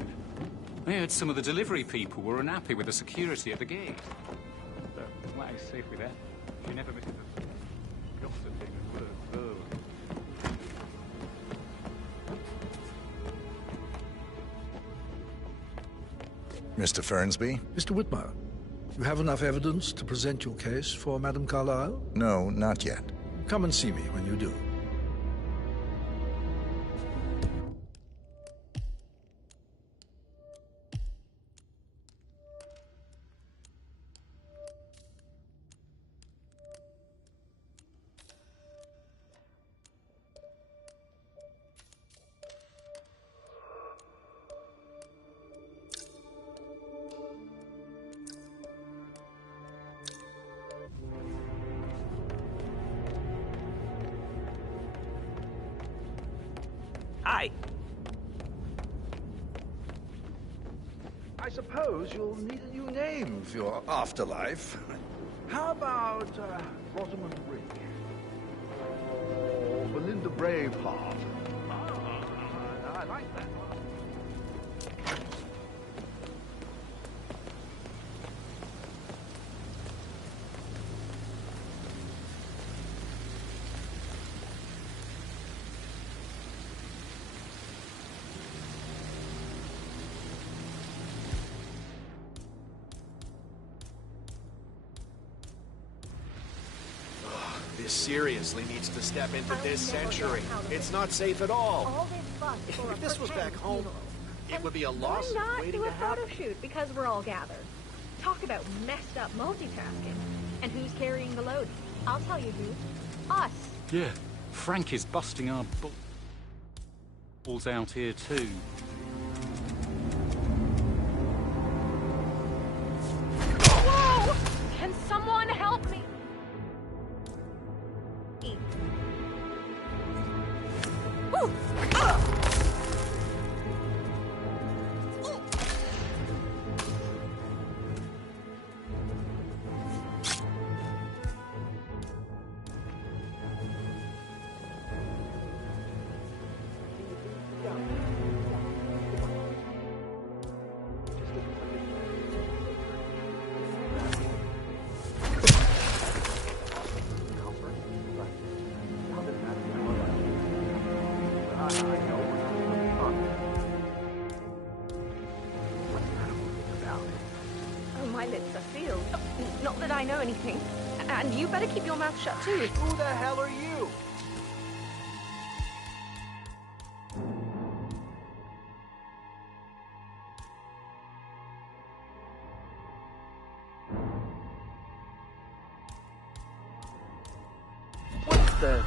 I heard some of the delivery people were unhappy with the security at the gate. But like I say with that, she never misses a gossiping at work, though. Mr. Fernsby? Mr. Whitmer, you have enough evidence to present your case for Madame Carlyle? No, not yet. Come and see me when you do. Hi. I suppose you'll need a new name for your afterlife. How about Rosamund Ring? Or Belinda Braveheart? I like that. This seriously needs to step into this century. It's not safe at all. All this fuss for If this was back home, it would be a Why lawsuit not waiting do a to happen. photo shoot because we're all gathered? Talk about messed up multitasking. And who's carrying the load? I'll tell you who. Us. Yeah, Frank is busting our balls out here too. Whoa! Can someone help me? Ooh. Oh, my lips are sealed. Not that I know anything. And you better keep your mouth shut too. Who the hell are you? What the?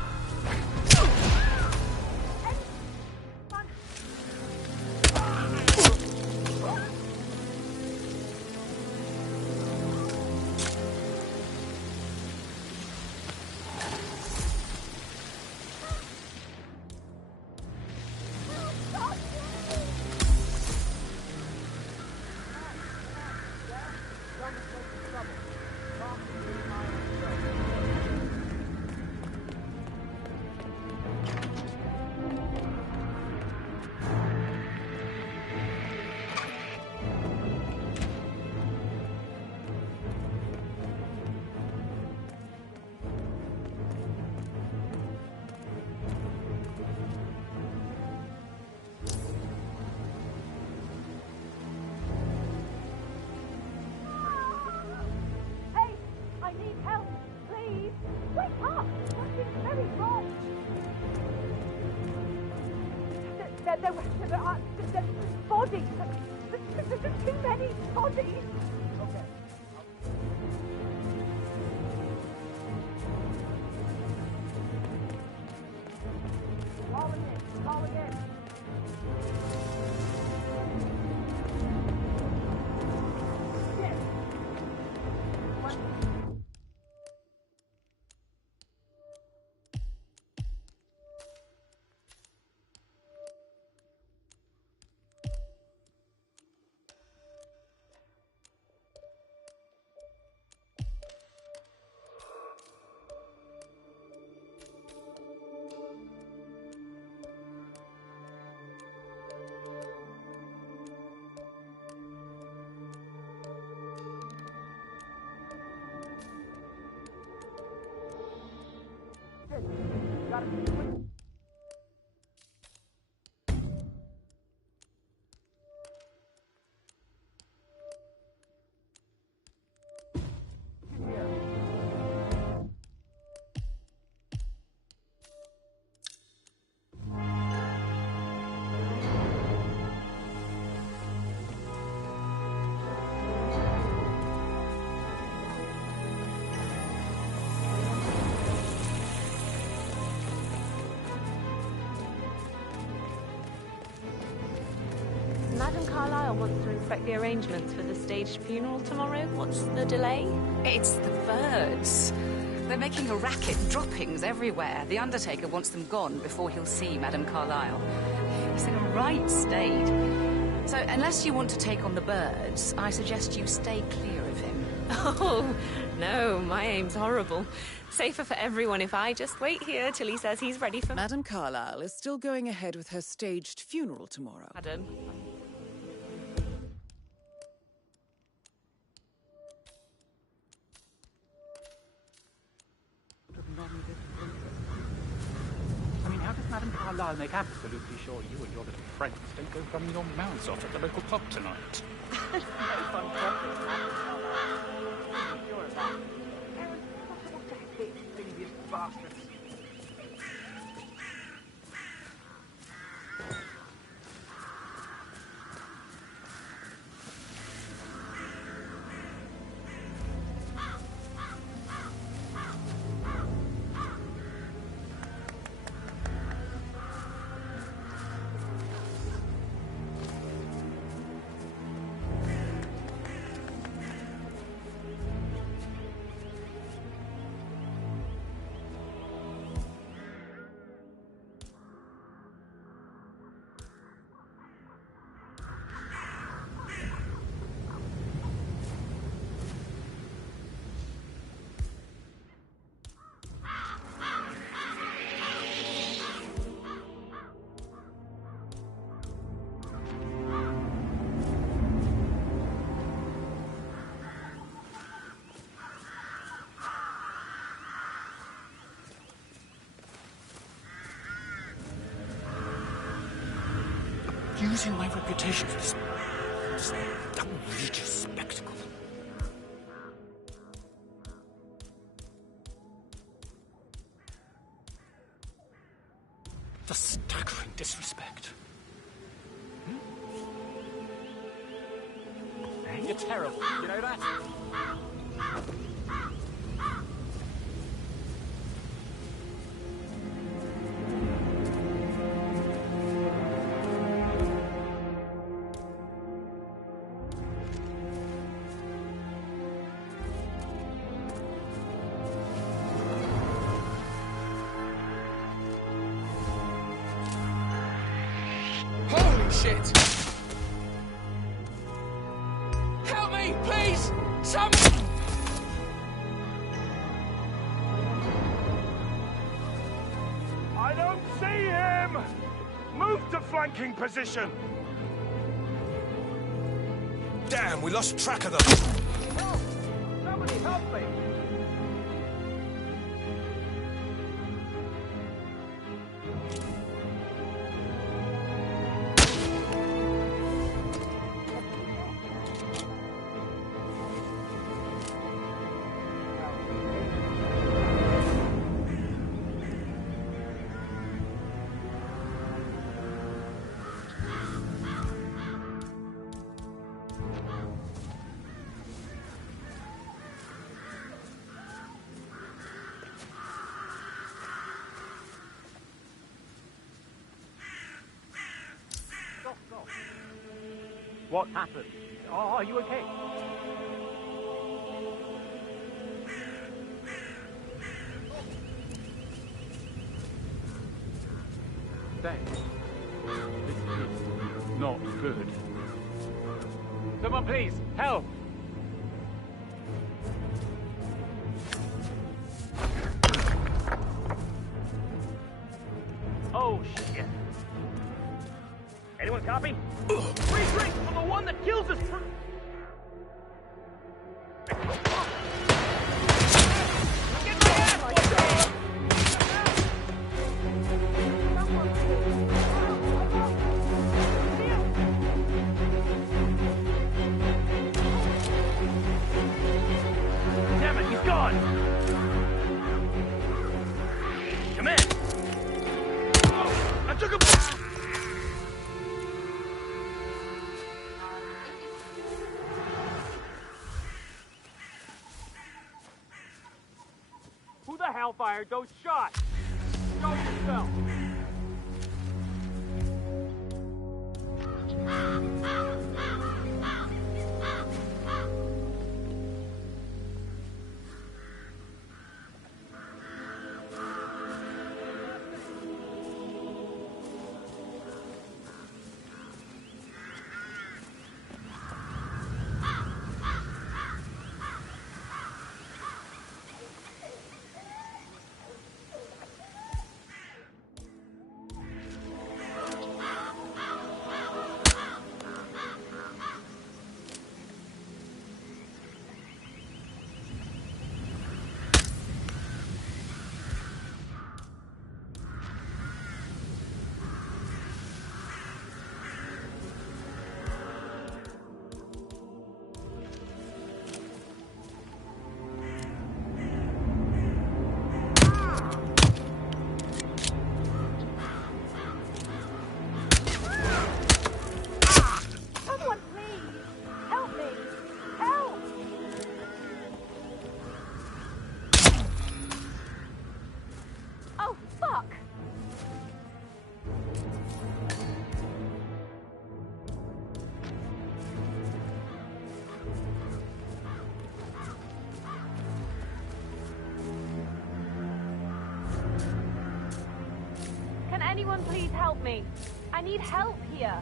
There's bodies. There's too many bodies. Okay. Call again. Yes. What? Gotta be quick. Madam Carlyle wants to inspect the arrangements for the staged funeral tomorrow. What's the delay? It's the birds. They're making a racket, droppings everywhere. The Undertaker wants them gone before he'll see Madam Carlyle. He's in a right state. So, unless you want to take on the birds, I suggest you stay clear of him. Oh, no, my aim's horrible. Safer for everyone if I just wait here till he says he's ready for... Madam Carlyle is still going ahead with her staged funeral tomorrow. Madam. I mean, how does Madame Carlyle make absolutely sure you and your little friends don't go running your mouths off at the local pub tonight? No fun talking to Madam Carlyle. I'm sure of that. Aaron, what the heck these devious bastards? Using my reputation for this outrageous spectacle. The staggering disrespect. You're terrible, you know that? Holy shit! Help me, please! Someone! I don't see him! Move to flanking position! Damn, we lost track of them. Help! Somebody help me! What happened? Oh, are you okay? Thanks. It's not good. Someone please, help! Oh, shit. Anyone copy? Free drink for the one that kills us! Damn it, he's gone! Come in! I took him! Who the hell fired those shots? Show yourself! Someone, please! Help me! Help! Oh, fuck! Can anyone please help me? I need help here.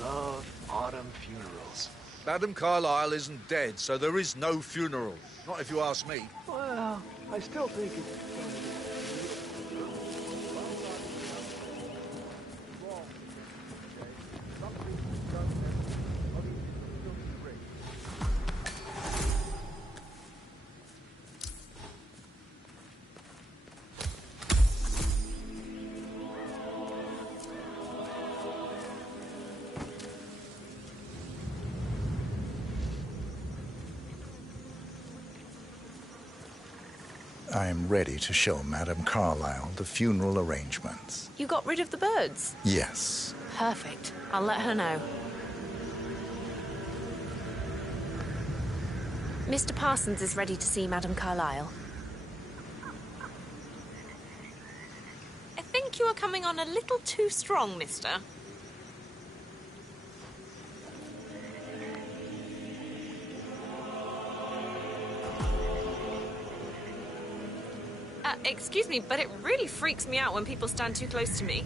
love autumn funerals. Madam Carlyle isn't dead, so there is no funeral. Not if you ask me. Well, I still think it's... I'm ready to show Madame Carlyle the funeral arrangements. You got rid of the birds? Yes. Perfect. I'll let her know. Mr. Parsons is ready to see Madame Carlyle. I think you are coming on a little too strong, mister. Excuse me, but it really freaks me out when people stand too close to me.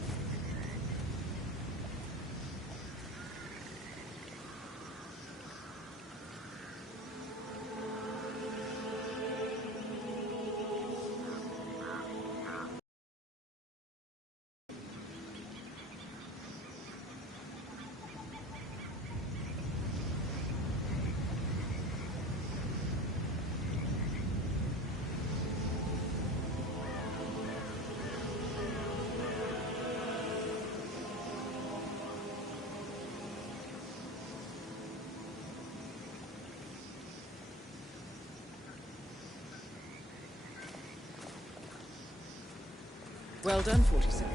Well done, 47.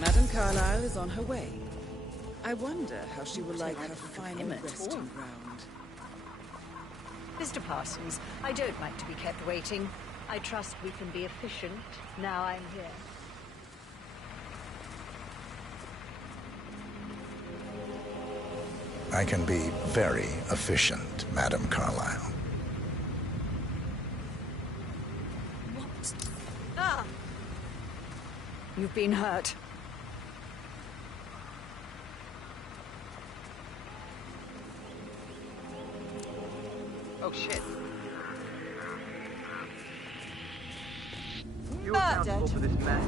Madame Carlyle is on her way. I wonder how she will like her final resting ground. Mr. Parsons, I don't like to be kept waiting. I trust we can be efficient now I'm here. I can be very efficient, Madame Carlyle. What? Ah! You've been hurt. Oh, shit. You're accountable for this mess.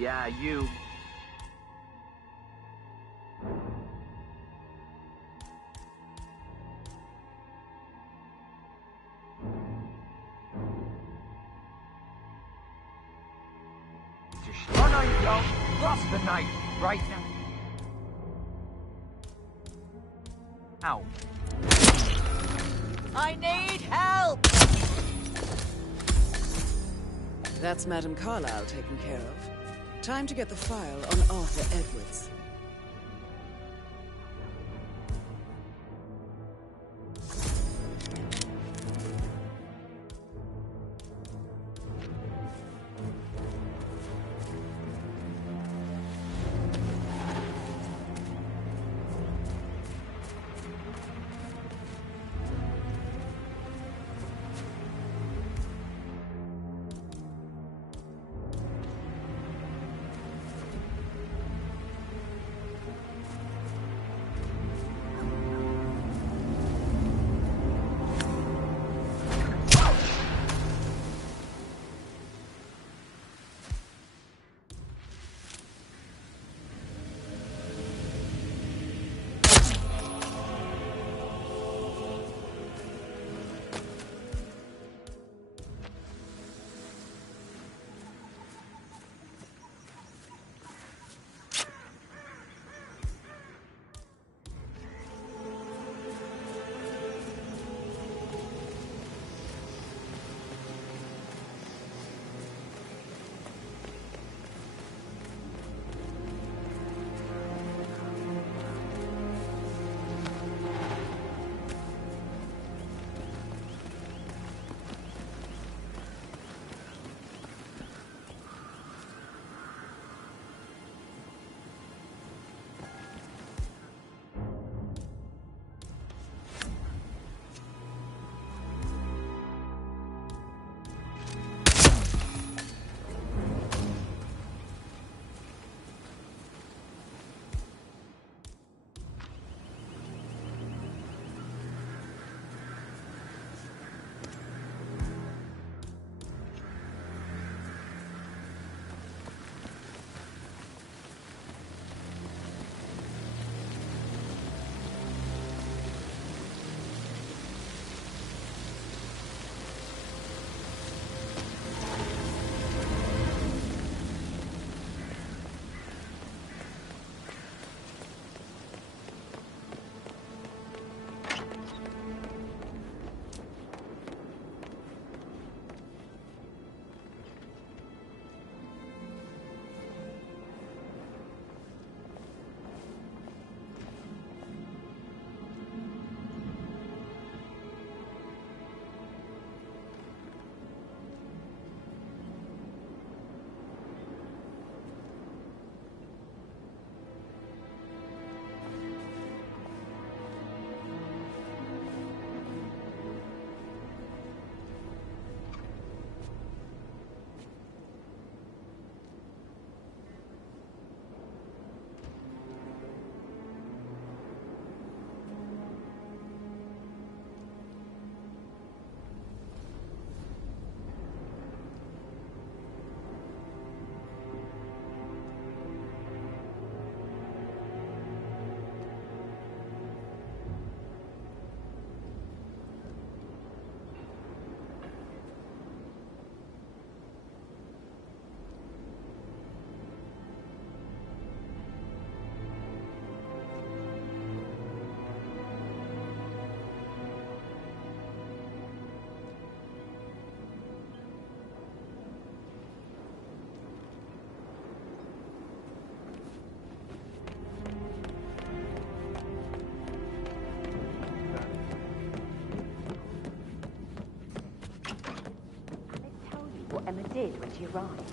Yeah, you. Oh, no, you don't. Cross the knife right now. Ow. I need help! That's Madame Carlyle taken care of. Time to get the file on Arthur Edwards. What Emma did when she arrived.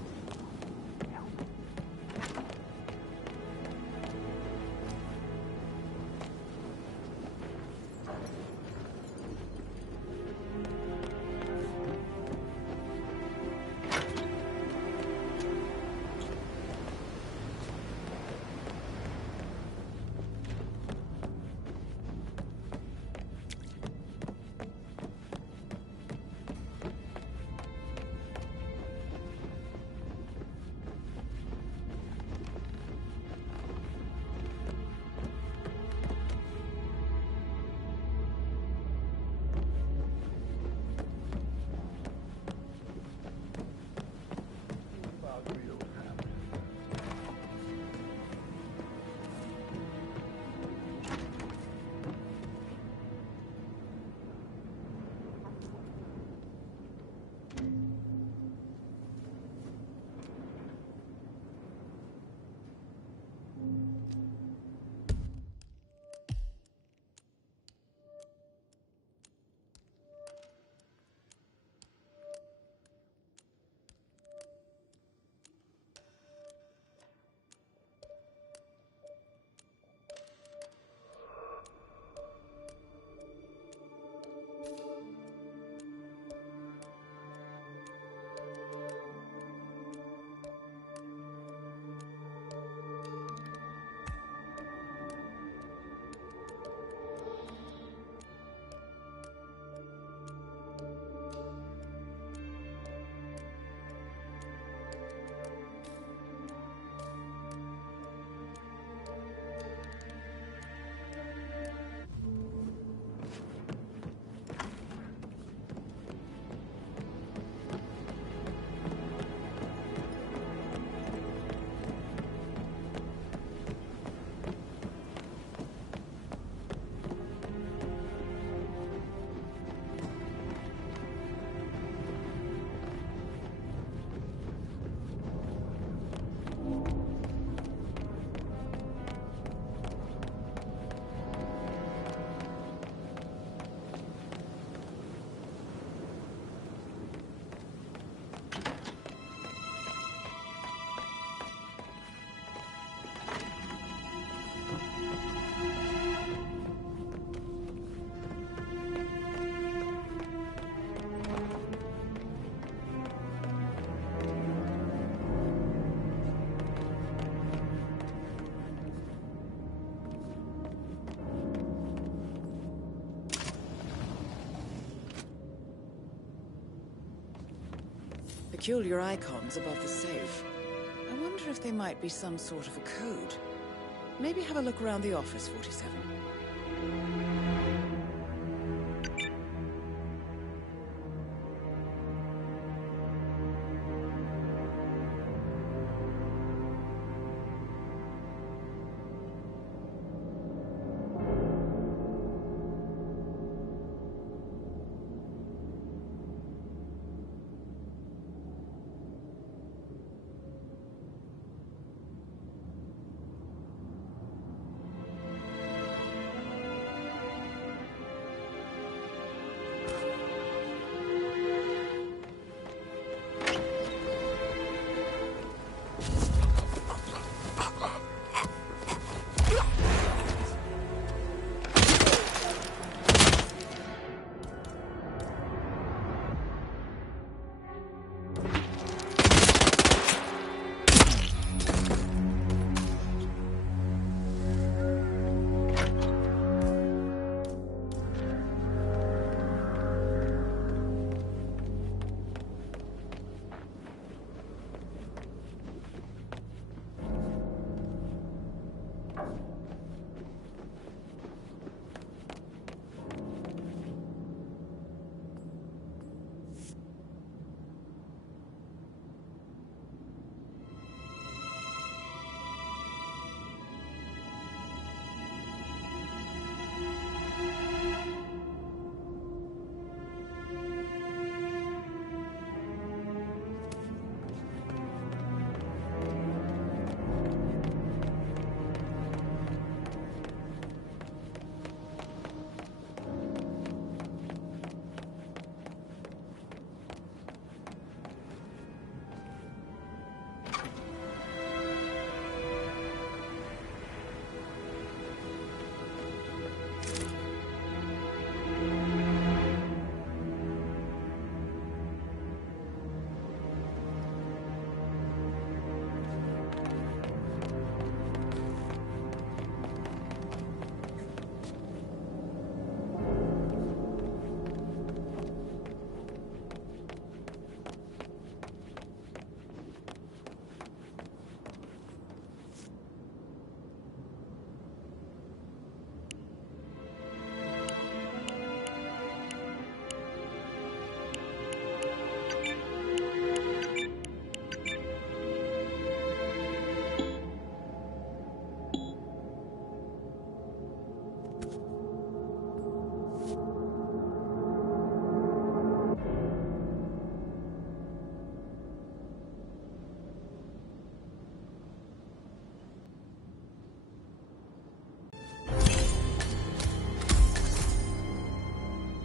peculiar icons above the safe. I wonder if they might be some sort of a code. Maybe have a look around the office, 47.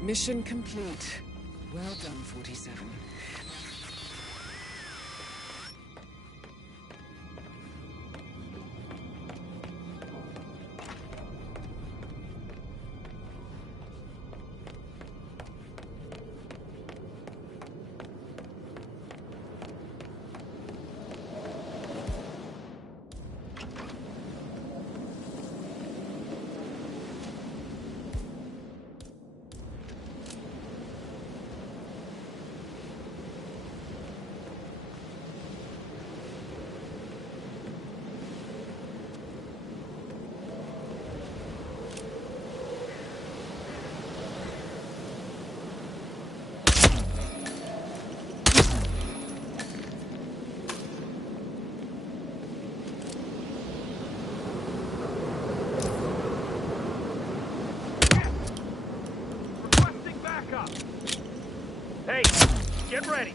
Mission complete. Well done, 47. Hey, get ready.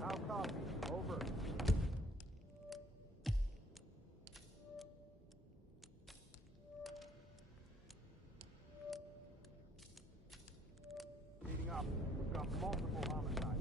How copy? Over. Leading up. We've got multiple homicides.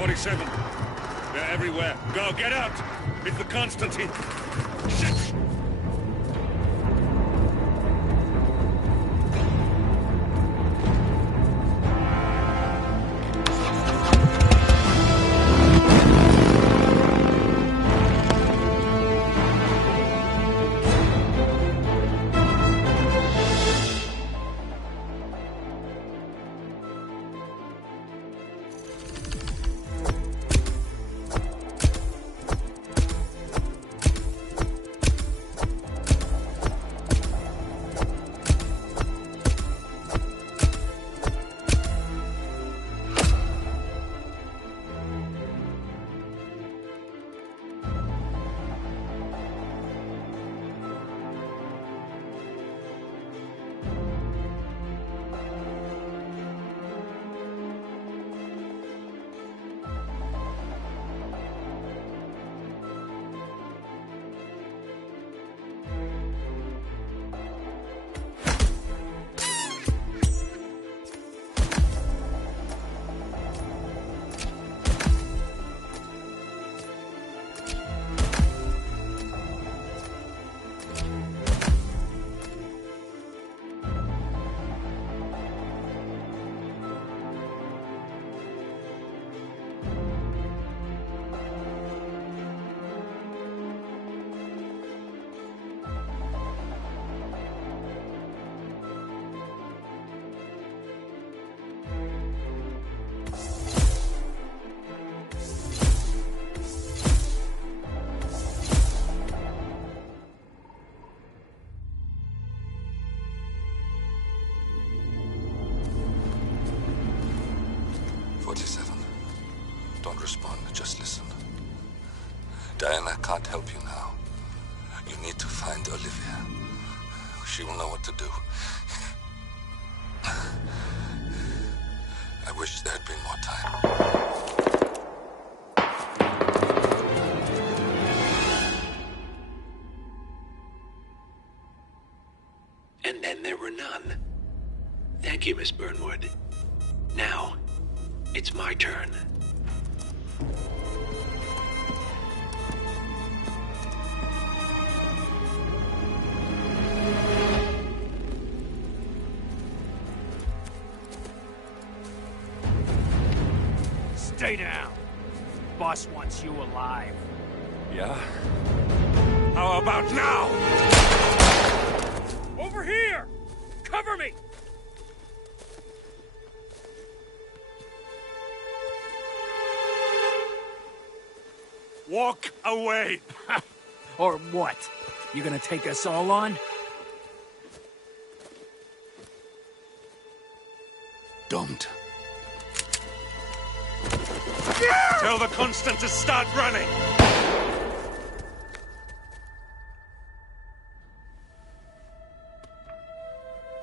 47. They're everywhere. Go, get out! It's the Constantine. Shit! Don't respond, just listen. Diana can't help you now. You need to find Olivia. She will know what to do. I wish there had been more time. And then there were none. Thank you, Miss Burnwood. Now, it's my turn. Stay down. Boss wants you alive. Yeah? How about now? Over here! Cover me! Walk away! Or what? You gonna take us all on? Don't. Tell the Constant to start running!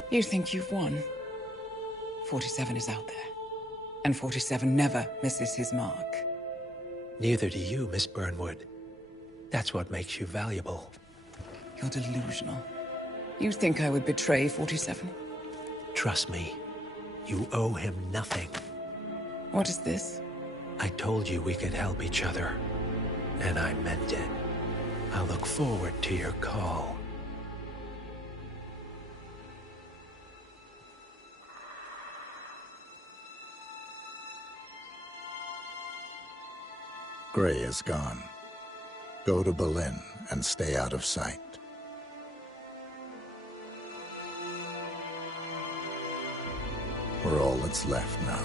You think you've won? 47 is out there. And 47 never misses his mark. Neither do you, Miss Burnwood. That's what makes you valuable. You're delusional. You think I would betray 47? Trust me, you owe him nothing. What is this? I told you we could help each other, and I meant it. I'll look forward to your call. Gray is gone. Go to Berlin and stay out of sight. We're all that's left now.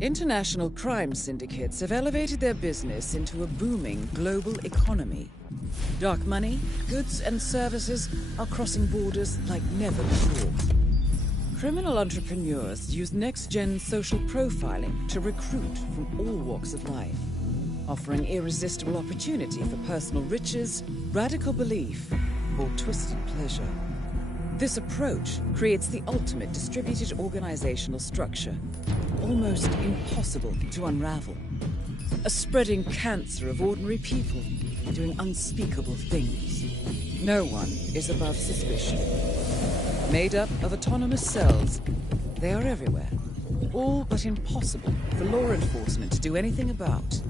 International crime syndicates have elevated their business into a booming global economy. Dark money, goods and services are crossing borders like never before. Criminal entrepreneurs use next-gen social profiling to recruit from all walks of life, offering irresistible opportunity for personal riches, radical belief, or twisted pleasure. This approach creates the ultimate distributed organizational structure, almost impossible to unravel. A spreading cancer of ordinary people doing unspeakable things. No one is above suspicion. Made up of autonomous cells, they are everywhere, all but impossible for law enforcement to do anything about.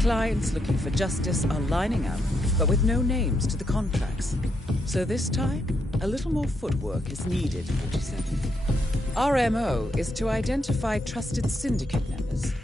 Clients looking for justice are lining up, but with no names to the contracts. So this time, a little more footwork is needed, 47. Our MO is to identify trusted syndicate members.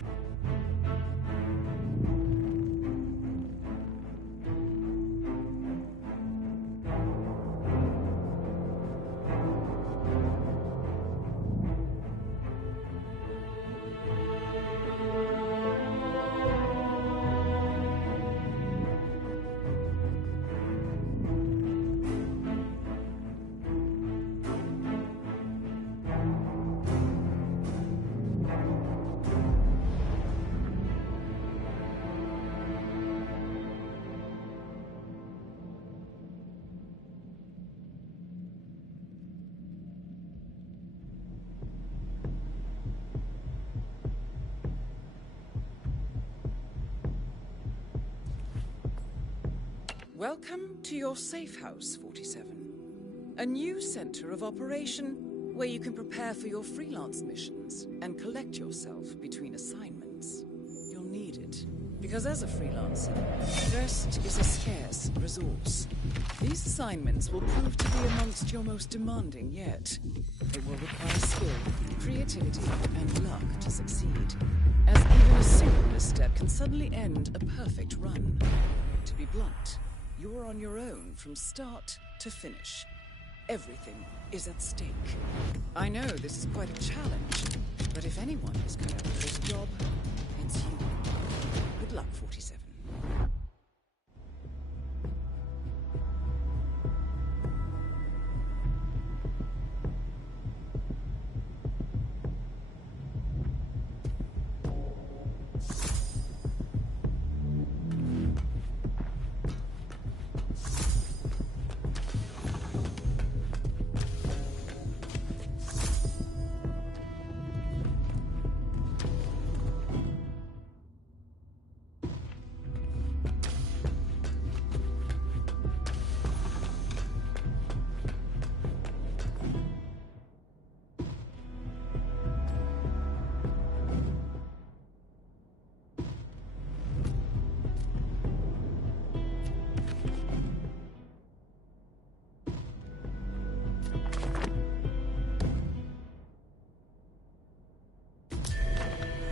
Welcome to your safe house, 47. A new center of operation where you can prepare for your freelance missions and collect yourself between assignments. You'll need it, because as a freelancer, rest is a scarce resource. These assignments will prove to be amongst your most demanding yet. They will require skill, creativity, and luck to succeed, as even a single misstep can suddenly end a perfect run. To be blunt, you're on your own from start to finish. Everything is at stake. I know this is quite a challenge, but if anyone is cut out for this job, it's you. Good luck, 47.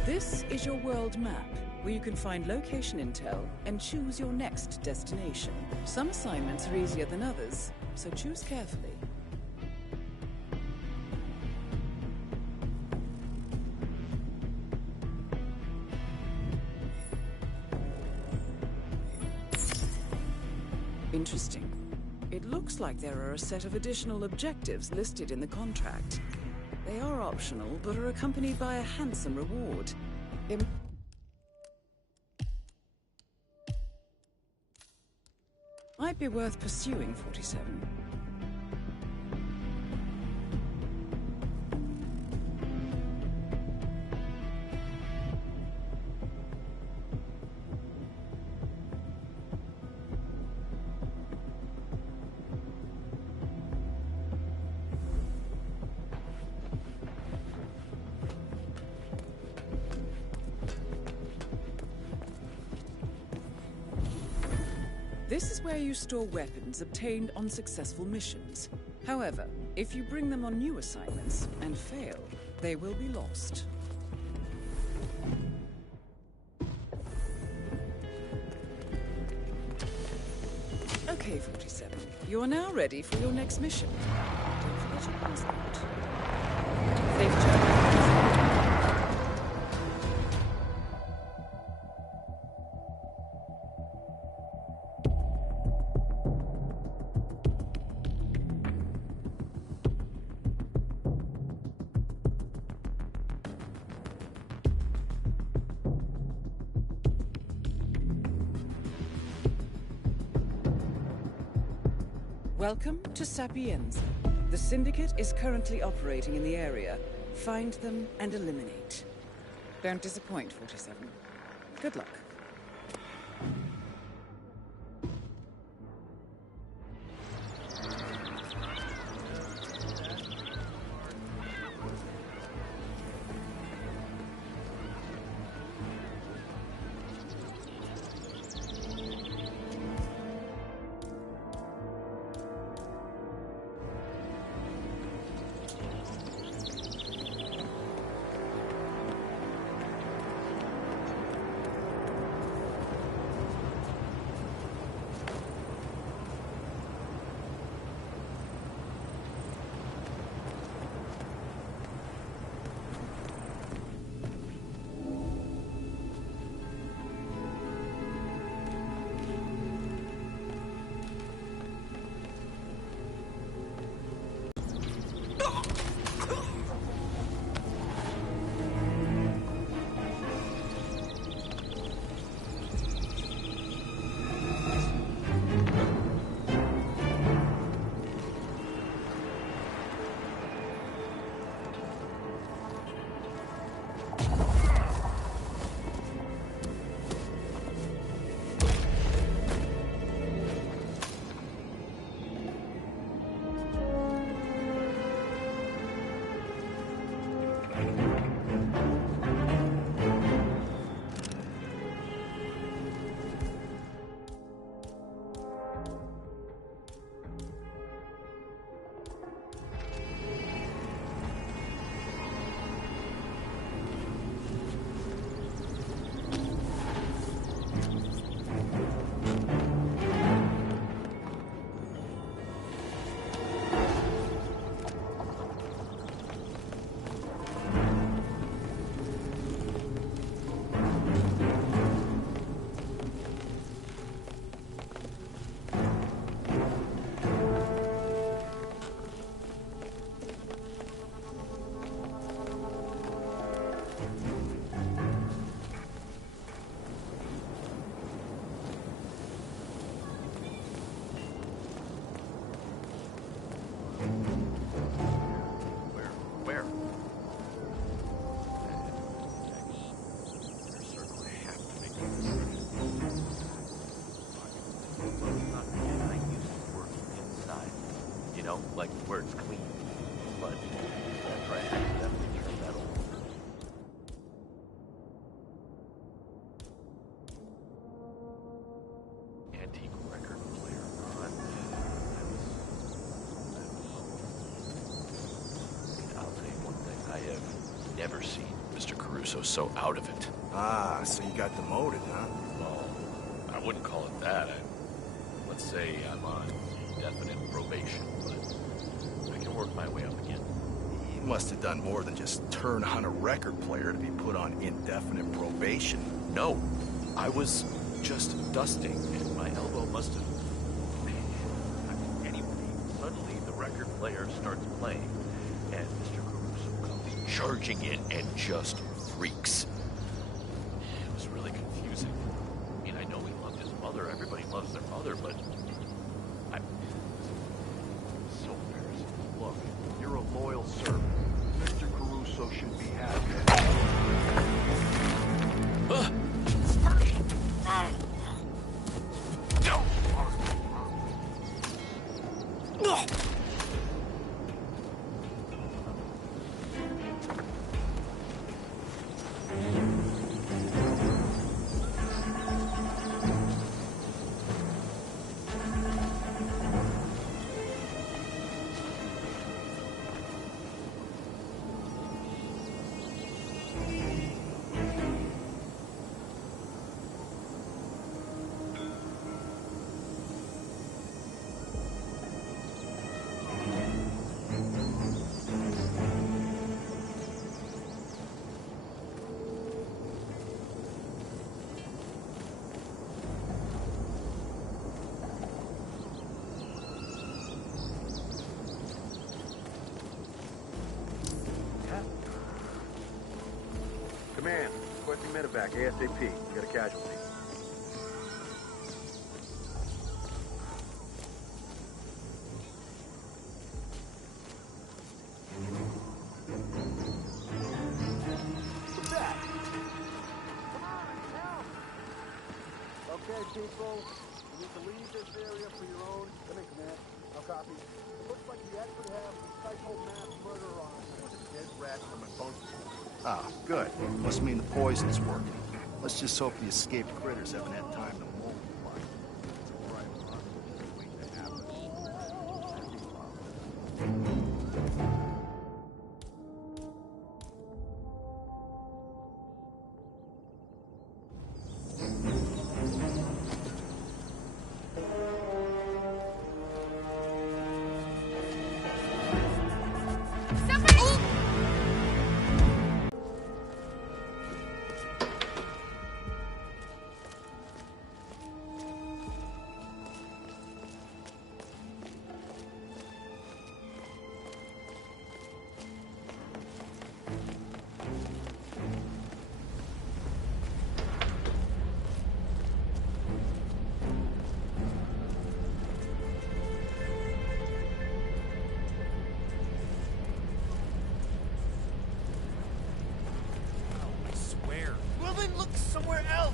This is your world map, where you can find location intel and choose your next destination. Some assignments are easier than others, so choose carefully. Interesting. It looks like there are a set of additional objectives listed in the contract. They are optional, but are accompanied by a handsome reward. Might be worth pursuing, 47. This is where you store weapons obtained on successful missions. However, if you bring them on new assignments and fail, they will be lost. Okay, 47. You are now ready for your next mission. Don't forget your passport. Safe journey. Welcome to Sapienza. The Syndicate is currently operating in the area. Find them and eliminate. Don't disappoint, 47. Good luck. Like where it's clean. But that's right, I definitely turn that over. Antique record player on. I'll tell you one thing, I have never seen Mr. Caruso so out of it. Ah, so you got demoted, huh? Well, I wouldn't call it that. Let's say I'm on indefinite probation, but I can work my way up again. You must have done more than just turn on a record player to be put on indefinite probation. No, I was just dusting, and my elbow must have... Anyway, suddenly the record player starts playing, and Mr. Caruso comes charging in and just freaks. It was really confusing. I mean, I know he loved his mother, everybody loves their mother, but... So embarrassing. Look, you're a loyal servant. Mr. Caruso should be happy. Command, requesting medevac ASAP. We got a casualty. people. You need to leave this area for your own. Come in, Command. I'll copy. It looks like we actually have a psycho mass murderer on. There's a dead rat from a bone. Ah, good. Must mean the poison's working. Let's just hope the escaped critters haven't had time to multiply. It's all right, Ron. Just wait to happen. Well, then look somewhere else.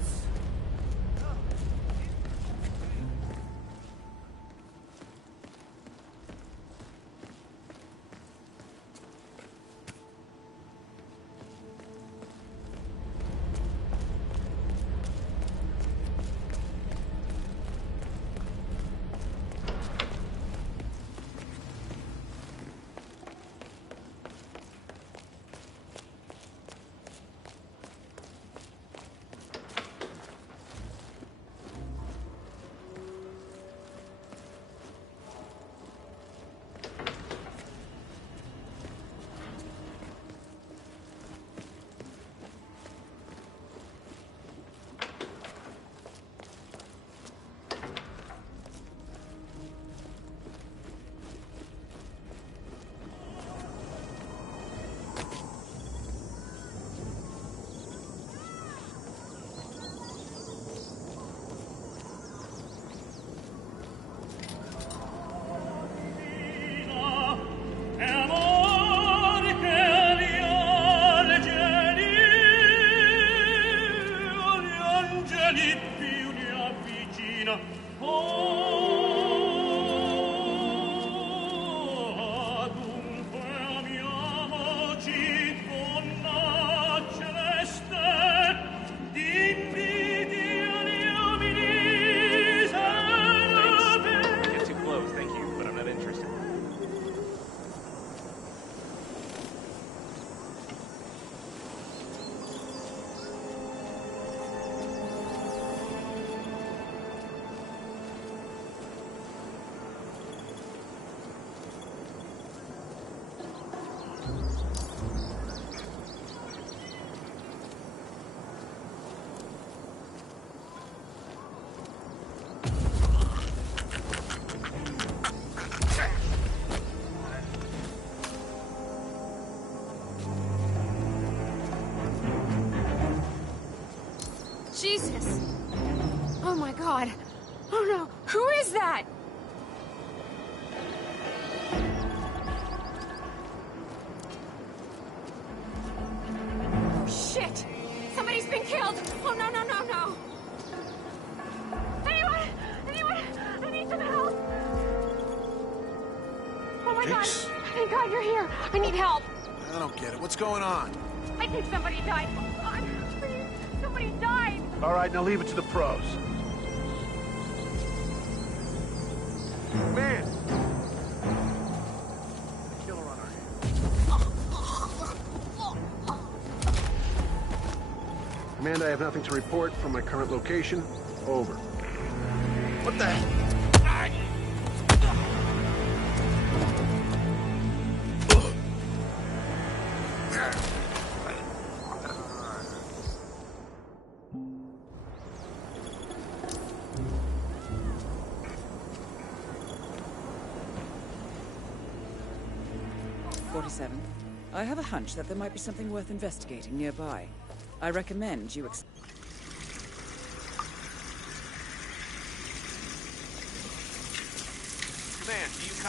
Jesus! Oh my God! Oh no! Who is that? Oh shit! Somebody's been killed! Oh no, no, no, no! Anyone! Anyone! I need some help! Oh my God! Thank God you're here! I need help! I don't get it. What's going on? I think somebody died. Oh God! Please! Somebody died! All right, now leave it to the pros. Man! The killer on our hands. Amanda, I have nothing to report from my current location. Over. What the hell? I have a hunch that there might be something worth investigating nearby. I recommend you Command, do you copy?